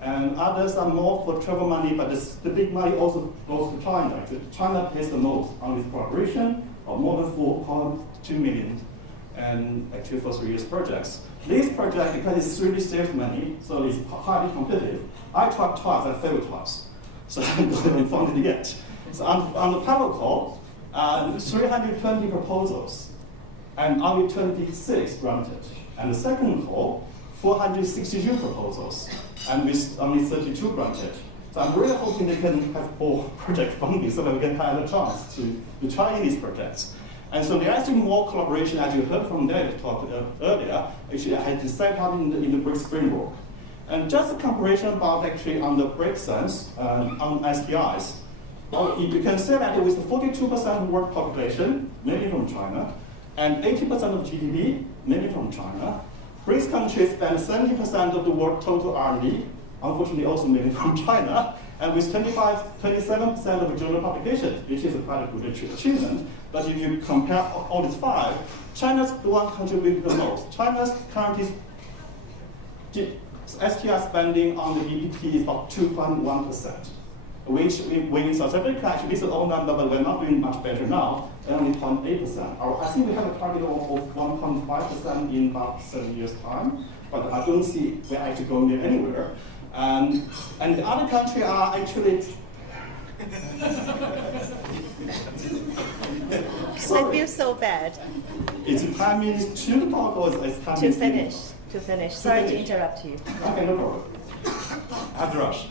and others are more for travel money, but the big money also goes to China. Actually, China pays the most on this collaboration, of more than 4.2 million, and actually for 3 years projects. This project, because it's really serious money, so it's highly competitive. I tried twice, I failed twice, so I haven't found it yet. So on the panel call, 320 proposals, and only 26 granted. And the second call, 462 proposals, and with only 32 granted. So I'm really hoping they can have more project funding so that we can have a chance to try these projects. And so there's actually more collaboration, as you heard from David talk earlier, actually I had to set up in the BRICS framework. And just a comparison about actually on the BRICS sense, on SPIs, you can say that with 42% of world population, mainly from China, and 80% of GDP, mainly from China, BRICS countries spend 70% of the world total R&D, unfortunately also mainly from China, and with 27% of the general population, which is quite a good achievement. But if you compare all these five, China's the one contributing the most. China's currently STI spending on the BBP is about 2.1%, which we in South Africa, actually this is all number, but we're not doing much better now, only 0.8%. I think we have a target of 1.5% in about 7 years' time, but I don't see we're actually going there anywhere. And the other countries are actually... I feel so bad. It's time means to talk or it's time to finish. To finish. Sorry to interrupt you. Okay, no problem. I have to rush.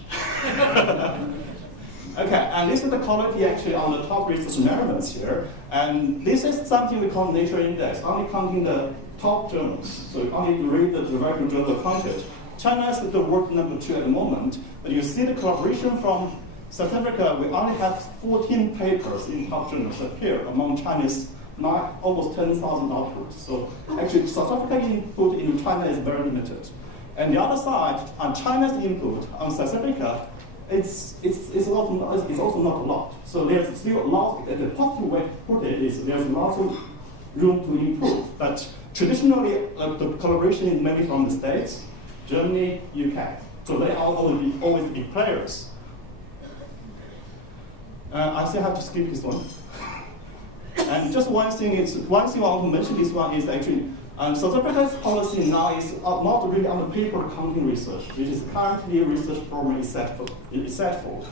Okay, and this is the quality actually on the top research measurements here. And this is something we call Nature Index, only counting the top journals. So you only read the regular journal content. China is the world number 2 at the moment, but you see the collaboration from South Africa, we only have 14 papers in top journals appear among Chinese, almost 10,000 outputs. So actually, South African input in China is very limited. And the other side, on China's input on South Africa, it's also not a lot. So there's still a lot, the positive way to put it is there's lots of room to improve. But traditionally, the collaboration is mainly from the States, Germany, UK. So they are always big players. I still have to skip this one. And just one thing I want to mention this one is actually, South Africa's policy now is not really on the paper counting research, which is currently a research program is set for.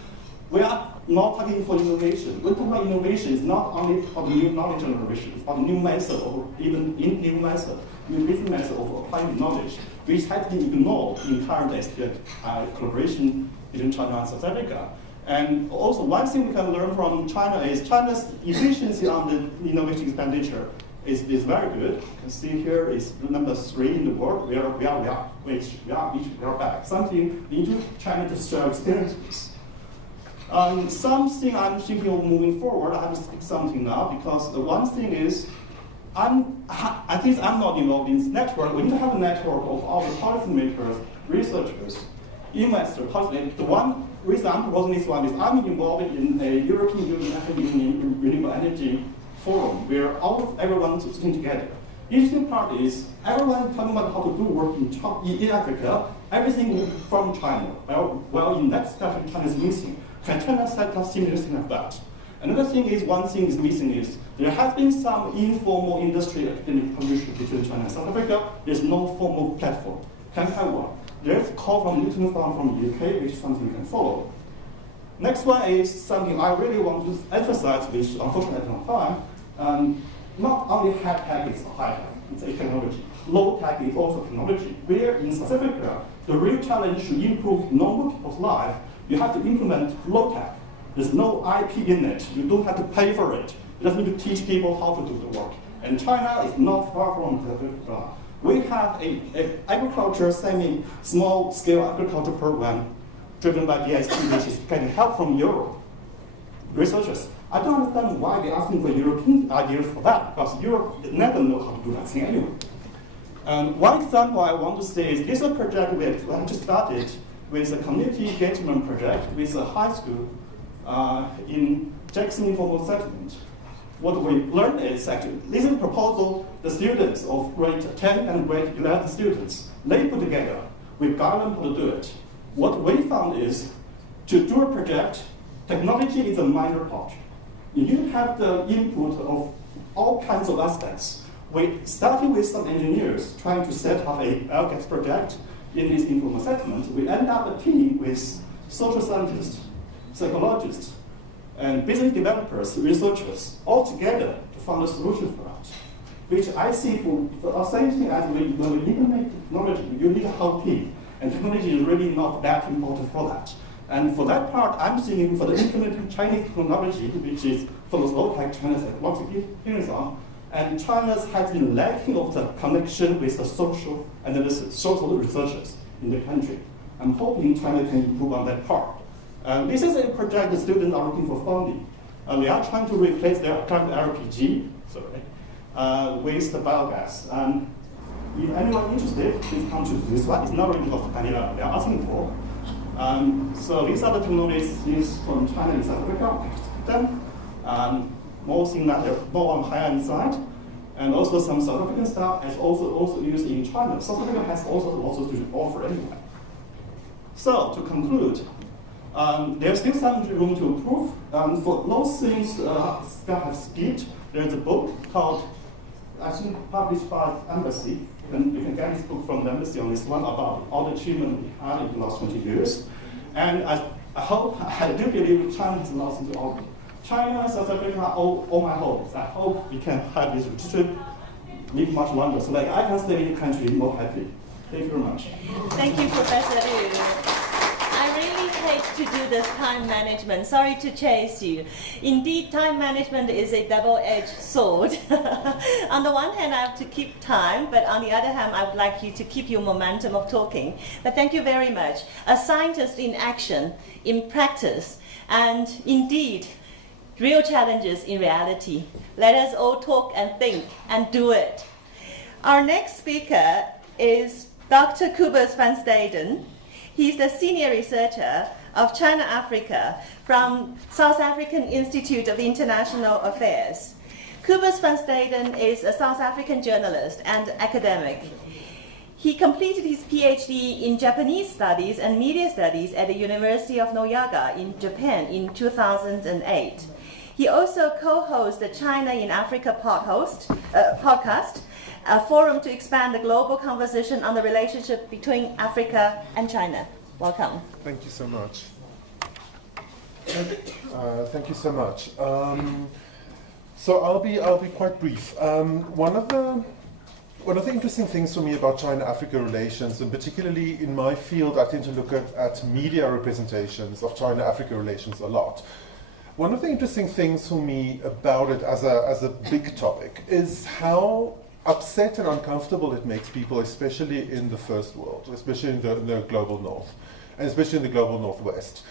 We are not talking for innovation. When we talk about innovation, it's not only for the new knowledge generation, it's about the new method or even new method, new business method of applying knowledge, which has been ignored in current collaboration between China and South Africa. And also, one thing we can learn from China is China's efficiency on the innovation expenditure is very good. You can see here is number 3 in the world. We are back. Something we need China to share experience with. Something I'm thinking of moving forward. I have to speak something now because the one thing is, at least I'm not involved in this network. We need to have a network of all the policymakers, researchers, investors. The one reason I'm proposing this one is I'm involved in a European Union renewable energy forum where everyone is sitting together. Interesting part is everyone talking about how to do work in Africa, everything from China. Well, in that discussion, China is missing. Can China set up similar thing like that? Another thing is, one thing is missing is, there has been some informal industry academic contribution between China and South Africa. There's no formal platform. Can I have one? There's a call from Newton Farm from the UK, which is something we can follow. Next one is something I really want to emphasize, which unfortunately I don't have time. Not only high tech is high tech, it's a technology. Low tech is also technology. Where in South Africa, the real challenge to improve normal people's life, you have to implement low tech. There's no IP in it. You don't have to pay for it. You just need to teach people how to do the work. And China is not far from South Africa. We have an agriculture, small scale agriculture program driven by DST, which is getting help from Europe researchers. I don't understand why they're asking for European ideas for that, because Europe never know how to do that thing anyway. One example I want to say is this is a project we just started with a community engagement project with a high school in Jackson Informal Settlement. What we learned is actually, this is a proposal the students of grade 10 and grade 11 students, they put together. We guide them how to do it. What we found is, to do a project, technology is a minor part. You need to have the input of all kinds of aspects. We started with some engineers trying to set up a biogas project in this informal settlement. We end up a team with social scientists, psychologists, and business developers, researchers, all together to find a solution for that. Which I see for the same thing as when we implement technology, you need a whole team. And technology is really not that important for that. And for that part, I'm seeing for the implementing Chinese technology, which is for the low tech China's had lots of experience on, and China has been lacking of the connection with the social and the social researchers in the country. I'm hoping China can improve on that part. This is a project the students are looking for funding. They are trying to replace their current LPG with the biogas. If anyone interested, please come to this one. It's not really what they are asking for. So these are the technologies from China and South Africa. More things that are more on high-end side. And also some South African stuff is also used in China. South Africa has also to offer anyway. So to conclude, there's still some room to improve. For those things that have speed, there's a book called, I think, published by Embassy. You can get this book from the Embassy on this one about all the achievement we had in the last 20 years. And I do believe China has lost into all. China, South Africa, all my hopes. I hope we can have this trip live much longer, so that I can stay in the country more happy. Thank you very much. Thank you, Professor Liu. I really hate to do this time management. Sorry to chase you. Indeed, time management is a double-edged sword. On the one hand, I have to keep time, but on the other hand, I would like you to keep your momentum of talking. But thank you very much. A scientist in action, in practice, and indeed, real challenges in reality. Let us all talk and think and do it. Our next speaker is Dr. Cobus van Staden. He's the senior researcher of China Africa from South African Institute of International Affairs. Cobus van Staden is a South African journalist and academic. He completed his PhD in Japanese studies and media studies at the University of Noyaga in Japan in 2008. He also co-hosts the China in Africa podcast, a forum to expand the global conversation on the relationship between Africa and China. Welcome. Thank you so much. Thank you so much. So I'll be quite brief. One of the interesting things for me about China-Africa relations, and particularly in my field, I tend to look at media representations of China-Africa relations a lot. One of the interesting things for me about it as a big topic is how upset and uncomfortable it makes people, especially in the first world, especially in the global north, and especially in the global northwest.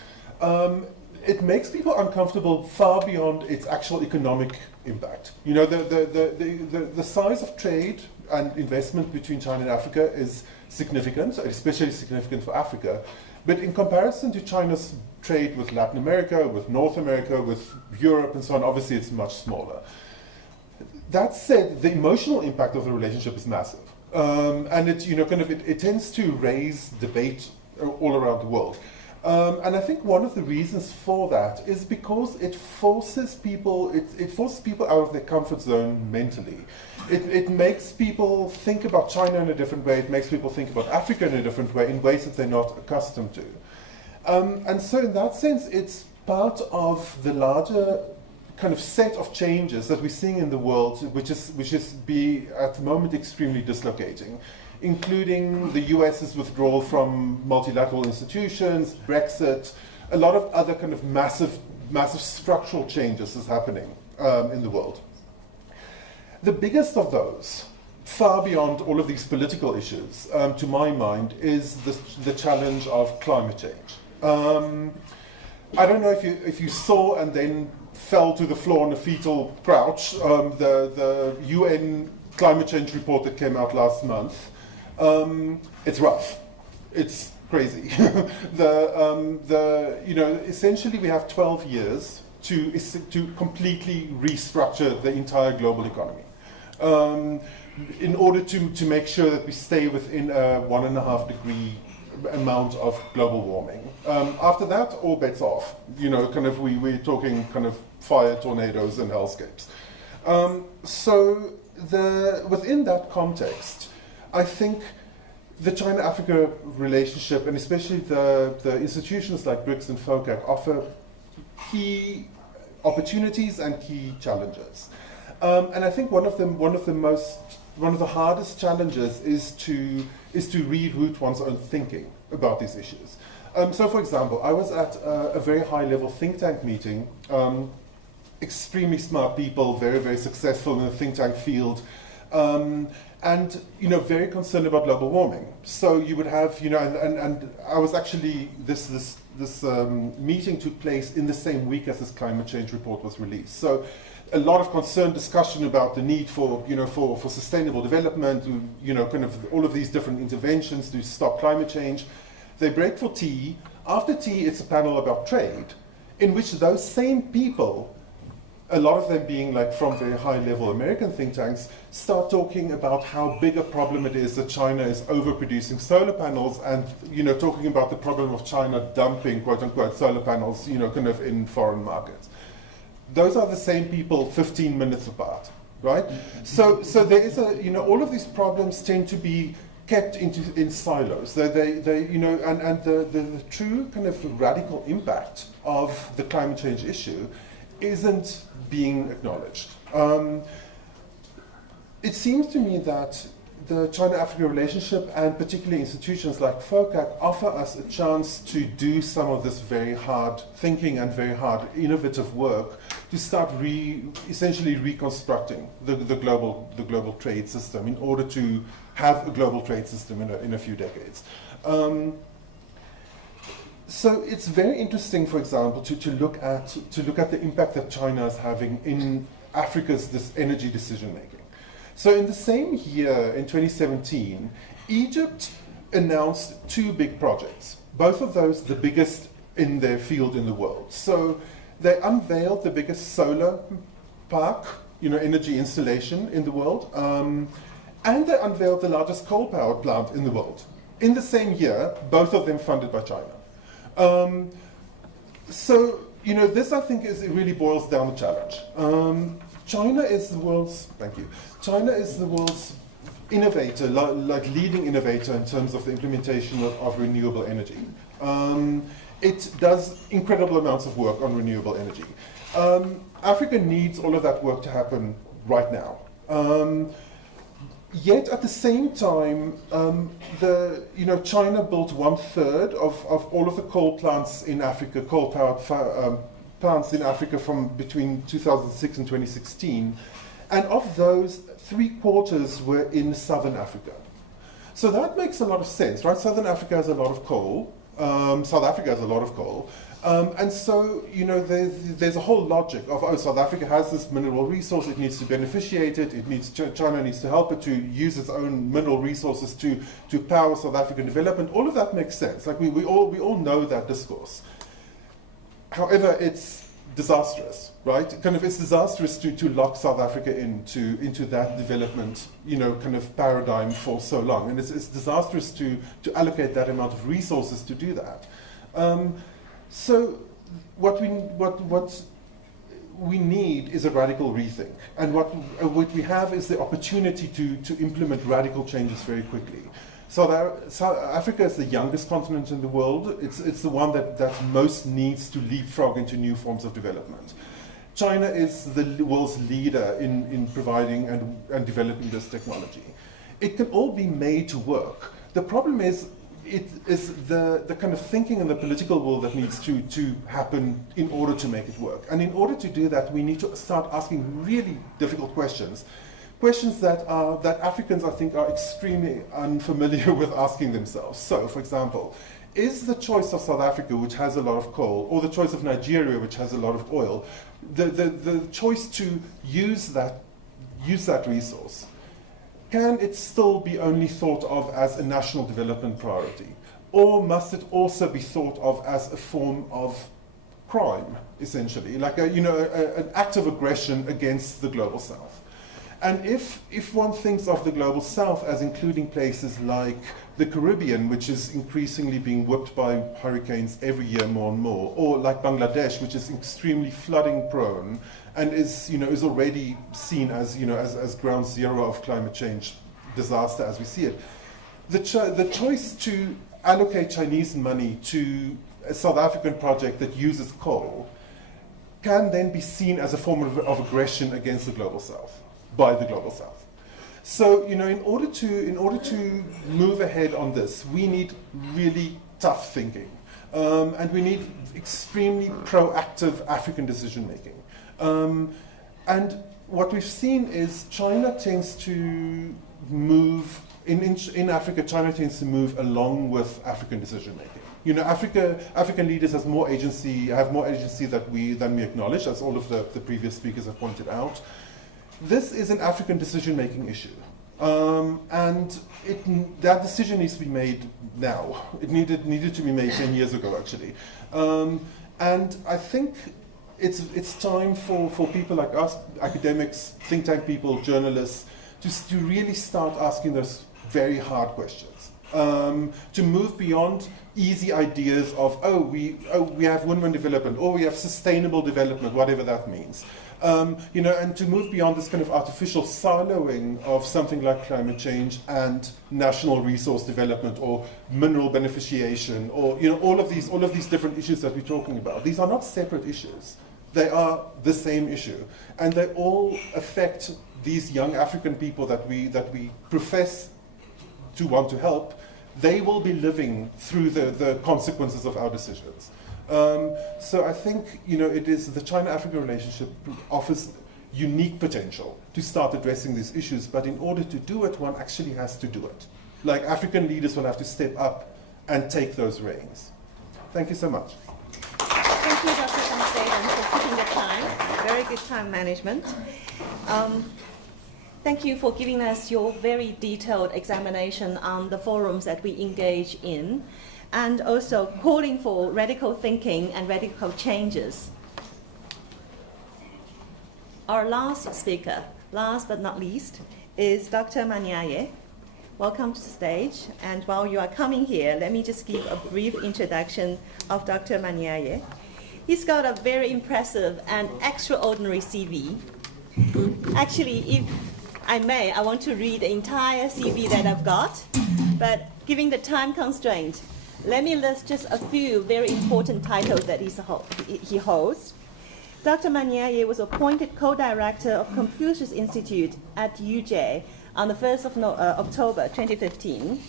It makes people uncomfortable far beyond its actual economic impact. You know, the size of trade and investment between China and Africa is significant, especially significant for Africa. But in comparison to China's trade with Latin America, with North America, with Europe and so on, obviously it's much smaller. That said, the emotional impact of the relationship is massive. And it tends to raise debate all around the world. And I think one of the reasons for that is because it forces people out of their comfort zone mentally. It makes people think about China in a different way. It makes people think about Africa in a different way, in ways that they're not accustomed to. And so in that sense, part of the larger kind of set of changes that we're seeing in the world, which is at the moment extremely dislocating, including the US's withdrawal from multilateral institutions, Brexit, a lot of other kind of massive structural changes is happening in the world. The biggest of those, far beyond all of these political issues, to my mind, is the challenge of climate change. I don't know if you saw and then fell to the floor in a fetal crouch the UN climate change report that came out last month. It's rough. It's crazy. Essentially we have 12 years to completely restructure the entire global economy. In order to make sure that we stay within a 1.5 degree amount of global warming. After that, all bets off. We're talking kind of fire, tornadoes, and hellscapes. Within that context, I think the China-Africa relationship, and especially the institutions like BRICS and FOCAC, offer key opportunities and key challenges. And I think one of the hardest challenges is to reroute one's own thinking about these issues. So, for example, I was at a very high-level think tank meeting. Extremely smart people, very, very successful in the think tank field, and very concerned about global warming. So you would have, and I was actually this meeting took place in the same week as this climate change report was released. So a lot of concerned discussion about the need for sustainable development, kind of all of these different interventions to stop climate change. They break for tea. After tea, it's a panel about trade, in which those same people, a lot of them being like from very high-level American think tanks, start talking about how big a problem it is that China is overproducing solar panels, and talking about the problem of China dumping quote-unquote solar panels, kind of in foreign markets. Those are the same people 15 minutes apart, right? So there is all of these problems tend to be kept in silos. And the true kind of radical impact of the climate change issue isn't being acknowledged. It seems to me that the China-Africa relationship, and particularly institutions like FOCAC, offer us a chance to do some of this very hard thinking and very hard innovative work to start essentially reconstructing the global trade system in order to have a global trade system in a few decades. So it's very interesting, for example, to look at the impact that China is having in Africa's energy decision making. So in the same year, in 2017, Egypt announced 2 big projects, both of those the biggest in their field in the world. So they unveiled the biggest solar park, energy installation in the world, and they unveiled the largest coal-powered plant in the world. In the same year, both of them funded by China. This I think it really boils down the challenge. China is the world's innovator, leading innovator in terms of the implementation of renewable energy. It does incredible amounts of work on renewable energy. Africa needs all of that work to happen right now. Yet at the same time, China built 1/3 of all of the coal plants in Africa, coal-powered plants in Africa from between 2006 and 2016. And of those, 3/4 were in southern Africa. So that makes a lot of sense, right? Southern Africa has a lot of coal. South Africa has a lot of coal. And so, there's a whole logic of, South Africa has this mineral resource, it needs to beneficiate it, China needs to help it to use its own mineral resources to power South African development. All of that makes sense. Like we all know that discourse. However, it's disastrous, right? It's disastrous to lock South Africa into that development, kind of paradigm for so long. And it's disastrous to allocate that amount of resources to do that. So what we need is a radical rethink. And what we have is the opportunity to implement radical changes very quickly. South Africa is the youngest continent in the world. It's the one that most needs to leapfrog into new forms of development. China is the world's leader in providing and developing this technology. It can all be made to work. The problem is, it is the kind of thinking and the political will that needs to happen in order to make it work. And in order to do that, we need to start asking really difficult questions. Questions that Africans, I think, are extremely unfamiliar with asking themselves. So, for example, is the choice of South Africa, which has a lot of coal, or the choice of Nigeria, which has a lot of oil, the choice to use that resource, can it still be only thought of as a national development priority? Or must it also be thought of as a form of crime, essentially, like an act of aggression against the global south? And if one thinks of the global south as including places like the Caribbean, which is increasingly being whipped by hurricanes every year more and more, or like Bangladesh, which is extremely flooding prone and is already seen as ground zero of climate change disaster as we see it, the choice to allocate Chinese money to a South African project that uses coal can then be seen as a form of aggression against the global south, by the global south. So, in order to move ahead on this, we need really tough thinking, and we need extremely proactive African decision making. And what we've seen is China tends to move in Africa. China tends to move along with African decision making. African leaders have more agency than we acknowledge, as all of the previous speakers have pointed out. This is an African decision-making issue, and that decision needs to be made now. It needed to be made 10 years ago, actually. And I think it's time for people like us, academics, think tank people, journalists, to really start asking those very hard questions. To move beyond easy ideas of we have win-win development, or we have sustainable development, whatever that means. And to move beyond this kind of artificial siloing of something like climate change and national resource development or mineral beneficiation, or all of these different issues that we're talking about. These are not separate issues. They are the same issue, and they all affect these young African people that we profess to want to help. They will be living through the consequences of our decisions. So I think it is the China-Africa relationship offers unique potential to start addressing these issues, but in order to do it, one actually has to do it. Like, African leaders will have to step up and take those reins. Thank you so much. Thank you, Dr. Van Staden, for keeping the time. Very good time management. Thank you for giving us your very detailed examination on the forums that we engage in, and also calling for radical thinking and radical changes. Our last speaker, last but not least, is Dr. Manyaye. Welcome to the stage. And while you are coming here, let me just give a brief introduction of Dr. Manyaye. He's got a very impressive and extraordinary CV. Actually, if I may, I want to read the entire CV that I've got, but given the time constraint, let me list just a few very important titles that he holds. Dr. Manyaye was appointed co-director of Confucius Institute at UJ on the 1st of October 2015.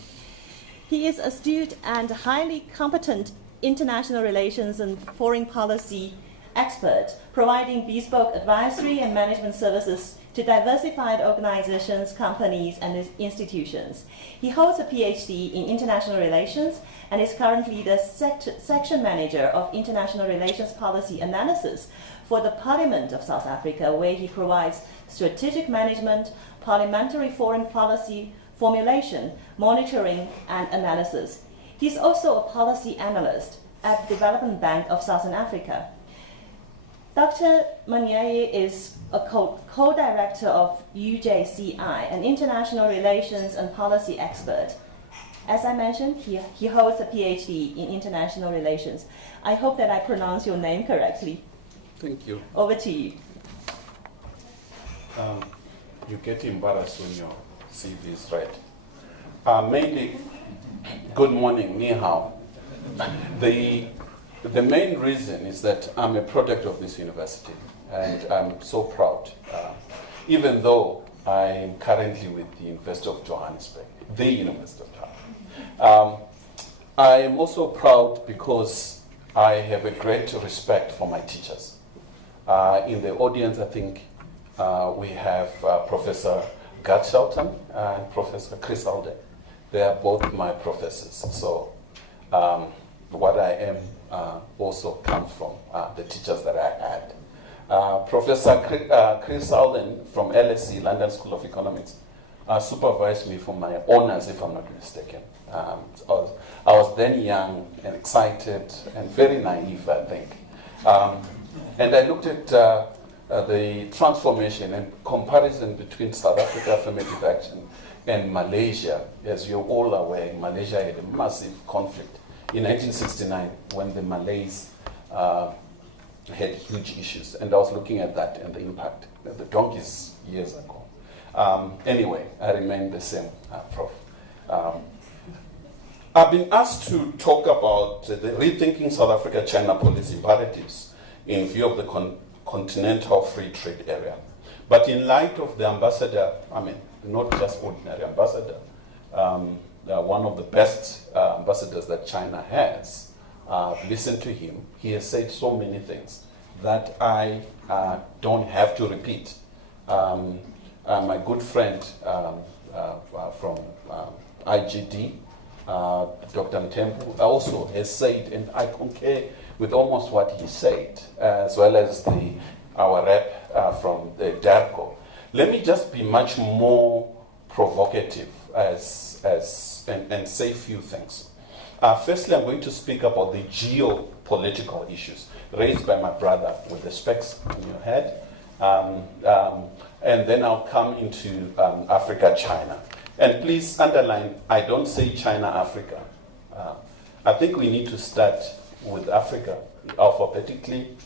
He is astute and highly competent international relations and foreign policy expert, providing bespoke advisory and management services to diversified organizations, companies, and institutions. He holds a PhD in international relations and is currently the section manager of international relations policy analysis for the Parliament of South Africa, where he provides strategic management, parliamentary foreign policy formulation, monitoring, and analysis. He's also a policy analyst at the Development Bank of Southern Africa. Dr. Manyaye is a co-director of UJCI, an international relations and policy expert. As I mentioned, he holds a PhD in international relations. I hope that I pronounce your name correctly. Thank you. Over to you. You get embarrassed when your CV is right. Mainly, Good morning, ni hao. The main reason is that I'm a product of this university, and I'm so proud. Even though I'm currently with the University of Johannesburg, the University of Johannesburg. I am also proud because I have a great respect for my teachers. In the audience, I think we have Professor Gert Shelton and Professor Chris Alden. They are both my professors. So what I am also comes from the teachers that I had. Professor Chris Alden from LSE, London School of Economics, supervised me for my honors, if I'm not mistaken. I was then young and excited and very naive, I think. And I looked at the transformation and comparison between South Africa affirmative action and Malaysia. As you're all aware, Malaysia had a massive conflict in 1969 when the Malays had huge issues. And I was looking at that and the impact, the donkeys years ago. Anyway, I remain the same, Prof. I've been asked to talk about the rethinking South Africa-China policy imperatives in view of the continental free trade area. But in light of the ambassador, not just ordinary ambassador, one of the best ambassadors that China has, listened to him. He has said so many things that I don't have to repeat. My good friend from IGD, Dr. Ntembu, also has said, and I concur with almost what he said, as well as our rep from the DARCO. Let me just be much more provocative and say a few things. Firstly, I'm going to speak about the geopolitical issues raised by my brother with the specs on your head. And then I'll come into Africa, China. And please underline, I don't say China, Africa. I think we need to start with Africa, alphabetically,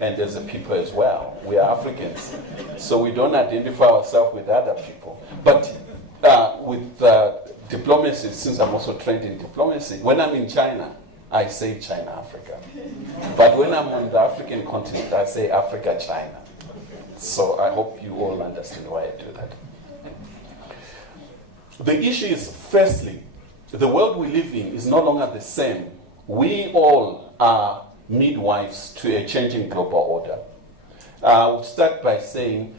and as a people as well. We are Africans, so we don't identify ourselves with other people. But with diplomacy, since I'm also trained in diplomacy, when I'm in China, I say China, Africa. But when I'm on the African continent, I say Africa, China. So I hope you all understand why I do that. The issue is, firstly, the world we live in is no longer the same. We all are midwives to a changing global order. I'll start by saying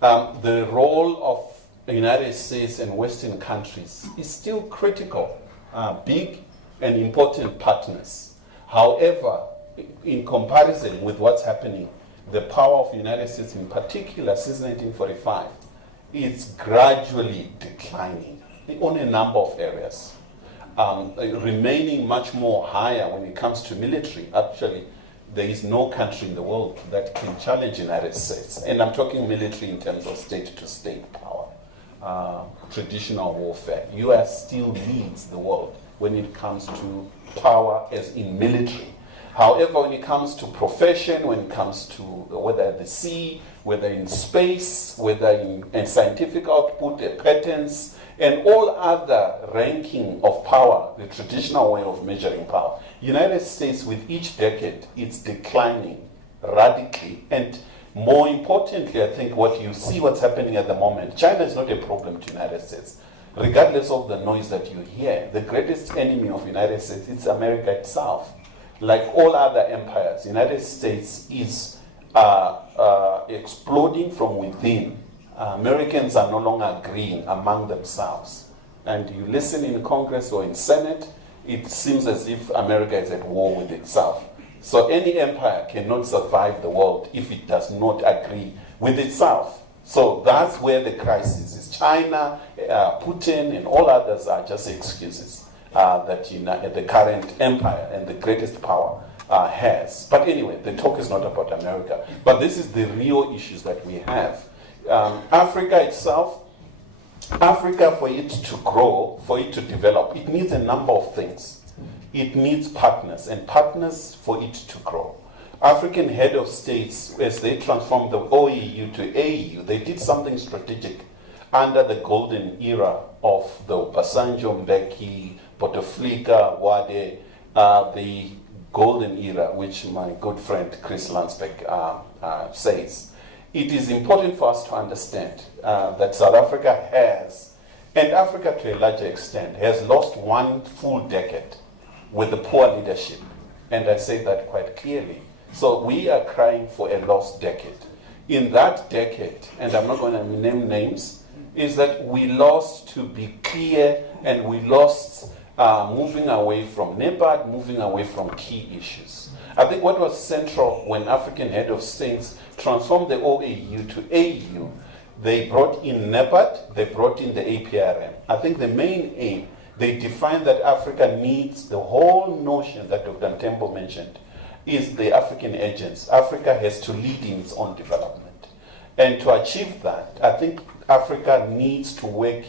the role of the United States and Western countries is still critical, big and important partners. However, in comparison with what's happening, the power of the United States in particular since 1945 is gradually declining on a number of areas. Remaining much more higher when it comes to military. Actually, there is no country in the world that can challenge the United States. And I'm talking military in terms of state-to-state power, traditional warfare. US still leads the world when it comes to power as in military. However, when it comes to profession, when it comes to whether at the sea, whether in space, whether in scientific output, patents, and all other ranking of power, the traditional way of measuring power, United States with each decade, it's declining radically. And more importantly, I think what you see what's happening at the moment, China is not a problem to United States. Regardless of the noise that you hear, the greatest enemy of United States is America itself. Like all other empires, United States is exploding from within. Americans are no longer agreeing among themselves. And you listen in Congress or in Senate, it seems as if America is at war with itself. So any empire cannot survive the world if it does not agree with itself. So that's where the crisis is. China, Putin, and all others are just excuses that the current empire and the greatest power has. But anyway, the talk is not about America. But this is the real issues that we have. Africa itself, Africa, for it to grow, for it to develop, it needs a number of things. It needs partners, and partners for it to grow. African head of states, as they transformed the OEU to AU, they did something strategic. under the golden era of the Obasanjo, Mbeki, Bouteflika, Wade, the golden era, which my good friend Chris Landsbeck says. It is important for us to understand that South Africa has, and Africa to a larger extent, has lost one full decade with the poor leadership. And I say that quite clearly. So we are crying for a lost decade. In that decade, and I'm not going to name names, is that we lost to be clear, and we lost moving away from NEPAD, moving away from key issues. I think what was central when African head of states transformed the OAU to AU, they brought in NEPAD, they brought in the APRM. I think the main aim, they defined that Africa needs the whole notion that Dr. Ntembo mentioned, is the African agents. Africa has to lead in its own development. And to achieve that, I think Africa needs to work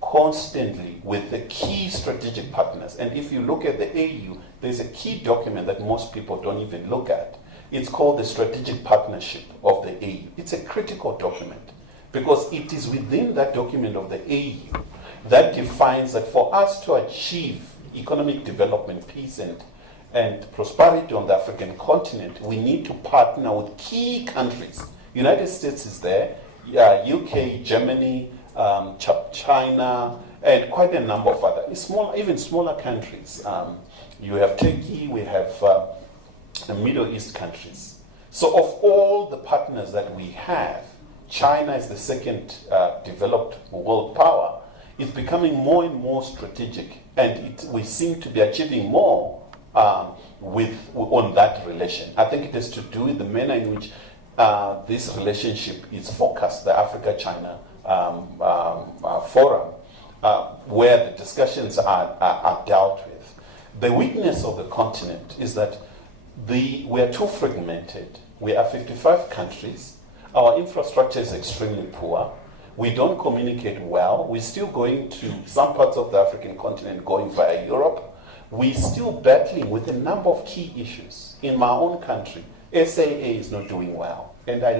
constantly with the key strategic partners. And if you look at the AU, there's a key document that most people don't even look at. It's called the Strategic Partnership of the AU. It's a critical document because it is within that document of the AU that defines that for us to achieve economic development, peace, and prosperity on the African continent, we need to partner with key countries. United States is there, UK, Germany, China, and quite a number of other, even smaller countries. You have Turkey, we have the Middle East countries. So of all the partners that we have, China is the second developed world power. It's becoming more and more strategic, and we seem to be achieving more on that relation. I think it has to do with the manner in which this relationship is focused, the Africa-China forum, where the discussions are dealt with. The weakness of the continent is that we are too fragmented. We are 55 countries. Our infrastructure is extremely poor. We don't communicate well. We're still going to some parts of the African continent going via Europe. We're still battling with a number of key issues. In my own country, SAA is not doing well. And I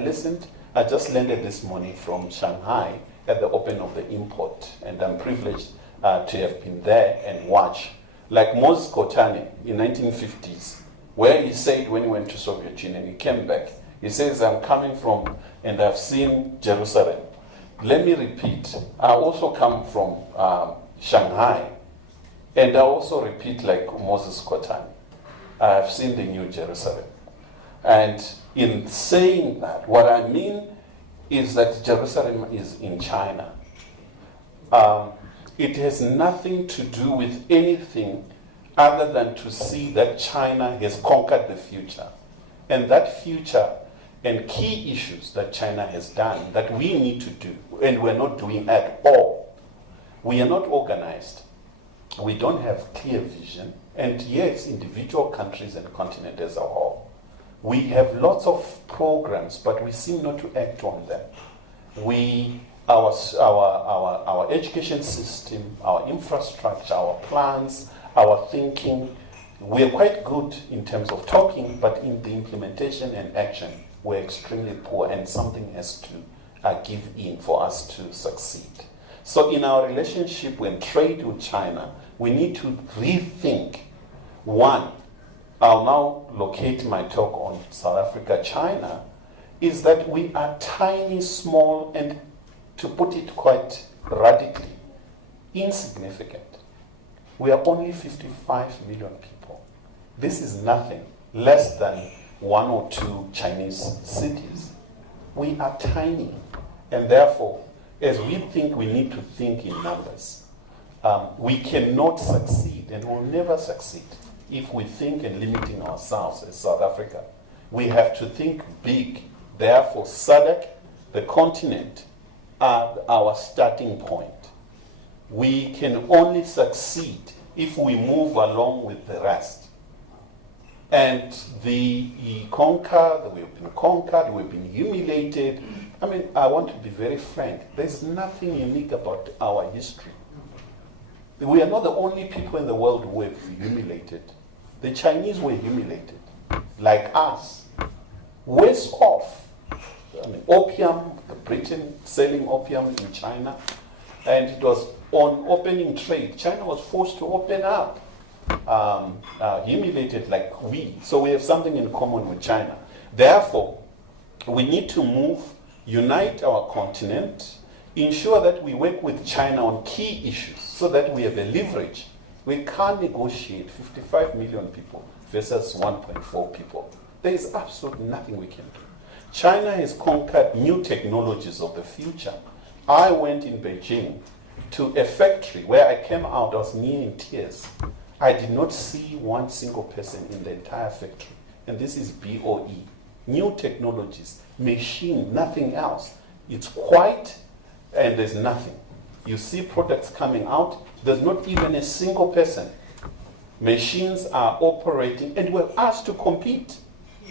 just landed this morning from Shanghai at the opening of the import. And I'm privileged to have been there and watch. Like Moses Kotane in 1950s, where he said when he went to Soviet Union, he came back. He says, I'm coming from, and I've seen Jerusalem. Let me repeat, I also come from Shanghai, and I also repeat like Moses Kotane. I have seen the New Jerusalem. And in saying that, what I mean is that Jerusalem is in China. It has nothing to do with anything other than to see that China has conquered the future. And that future and key issues that China has done that we need to do, and we're not doing at all. We are not organized. We don't have clear vision. And yes, individual countries and continent as a whole. We have lots of programs, but we seem not to act on them. Our education system, our infrastructure, our plans, our thinking, we're quite good in terms of talking, but in the implementation and action, we're extremely poor, and something has to give in for us to succeed. So in our relationship and trade with China, we need to rethink. One, I'll now locate my talk on South Africa, China, is that we are tiny, small, and to put it quite radically, insignificant. We are only 55 million people. This is nothing, less than 1 or 2 Chinese cities. We are tiny, and therefore, as we think, we need to think in numbers. We cannot succeed, and will never succeed, if we think in limiting ourselves as South Africa. We have to think big. Therefore, SADC, the continent, are our starting point. We can only succeed if we move along with the rest. And we've been conquered, we've been humiliated. I mean, I want to be very frank. There's nothing unique about our history. We are not the only people in the world who were humiliated. The Chinese were humiliated, like us. Worse off, opium, Britain selling opium in China, and it was on opening trade. China was forced to open up, humiliated like we. So we have something in common with China. Therefore, we need to move, unite our continent, ensure that we work with China on key issues so that we have a leverage. We can't negotiate 55 million people versus 1.4 people. There is absolutely nothing we can do. China has conquered new technologies of the future. I went in Beijing to a factory where I came out, I was near in tears. I did not see one single person in the entire factory. And this is BOE. New technologies, machine, nothing else. It's quiet and there's nothing. You see products coming out, there's not even a single person. Machines are operating, and we're asked to compete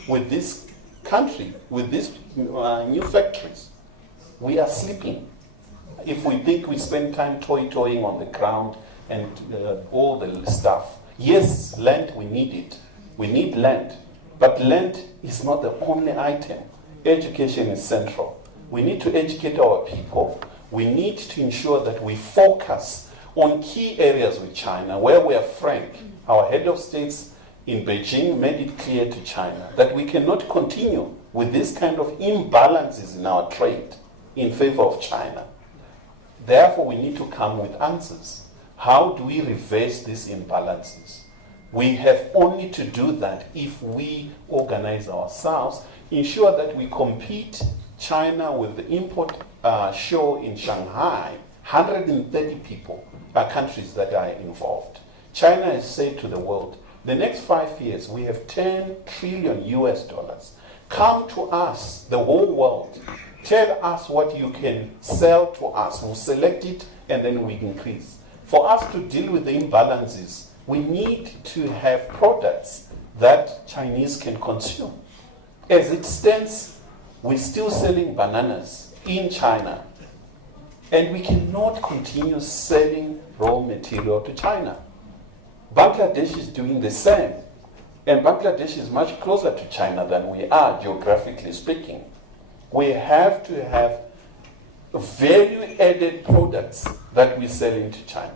with this country, with these new factories. We are sleeping. If we think we spend time toying on the ground and all the stuff. Yes, land, we need it. We need land. But land is not the only item. Education is central. We need to educate our people. We need to ensure that we focus on key areas with China where we are frank. Our head of states in Beijing made it clear to China that we cannot continue with this kind of imbalances in our trade in favor of China. Therefore, we need to come with answers. How do we reverse these imbalances? We have only to do that if we organize ourselves, ensure that we compete China with the import show in Shanghai, 130 people are countries that are involved. China has said to the world, the next 5 years we have 10 trillion US dollars. Come to us, the whole world. Tell us what you can sell to us. We'll select it and then we increase. For us to deal with the imbalances, we need to have products that Chinese can consume. As it stands, we're still selling bananas in China. And we cannot continue selling raw material to China. Bangladesh is doing the same. And Bangladesh is much closer to China than we are, geographically speaking. We have to have value-added products that we sell into China.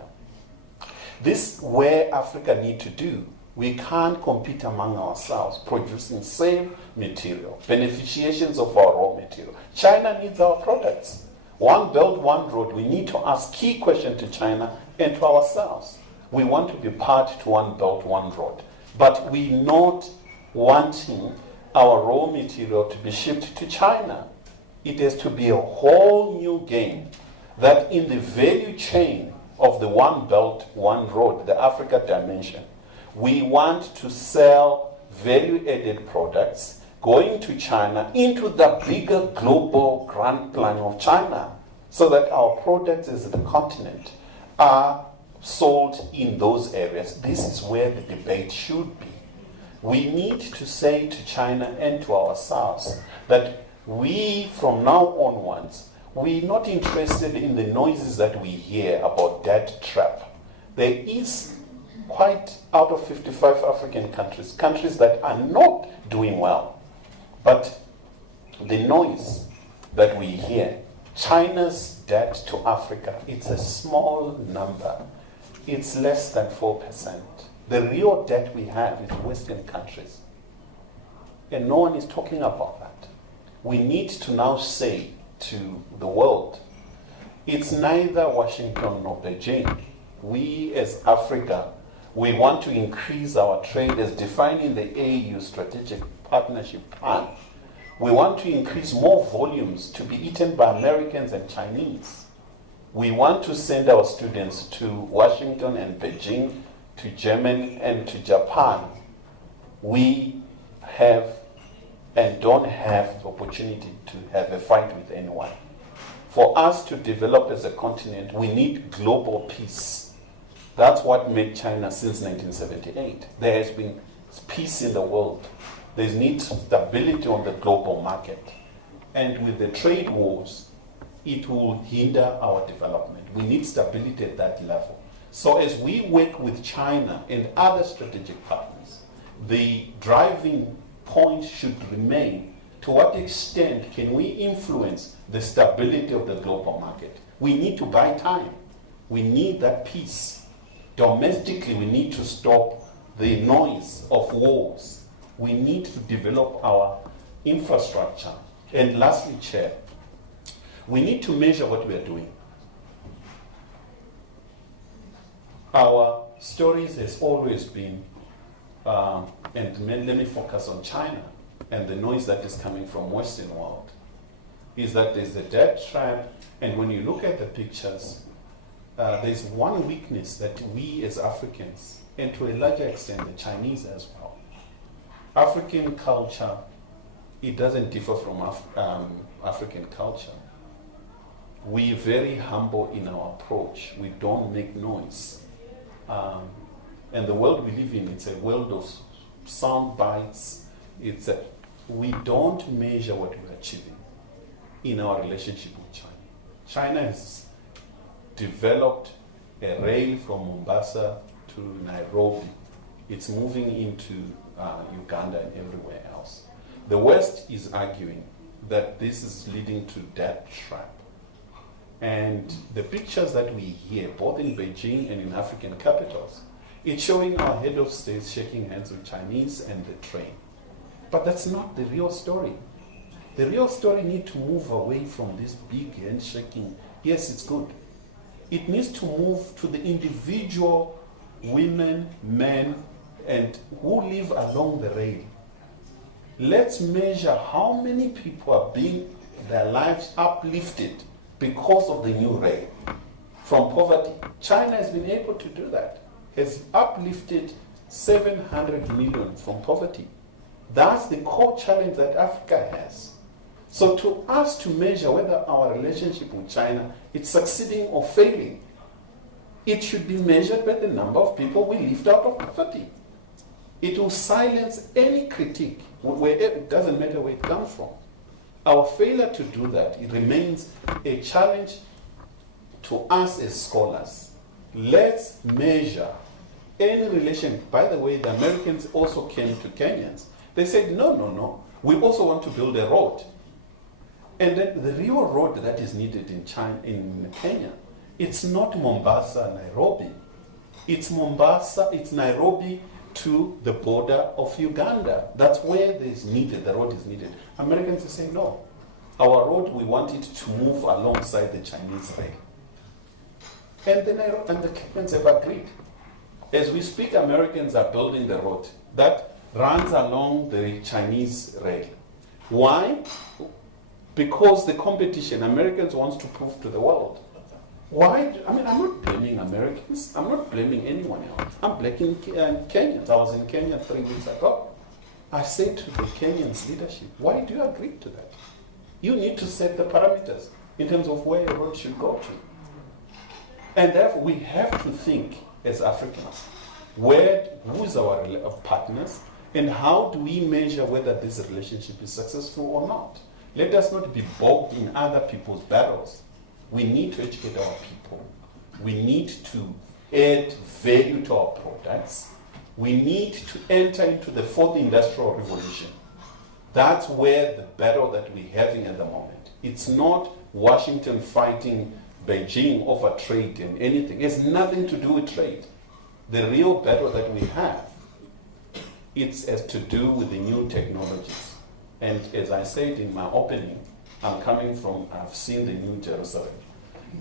This is where Africa needs to do. We can't compete among ourselves, producing same material, beneficiations of our raw material. China needs our products. One belt, one road. We need to ask key questions to China and to ourselves. We want to be part to one belt, one road. But we're not wanting our raw material to be shipped to China. It has to be a whole new game that in the value chain of the one belt, one road, the Africa dimension, we want to sell value-added products going to China into the bigger global grand plan of China so that our products as the continent are sold in those areas. This is where the debate should be. We need to say to China and to ourselves that we, from now onwards, we're not interested in the noises that we hear about debt trap. There is quite out of 55 African countries, countries that are not doing well. But the noise that we hear, China's debt to Africa, it's a small number. It's less than 4%. The real debt we have is Western countries. And no one is talking about that. We need to now say to the world, it's neither Washington nor Beijing. We as Africa, we want to increase our trade as defined in the AU Strategic Partnership Plan. We want to increase more volumes to be eaten by Americans and Chinese. We want to send our students to Washington and Beijing, to Germany and to Japan. We have and don't have the opportunity to have a fight with anyone. For us to develop as a continent, we need global peace. That's what made China since 1978. There has been peace in the world. There needs stability on the global market. And with the trade wars, it will hinder our development. We need stability at that level. So as we work with China and other strategic partners, the driving point should remain to what extent can we influence the stability of the global market? We need to buy time. We need that peace. Domestically, we need to stop the noise of wars. We need to develop our infrastructure. And lastly, Chair, we need to measure what we are doing. Our stories has always been, and let me focus on China and the noise that is coming from Western world, is that there's the debt trap, and when you look at the pictures, there's one weakness that we as Africans, and to a larger extent the Chinese as well, African culture, it doesn't differ from African culture. We're very humble in our approach. We don't make noise. And the world we live in, it's a world of sound bites. We don't measure what we're achieving in our relationship with China. China has developed a rail from Mombasa to Nairobi. It's moving into Uganda and everywhere else. The West is arguing that this is leading to debt trap. And the pictures that we hear, both in Beijing and in African capitals, it's showing our head of state shaking hands with Chinese and the train. But that's not the real story. The real story needs to move away from this big handshaking. Yes, it's good. It needs to move to the individual women, men, and who live along the rail. Let's measure how many people are being their lives uplifted because of the new rail from poverty. China has been able to do that. Has uplifted 700 million from poverty. That's the core challenge that Africa has. So to us to measure whether our relationship with China is succeeding or failing, it should be measured by the number of people we lift out of poverty. It will silence any critique, it doesn't matter where it comes from. Our failure to do that, it remains a challenge to us as scholars. Let's measure any relation. By the way, the Americans also came to Kenyans. They said, no, we also want to build a road. And then the real road that is needed in China, in Kenya, it's not Mombasa, Nairobi. It's Mombasa, it's Nairobi to the border of Uganda. That's where the road is needed. Americans are saying, no. Our road, we want it to move alongside the Chinese rail. And the Kenyans have agreed. As we speak, Americans are building the road that runs along the Chinese rail. Why? Because the competition, Americans want to prove to the world. Why? I'm not blaming Americans. I'm not blaming anyone else. I'm blaming Kenyans. I was in Kenya 3 weeks ago. I said to the Kenyans leadership, why do you agree to that? You need to set the parameters in terms of where a road should go to. And therefore, we have to think as Africans, who is our partners, and how do we measure whether this relationship is successful or not? Let us not be bogged in other people's battles. We need to educate our people. We need to add value to our products. We need to enter into the fourth industrial revolution. That's where the battle that we're having at the moment. It's not Washington fighting Beijing over trade and anything. It has nothing to do with trade. The real battle that we have, it's has to do with the new technologies. And as I said in my opening, I've seen the New Jerusalem.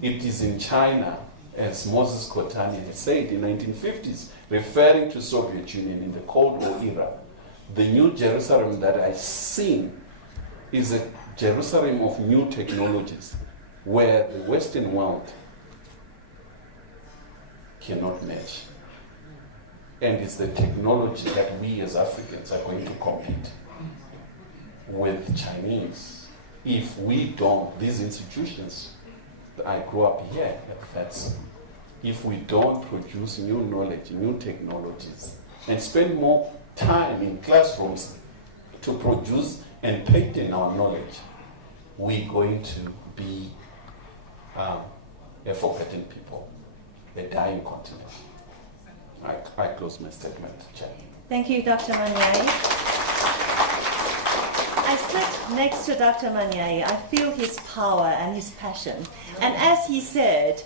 It is in China, as Moses Kotani has said in the 1950s, referring to Soviet Union in the Cold War era. The New Jerusalem that I've seen is a Jerusalem of new technologies where the Western world cannot match. And it's the technology that we as Africans are going to compete with Chinese. If we don't, these institutions, I grew up here, if we don't produce new knowledge, new technologies, and spend more time in classrooms to produce and patent our knowledge, we're going to be a forgotten people, a dying continent. I close my statement, Chair. Thank you, Dr. Manyai. I sit next to Dr. Manyai, I feel his power and his passion. And as he said,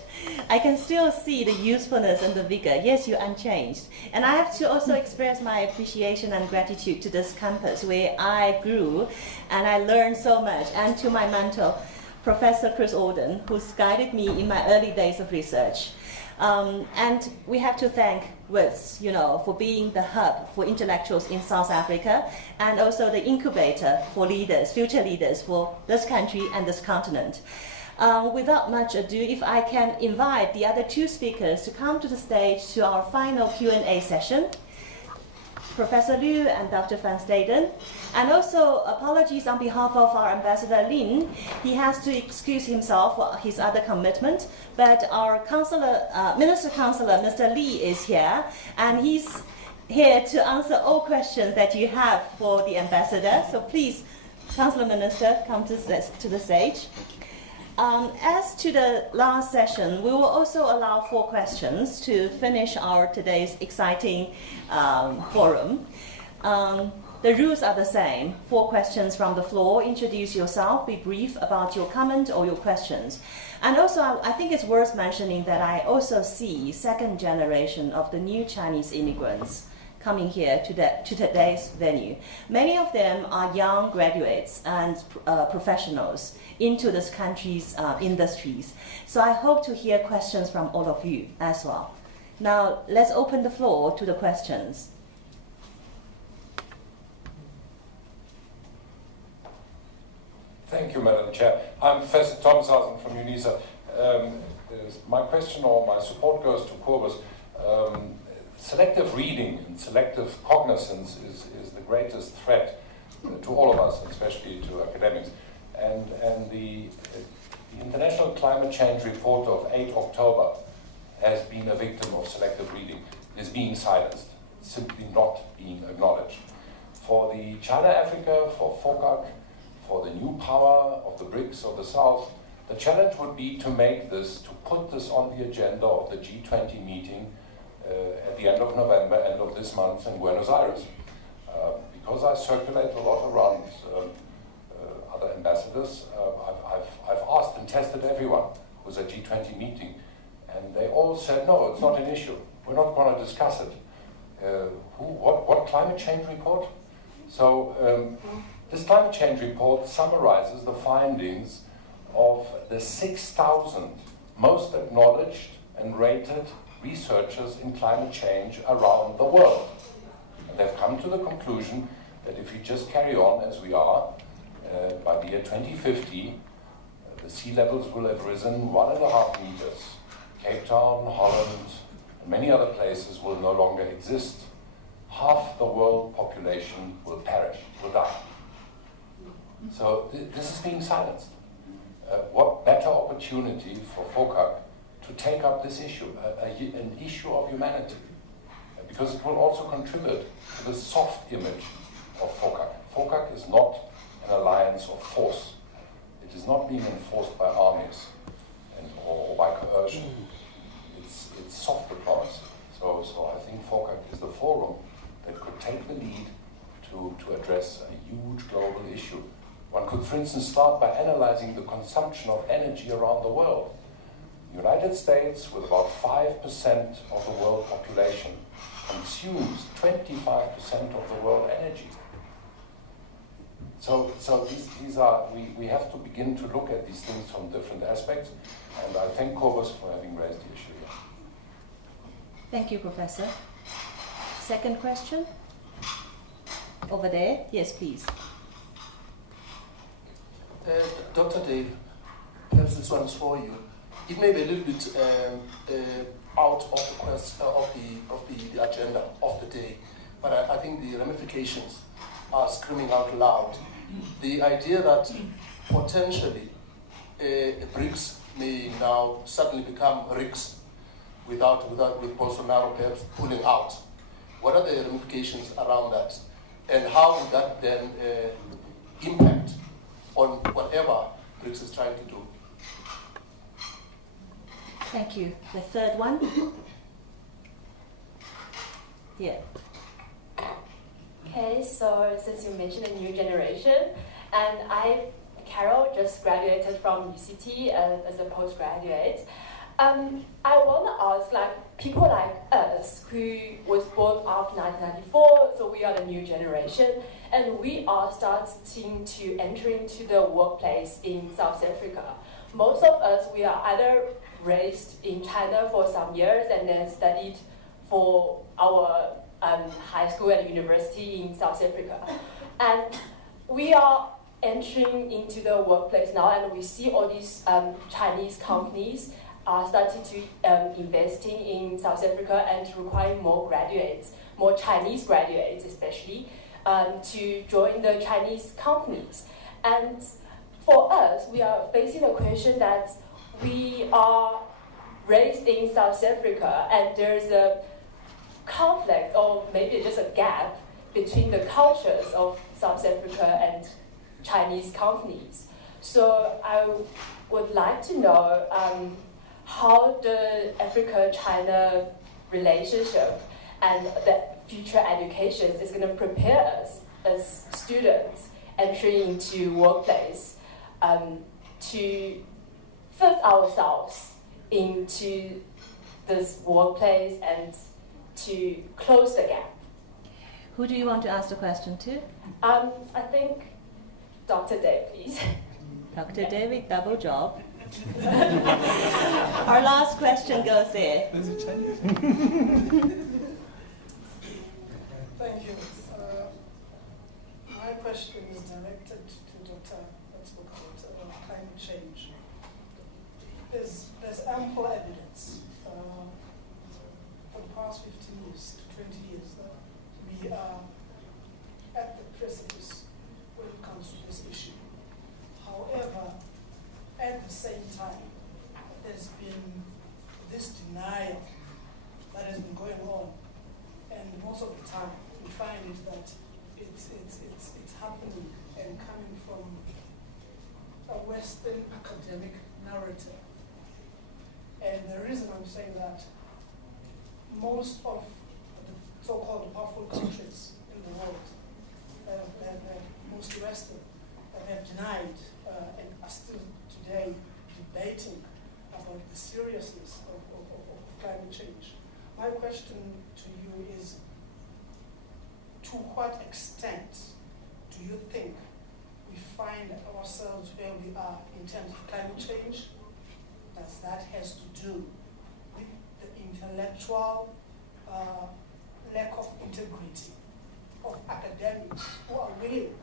I can still see the usefulness and the vigor. Yes, you're unchanged. And I have to also express my appreciation and gratitude to this campus where I grew and I learned so much, and to my mentor, Professor Chris Auden, who's guided me in my early days of research. And we have to thank Wits, for being the hub for intellectuals in South Africa, and also the incubator for leaders, future leaders for this country and this continent. Without much ado, if I can invite the other two speakers to come to the stage to our final Q&A session. Professor Liu and Dr. Van Staden. And also apologies on behalf of our Ambassador Lin. He has to excuse himself for his other commitment, but our Minister Councillor, Mr. Lee, is here, and he's here to answer all questions that you have for the Ambassador. So please, Councillor Minister, come to the stage. As to the last session, we will also allow 4 questions to finish our today's exciting forum. The rules are the same. 4 questions from the floor. Introduce yourself, be brief about your comment or your questions. And also, I think it's worth mentioning that I also see second generation of the new Chinese immigrants coming here to today's venue. Many of them are young graduates and professionals into this country's industries. So I hope to hear questions from all of you as well. Now, let's open the floor to the questions. Thank you, Madam Chair. I'm Professor Thomshausen from UNISA. My question or my support goes to Corbus. Selective reading and selective cognizance is the greatest threat to all of us, especially to academics. And the International Climate Change Report of 8 October has been a victim of selective reading. It is being silenced, simply not being acknowledged. For the China-Africa, for FOCAC, for the new power of the BRICS of the South, the challenge would be to put this on the agenda of the G20 meeting at the end of November, end of this month in Buenos Aires. Because I circulate a lot around other ambassadors, I've asked and tested everyone who's at G20 meeting, and they all said, no, it's not an issue. We're not going to discuss it. What climate change report? So this climate change report summarizes the findings of the 6,000 most acknowledged and rated researchers in climate change around the world. And they've come to the conclusion that if we just carry on as we are, by the year 2050, the sea levels will have risen 1.5 meters. Cape Town, Holland, and many other places will no longer exist. Half the world population will perish, will die. So this is being silenced. What better opportunity for FOCAC to take up this issue, an issue of humanity, because it will also contribute to the soft image of FOCAC. FOCAC is not an alliance of force. It is not being enforced by armies or by coercion. It's soft diplomacy. So I think FOCAC is the forum that could take the lead to address a huge global issue. One could, for instance, start by analyzing the consumption of energy around the world. The United States, with about 5% of the world population, consumes 25% of the world energy. So these are, we have to begin to look at these things from different aspects, and I thank Corbus for having raised the issue here. Thank you, Professor. Second question? Over there. Yes, please. Dr. Dave, perhaps this one is for you. It may be a little bit out of the agenda of the day, but I think the ramifications are screaming out loud. The idea that potentially BRICS may now suddenly become RICS with Bolsonaro perhaps pulling out. What are the ramifications around that, and how would that then impact on whatever BRICS is trying to do? Thank you. The third one? Here. Okay, so since you mentioned a new generation, and Carol, just graduated from UCT as a postgraduate. I want to ask, like, people like us who was born after 1994, so we are the new generation, and we are starting to enter into the workplace in South Africa. Most of us, we are either raised in China for some years and then studied for our high school and university in South Africa. And we are entering into the workplace now, and we see all these Chinese companies are starting to investing in South Africa and requiring more graduates, more Chinese graduates especially, to join the Chinese companies. And for us, we are facing the question that we are raised in South Africa, and there's a conflict, or maybe just a gap, between the cultures of South Africa and Chinese companies. So I would like to know how the Africa-China relationship and the future education is going to prepare us as students entering into workplace to fit ourselves into this workplace and to close the gap. Who do you want to ask the question to? I think Dr. Dave, please. Dr. David, double job. Our last question goes there. Thank you. My question is directed to Dr. Let's talk about climate change. There's ample evidence for the past 15 years to 20 years that we are at the precipice when it comes to this issue. However, at the same time, there's been this denial that has been going on, and most of the time we find it that it's happening and coming from a Western academic narrative. And the reason I'm saying that, most of the so-called powerful countries in the world, that mostly Western, that have denied and are still today debating about the seriousness of climate change. My question to you is, to what extent do you think we find ourselves where we are in terms of climate change? That has to do with the intellectual lack of integrity of academics who are willing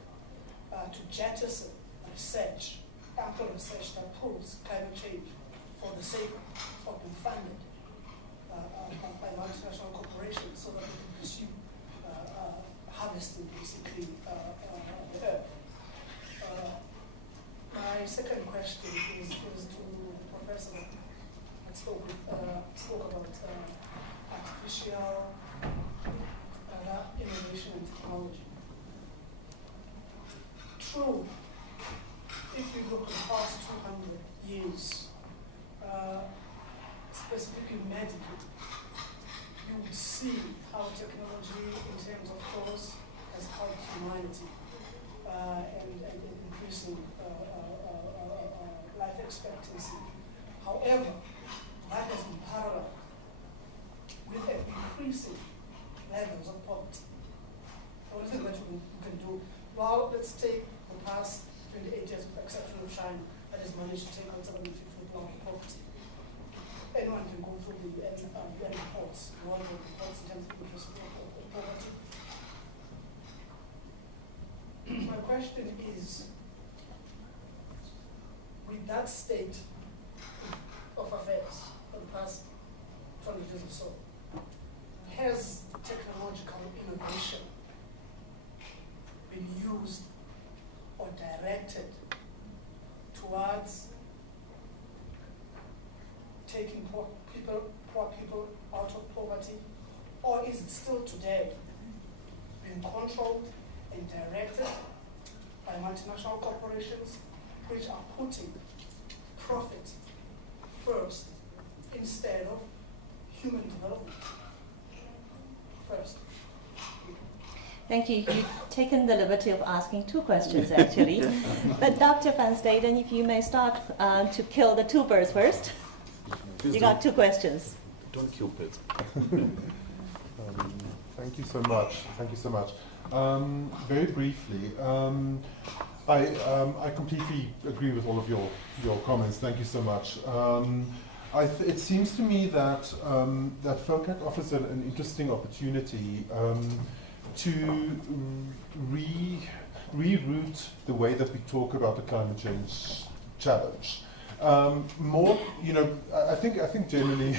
to jettison research, ample research that proves climate change for the sake of being funded by multinational corporations so that they can pursue harvesting basically the earth. My second question is to the professor that spoke about artificial innovation and technology. True, if you look at the past 200 years, specifically medical, you would see how technology in terms of course has helped humanity and increasing life expectancy. However, that has been parallel with increasing levels of poverty. What is it that we can do? Well, let's take the past 28 years, with the exception of China, that has managed to take out 750 million of poverty. Anyone can go through the UN reports, the world reports in terms of increase of poverty. My question is, with that state of affairs for the past 20 years or so, has technological innovation been used or directed towards taking poor people out of poverty, or is it still today being controlled and directed by multinational corporations which are putting profit first instead of human development first? Thank you. You've taken the liberty of asking 2 questions, actually. But Dr. Van Staden, if you may start to kill the 2 birds first. Please You got 2 questions. Don't kill pets. Thank you so much. Thank you so much. Very briefly, I completely agree with all of your comments. Thank you so much. It seems to me that that FOCAC offers an interesting opportunity to reroute the way that we talk about the climate change challenge. More, I think generally,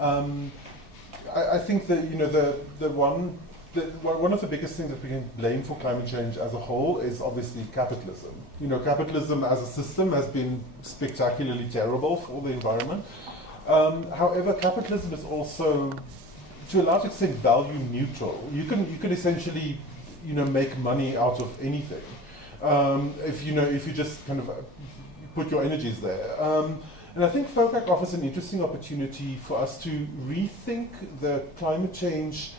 I think that one of the biggest things that we can blame for climate change as a whole is obviously capitalism. Capitalism as a system has been spectacularly terrible for the environment. However, capitalism is also, to a large extent, value neutral. You can essentially, make money out of anything if you just kind of put your energies there. And I think FOCAC offers an interesting opportunity for us to rethink the climate change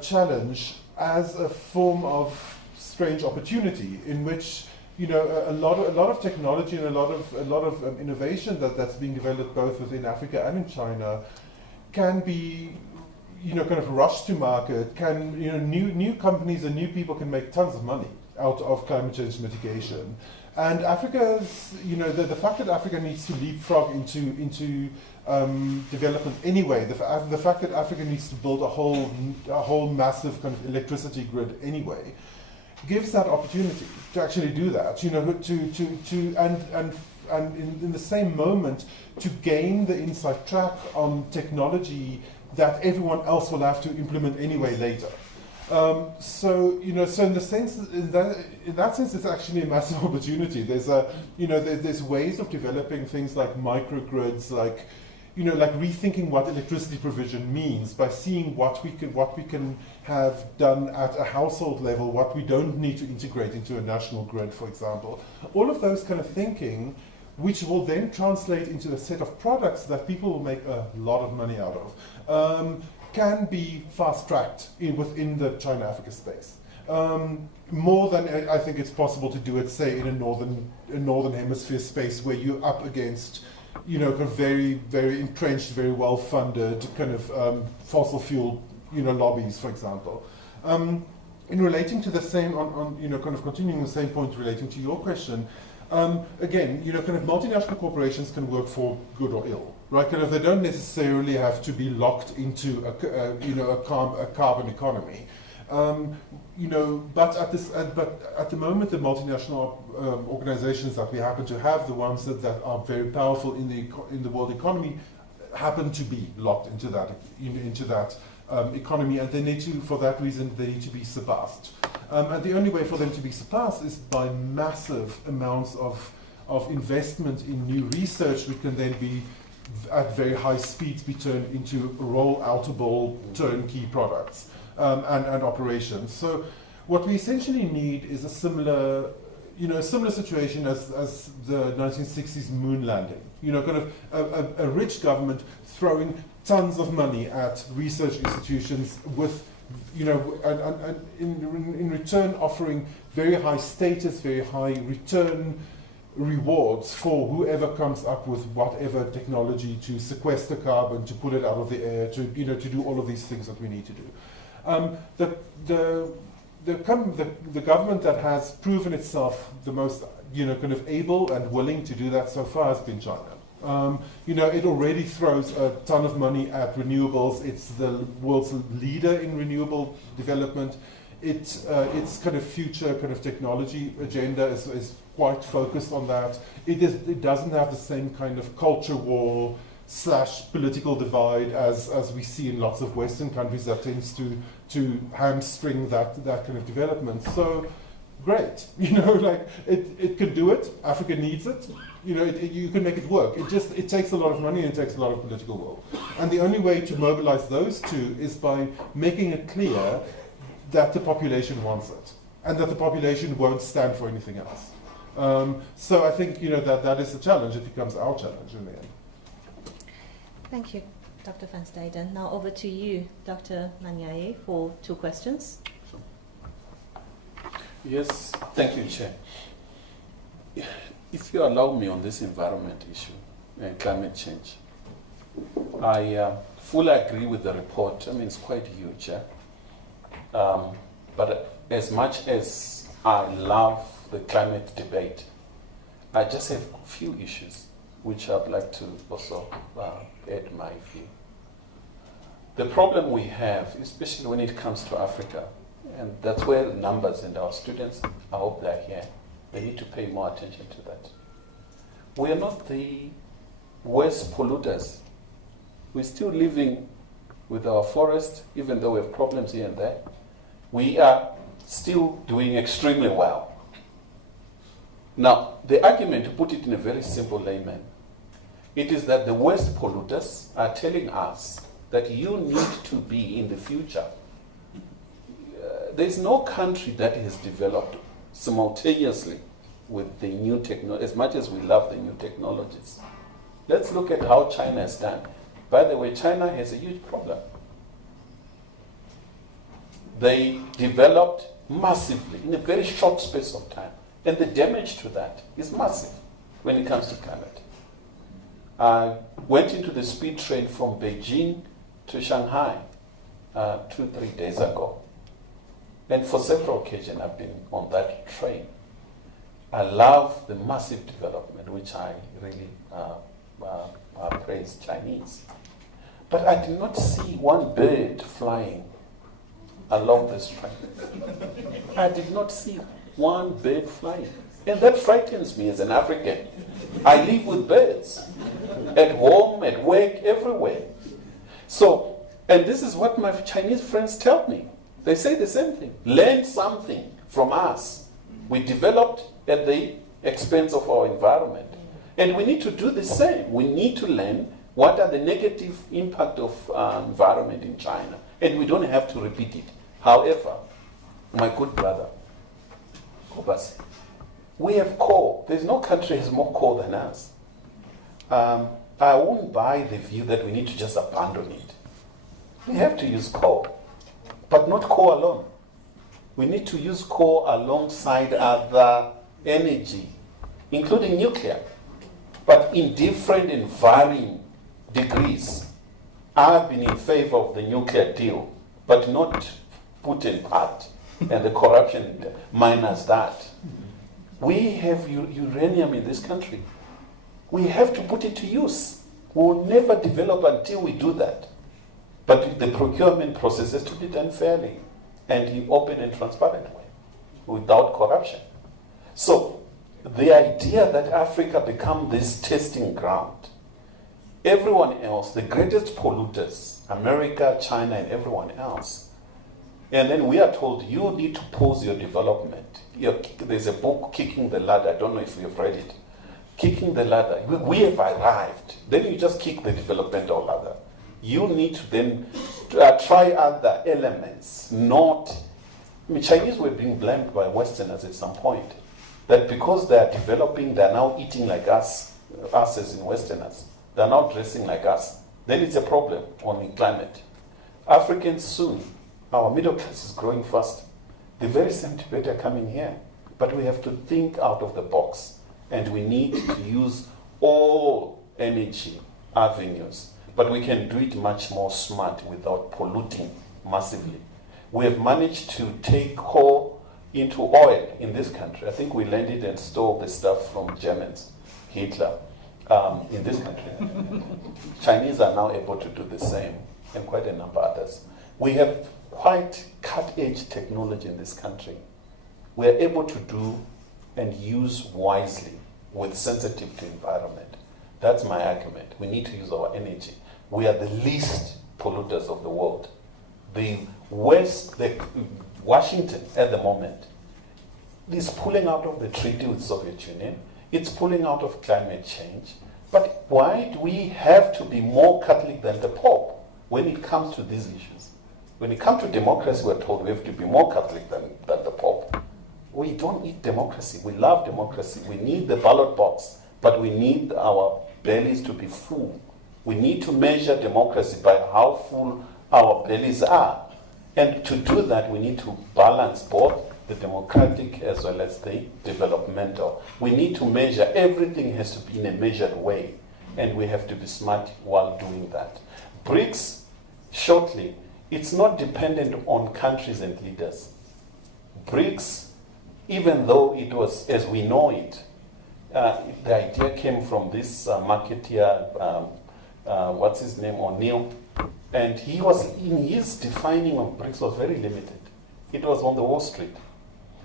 challenge as a form of strange opportunity, in which a lot of technology and a lot of innovation that's being developed both within Africa and in China can be kind of rushed to market. New companies and new people can make tons of money out of climate change mitigation. And Africa's, the fact that Africa needs to leapfrog into development anyway, the fact that Africa needs to build a whole massive kind of electricity grid anyway, gives that opportunity to actually do that. And in the same moment to gain the inside track on technology that everyone else will have to implement anyway later. So in the sense, in that sense, it's actually a massive opportunity. There's ways of developing things like microgrids, like rethinking what electricity provision means by seeing what we can have done at a household level, what we don't need to integrate into a national grid, for example. All of those kind of thinking, which will then translate into a set of products that people will make a lot of money out of. Can be fast-tracked within the China-Africa space. More than I think it's possible to do it, say, in a northern hemisphere space where you're up against, very, very entrenched, very well-funded kind of fossil fuel, lobbies, for example. In relating to the same, kind of continuing the same point relating to your question, again, kind of multinational corporations can work for good or ill. Right, kind of, they don't necessarily have to be locked into a carbon economy, But at the moment, the multinational organizations that we happen to have, the ones that are very powerful in the world economy, happen to be locked into that economy, and they need to, for that reason, they need to be surpassed. And the only way for them to be surpassed is by massive amounts of investment in new research, which can then be at very high speeds be turned into roll-outable turnkey products and operations. So what we essentially need is a similar situation as the 1960s moon landing. Kind of a rich government throwing tons of money at research institutions with, and in return offering very high status, very high return rewards for whoever comes up with whatever technology to sequester carbon, to put it out of the air, to do all of these things that we need to do. The government that has proven itself the most kind of able and willing to do that so far has been China. It already throws a ton of money at renewables. It's the world's leader in renewable development. Its kind of future kind of technology agenda is quite focused on that. It doesn't have the same kind of culture war / political divide as we see in lots of Western countries that tends to hamstring that kind of development. So great, it can do it. Africa needs it. You can make it work. It takes a lot of money and it takes a lot of political will. And the only way to mobilize those two is by making it clear that the population wants it, and that the population won't stand for anything else. So I think that is the challenge. It becomes our challenge in the end. Thank you, Dr. Van Staden. Now over to you, Dr. Manyaye, for 2 questions. Yes, thank you, Chair. If you allow me on this environment issue and climate change, I fully agree with the report. I mean, it's quite huge. But as much as I love the climate debate, I just have a few issues which I'd like to also add my view. The problem we have, especially when it comes to Africa, and that's where the numbers and our students, I hope they're here, they need to pay more attention to that. We are not the worst polluters. We're still living with our forest, even though we have problems here and there. We are still doing extremely well. Now, the argument, to put it in a very simple layman, it is that the worst polluters are telling us that you need to be in the future. There's no country that has developed simultaneously with the new technology, as much as we love the new technologies. Let's look at how China has done. By the way, China has a huge problem. They developed massively in a very short space of time. And the damage to that is massive when it comes to climate. I went into the speed train from Beijing to Shanghai 2-3 days ago. And for several occasions I've been on that train. I love the massive development, which I really praise Chinese. But I did not see one bird flying along this train. I did not see one bird flying. And that frightens me as an African. I live with birds, at home, at work, everywhere. So, and this is what my Chinese friends tell me. They say the same thing. Learn something from us. We developed at the expense of our environment. And we need to do the same. We need to learn what are the negative impact of environment in China. And we don't have to repeat it. However, my good brother, Obasi, we have coal. There's no country has more coal than us. I won't buy the view that we need to just abandon it. We have to use coal, but not coal alone. We need to use coal alongside other energy, including nuclear, but in different and varying degrees. I've been in favor of the nuclear deal, but not put in part, and the corruption minus that. We have uranium in this country. We have to put it to use. We will never develop until we do that. But the procurement process has to be done fairly and in open and transparent way, without corruption. So the idea that Africa become this testing ground, everyone else, the greatest polluters, America, China, and everyone else, and then we are told you need to pause your development. There's a book, Kicking the Ladder. I don't know if you've read it. Kicking the ladder. We have arrived. Then you just kick the developmental ladder. You need to then try other elements. Chinese were being blamed by Westerners at some point. That because they are developing, they are now eating like us as in Westerners. They are now dressing like us. Then it's a problem on climate. Africans soon, our middle class is growing fast. The very same debate are coming here. But we have to think out of the box. And we need to use all energy avenues. But we can do it much more smart without polluting massively. We have managed to take coal into oil in this country. I think we landed and stole the stuff from Germans, Hitler, in this country. Chinese are now able to do the same, and quite a number of others. We have quite cut-edge technology in this country. We are able to do and use wisely with sensitive to environment. That's my argument. We need to use our energy. We are the least polluters of the world. Washington at the moment is pulling out of the treaty with Soviet Union. It's pulling out of climate change. But why do we have to be more Catholic than the Pope when it comes to these issues? When it comes to democracy, we're told we have to be more Catholic than the Pope. We don't need democracy. We love democracy. We need the ballot box, but we need our bellies to be full. We need to measure democracy by how full our bellies are. And to do that, we need to balance both the democratic as well as the developmental. We need to measure, everything has to be in a measured way, and we have to be smart while doing that. BRICS, shortly, it's not dependent on countries and leaders. BRICS, even though it was, as we know it, the idea came from this marketeer, what's his name, O'Neill, and he was, in his defining of BRICS was very limited. It was on the Wall Street.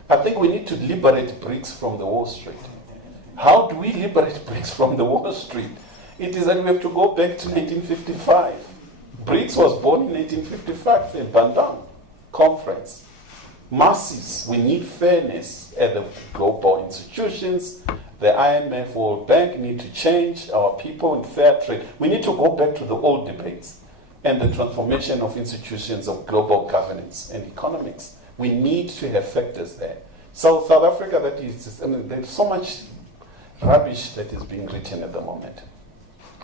I think we need to liberate BRICS from the Wall Street. How do we liberate BRICS from the Wall Street? It is that we have to go back to 1955. BRICS was born in 1955, the Bandung Conference. Masses, we need fairness at the global institutions. The IMF, World Bank need to change our people in fair trade. We need to go back to the old debates and the transformation of institutions of global governance and economics. We need to have factors there. So South Africa, that is, I mean, there's so much rubbish that is being written at the moment.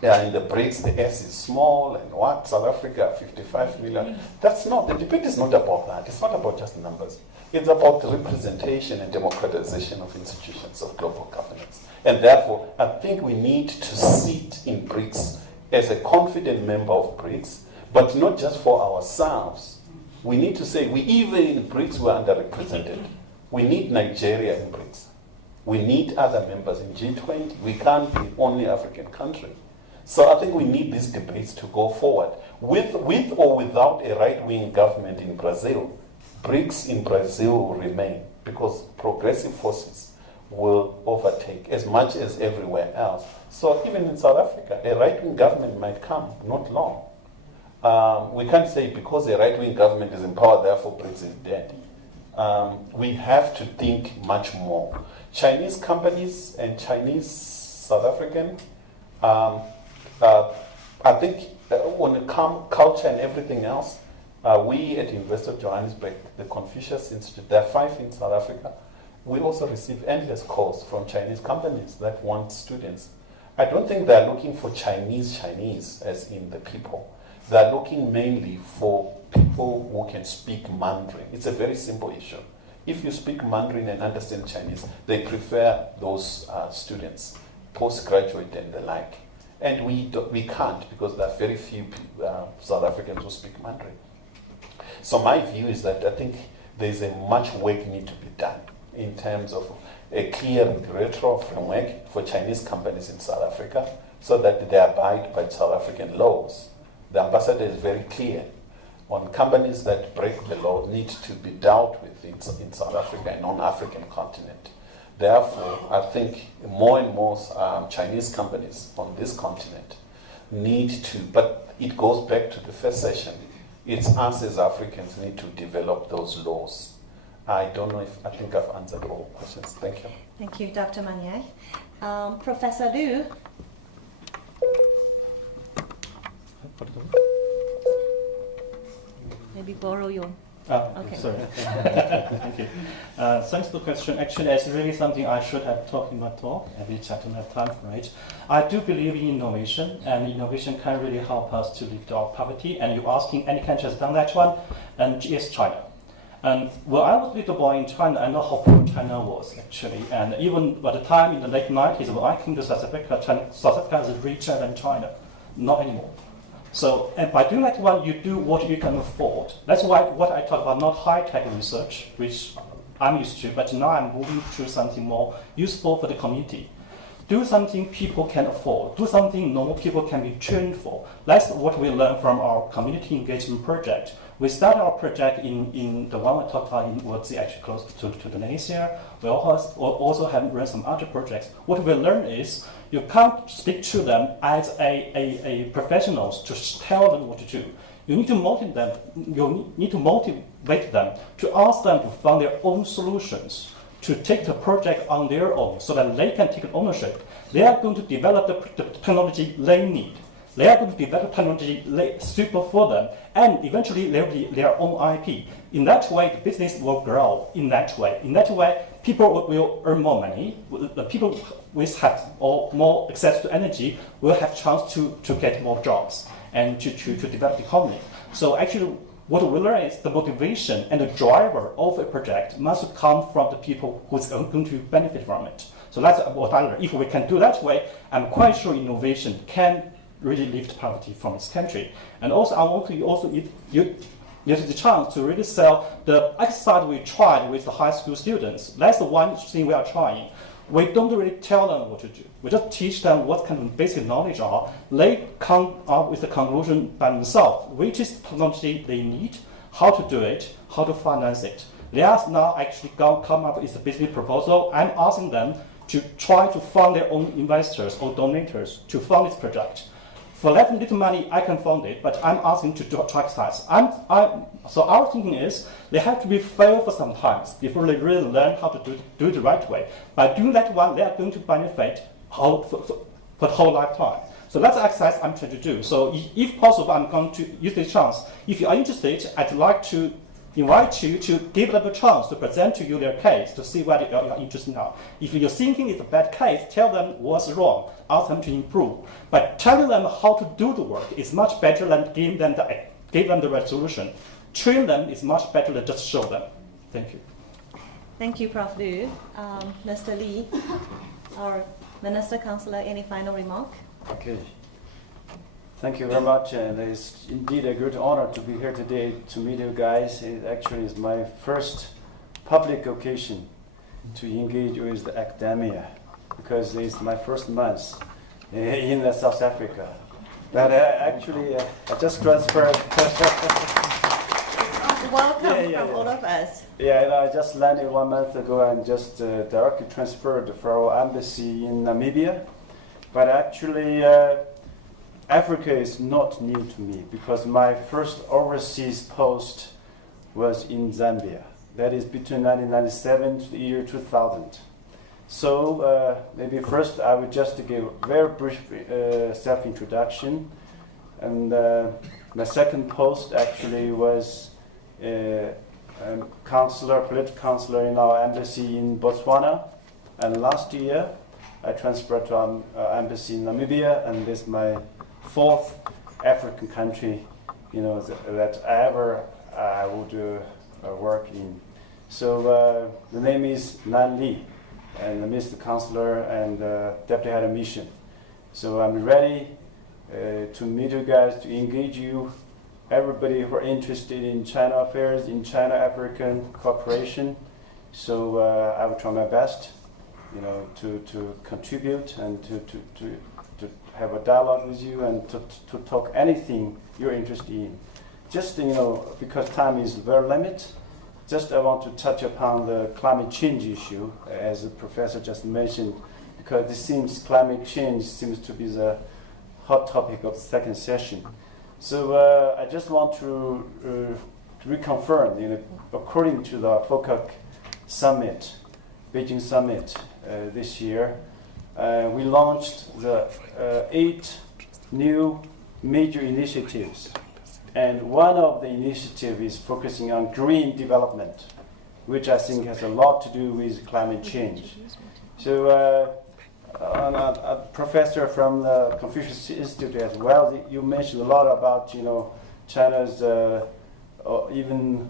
Yeah, in the BRICS, the S is small, and what? South Africa, 55 million. That's not, the debate is not about that. It's not about just numbers. It's about the representation and democratization of institutions of global governance. And therefore, I think we need to sit in BRICS as a confident member of BRICS, but not just for ourselves. We need to say, even in BRICS, we're underrepresented. We need Nigeria in BRICS. We need other members in G20. We can't be the only African country. So I think we need these debates to go forward. With or without a right-wing government in Brazil, BRICS in Brazil will remain because progressive forces will overtake as much as everywhere else. So even in South Africa, a right-wing government might come, not long. We can't say because a right-wing government is in power, therefore BRICS is dead. We have to think much more. Chinese companies and Chinese South African, I think when it comes culture and everything else, we at University of Johannesburg, the Confucius Institute, there are 5 in South Africa. We also receive endless calls from Chinese companies that want students. I don't think they're looking for Chinese as in the people. They're looking mainly for people who can speak Mandarin. It's a very simple issue. If you speak Mandarin and understand Chinese, they prefer those students, postgraduate and the like. And we can't because there are very few South Africans who speak Mandarin. So my view is that I think there's a much work need to be done in terms of a clear retro framework for Chinese companies in South Africa so that they abide by South African laws. The ambassador is very clear on companies that break the law need to be dealt with in South Africa and on African continent. Therefore, I think more and more Chinese companies on this continent need to, but it goes back to the first session, it's us as Africans need to develop those laws. I don't know if, I think I've answered all questions. Thank you. Thank you, Dr. Manier. Professor Liu. Maybe borrow your... Okay. Sorry. Thank you. Thanks for the question. Actually, it's really something I should have talked in my talk, and which I don't have time for it. I do believe in innovation, and innovation can really help us to lift our poverty. And you're asking any country has done that one, and yes, China. And when I was a little boy in China, I know how poor China was actually. And even by the time in the late 90s, when I came to South Africa, South Africa is richer than China. Not anymore. So, and by doing that one, you do what you can afford. That's why what I talk about, not high-tech research, which I'm used to, but now I'm moving to something more useful for the community. Do something people can afford. Do something normal people can be trained for. That's what we learned from our community engagement project. We started our project in the one I talked about in what's actually close to Indonesia. We also have run some other projects. What we learned is you can't speak to them as a professionals to tell them what to do. You need to motivate them. You need to motivate them to ask them to find their own solutions, to take the project on their own, so that they can take ownership. They are going to develop the technology they need. They are going to develop technology suitable for them, and eventually there will be their own IP. In that way, the business will grow. In that way, people will earn more money. The people which have more access to energy will have chance to get more jobs and to develop the economy. So actually, what we learn is the motivation and the driver of a project must come from the people who's going to benefit from it. So that's what I learned. If we can do that way, I'm quite sure innovation can really lift poverty from its country. And also, I want to also use the chance to really sell the exercise we tried with the high school students. That's the one thing we are trying. We don't really tell them what to do. We just teach them what kind of basic knowledge are. They come up with the conclusion by themselves, which is technology they need, how to do it, how to finance it. They are now actually come up with a business proposal. I'm asking them to try to fund their own investors or donors to fund this project. For that little money, I can fund it, but I'm asking to do track size. So our thinking is they have to be fail for some time before they really learn how to do it the right way. By doing that one, they are going to benefit for the whole lifetime. So that's the exercise I'm trying to do. So if possible, I'm going to use this chance. If you are interested, I'd like to invite you to give them a chance to present to you their case to see what you are interested in now. If you're thinking it's a bad case, tell them what's wrong, ask them to improve. But telling them how to do the work is much better than give them the right solution. Train them is much better than just show them. Thank you. Thank you, Prof. Liu. Mr. Li, our Minister Counselor, any final remark? Okay. Thank you very much, and it's indeed a great honor to be here today to meet you guys. It actually is my first public occasion to engage with the academia, because it's my first month in South Africa. But actually, I just transferred. Welcome from all of us. Yeah, I just landed 1 month ago and just directly transferred from our embassy in Namibia. But actually, Africa is not new to me, because my first overseas post was in Zambia. That is between 1997 to the year 2000. So maybe first I would just give a very brief self-introduction. And my second post actually was political counselor in our embassy in Botswana. And last year I transferred to our embassy in Namibia, and this is my fourth African country, that I would work in. So the name is Nan Li, and I'm Mr. Counselor and Deputy Head of Mission. So I'm ready to meet you guys, to engage you, everybody who are interested in China affairs, in China-African cooperation. So I will try my best, to contribute and to have a dialogue with you and to talk anything you're interested in. Just, because time is very limited, I want to touch upon the climate change issue, as the professor just mentioned, because climate change seems to be the hot topic of the second session. So I just want to reconfirm, according to the FOCAC summit, Beijing summit this year, we launched the 8 new major initiatives. And one of the initiatives is focusing on green development, which I think has a lot to do with climate change. So a professor from the Confucius Institute as well, you mentioned a lot about China's even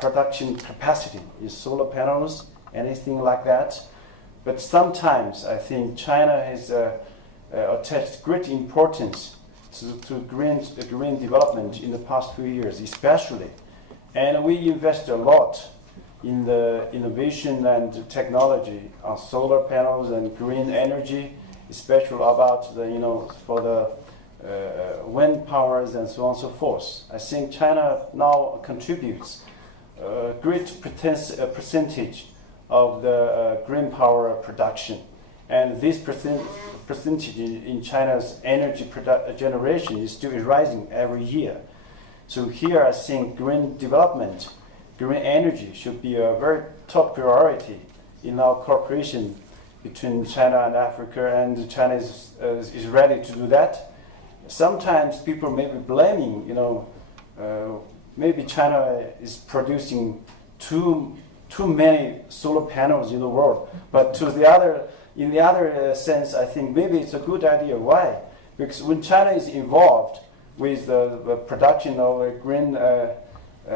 production capacity in solar panels, anything like that. But sometimes I think China has attached great importance to green development in the past few years, especially. And we invest a lot in the innovation and technology on solar panels and green energy, especially about for the wind powers and so on and so forth. I think China now contributes a great percentage of the green power production. And this percentage in China's energy generation is still rising every year. So here I think green development, green energy should be a very top priority in our cooperation between China and Africa, and China is ready to do that. Sometimes people may be blaming, maybe China is producing too many solar panels in the world. But in the other sense, I think maybe it's a good idea. Why? Because when China is involved with the production of green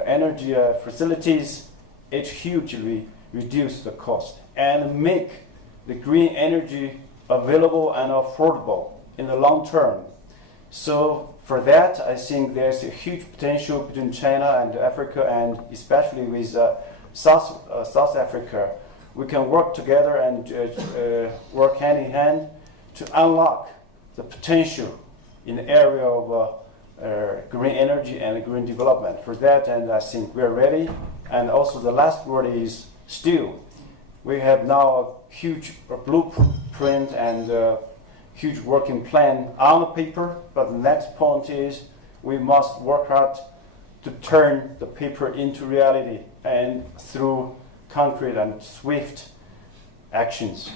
energy facilities, it hugely reduces the cost and make the green energy available and affordable in the long term. So for that, I think there's a huge potential between China and Africa, and especially with South Africa. We can work together and work hand in hand to unlock the potential in the area of green energy and green development. For that, and I think we're ready. And also the last word is still. We have now a huge blueprint and huge working plan on the paper, but the next point is we must work hard to turn the paper into reality and through concrete and swift actions.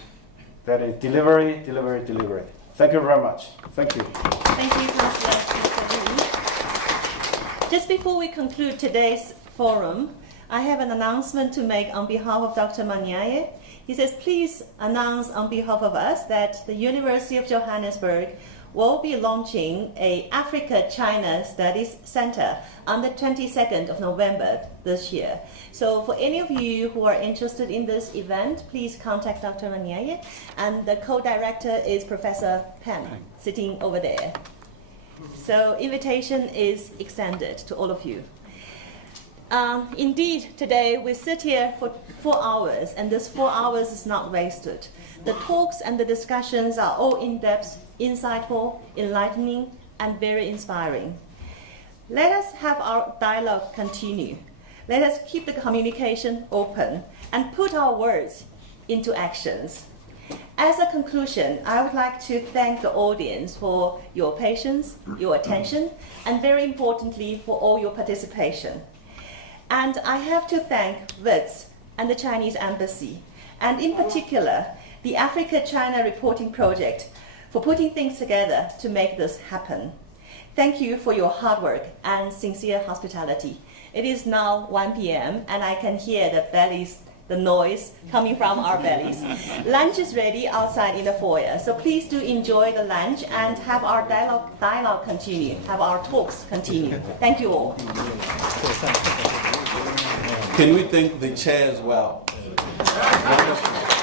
That is delivery, delivery, delivery. Thank you very much. Thank you. Thank you, Councillor Mr. Lee. Just before we conclude today's forum, I have an announcement to make on behalf of Dr. Manyaye. He says, please announce on behalf of us that the University of Johannesburg will be launching a Africa-China Studies Center on the 22nd of November this year. So for any of you who are interested in this event, please contact Dr. Manyaye, and the co-director is Professor Pan, sitting over there. So invitation is extended to all of you. Indeed, today we sit here for 4 hours, and this 4 hours is not wasted. The talks and the discussions are all in-depth, insightful, enlightening, and very inspiring. Let us have our dialogue continue. Let us keep the communication open and put our words into actions. As a conclusion, I would like to thank the audience for your patience, your attention, and very importantly, for all your participation. And I have to thank Wits and the Chinese Embassy, and in particular, the Africa-China Reporting Project, for putting things together to make this happen. Thank you for your hard work and sincere hospitality. It is now 1 p.m. and I can hear the noise coming from our bellies. Lunch is ready outside in the foyer, so please do enjoy the lunch and have our dialogue continue, have our talks continue. Thank you all. Can we thank the chair as well? Wonderful.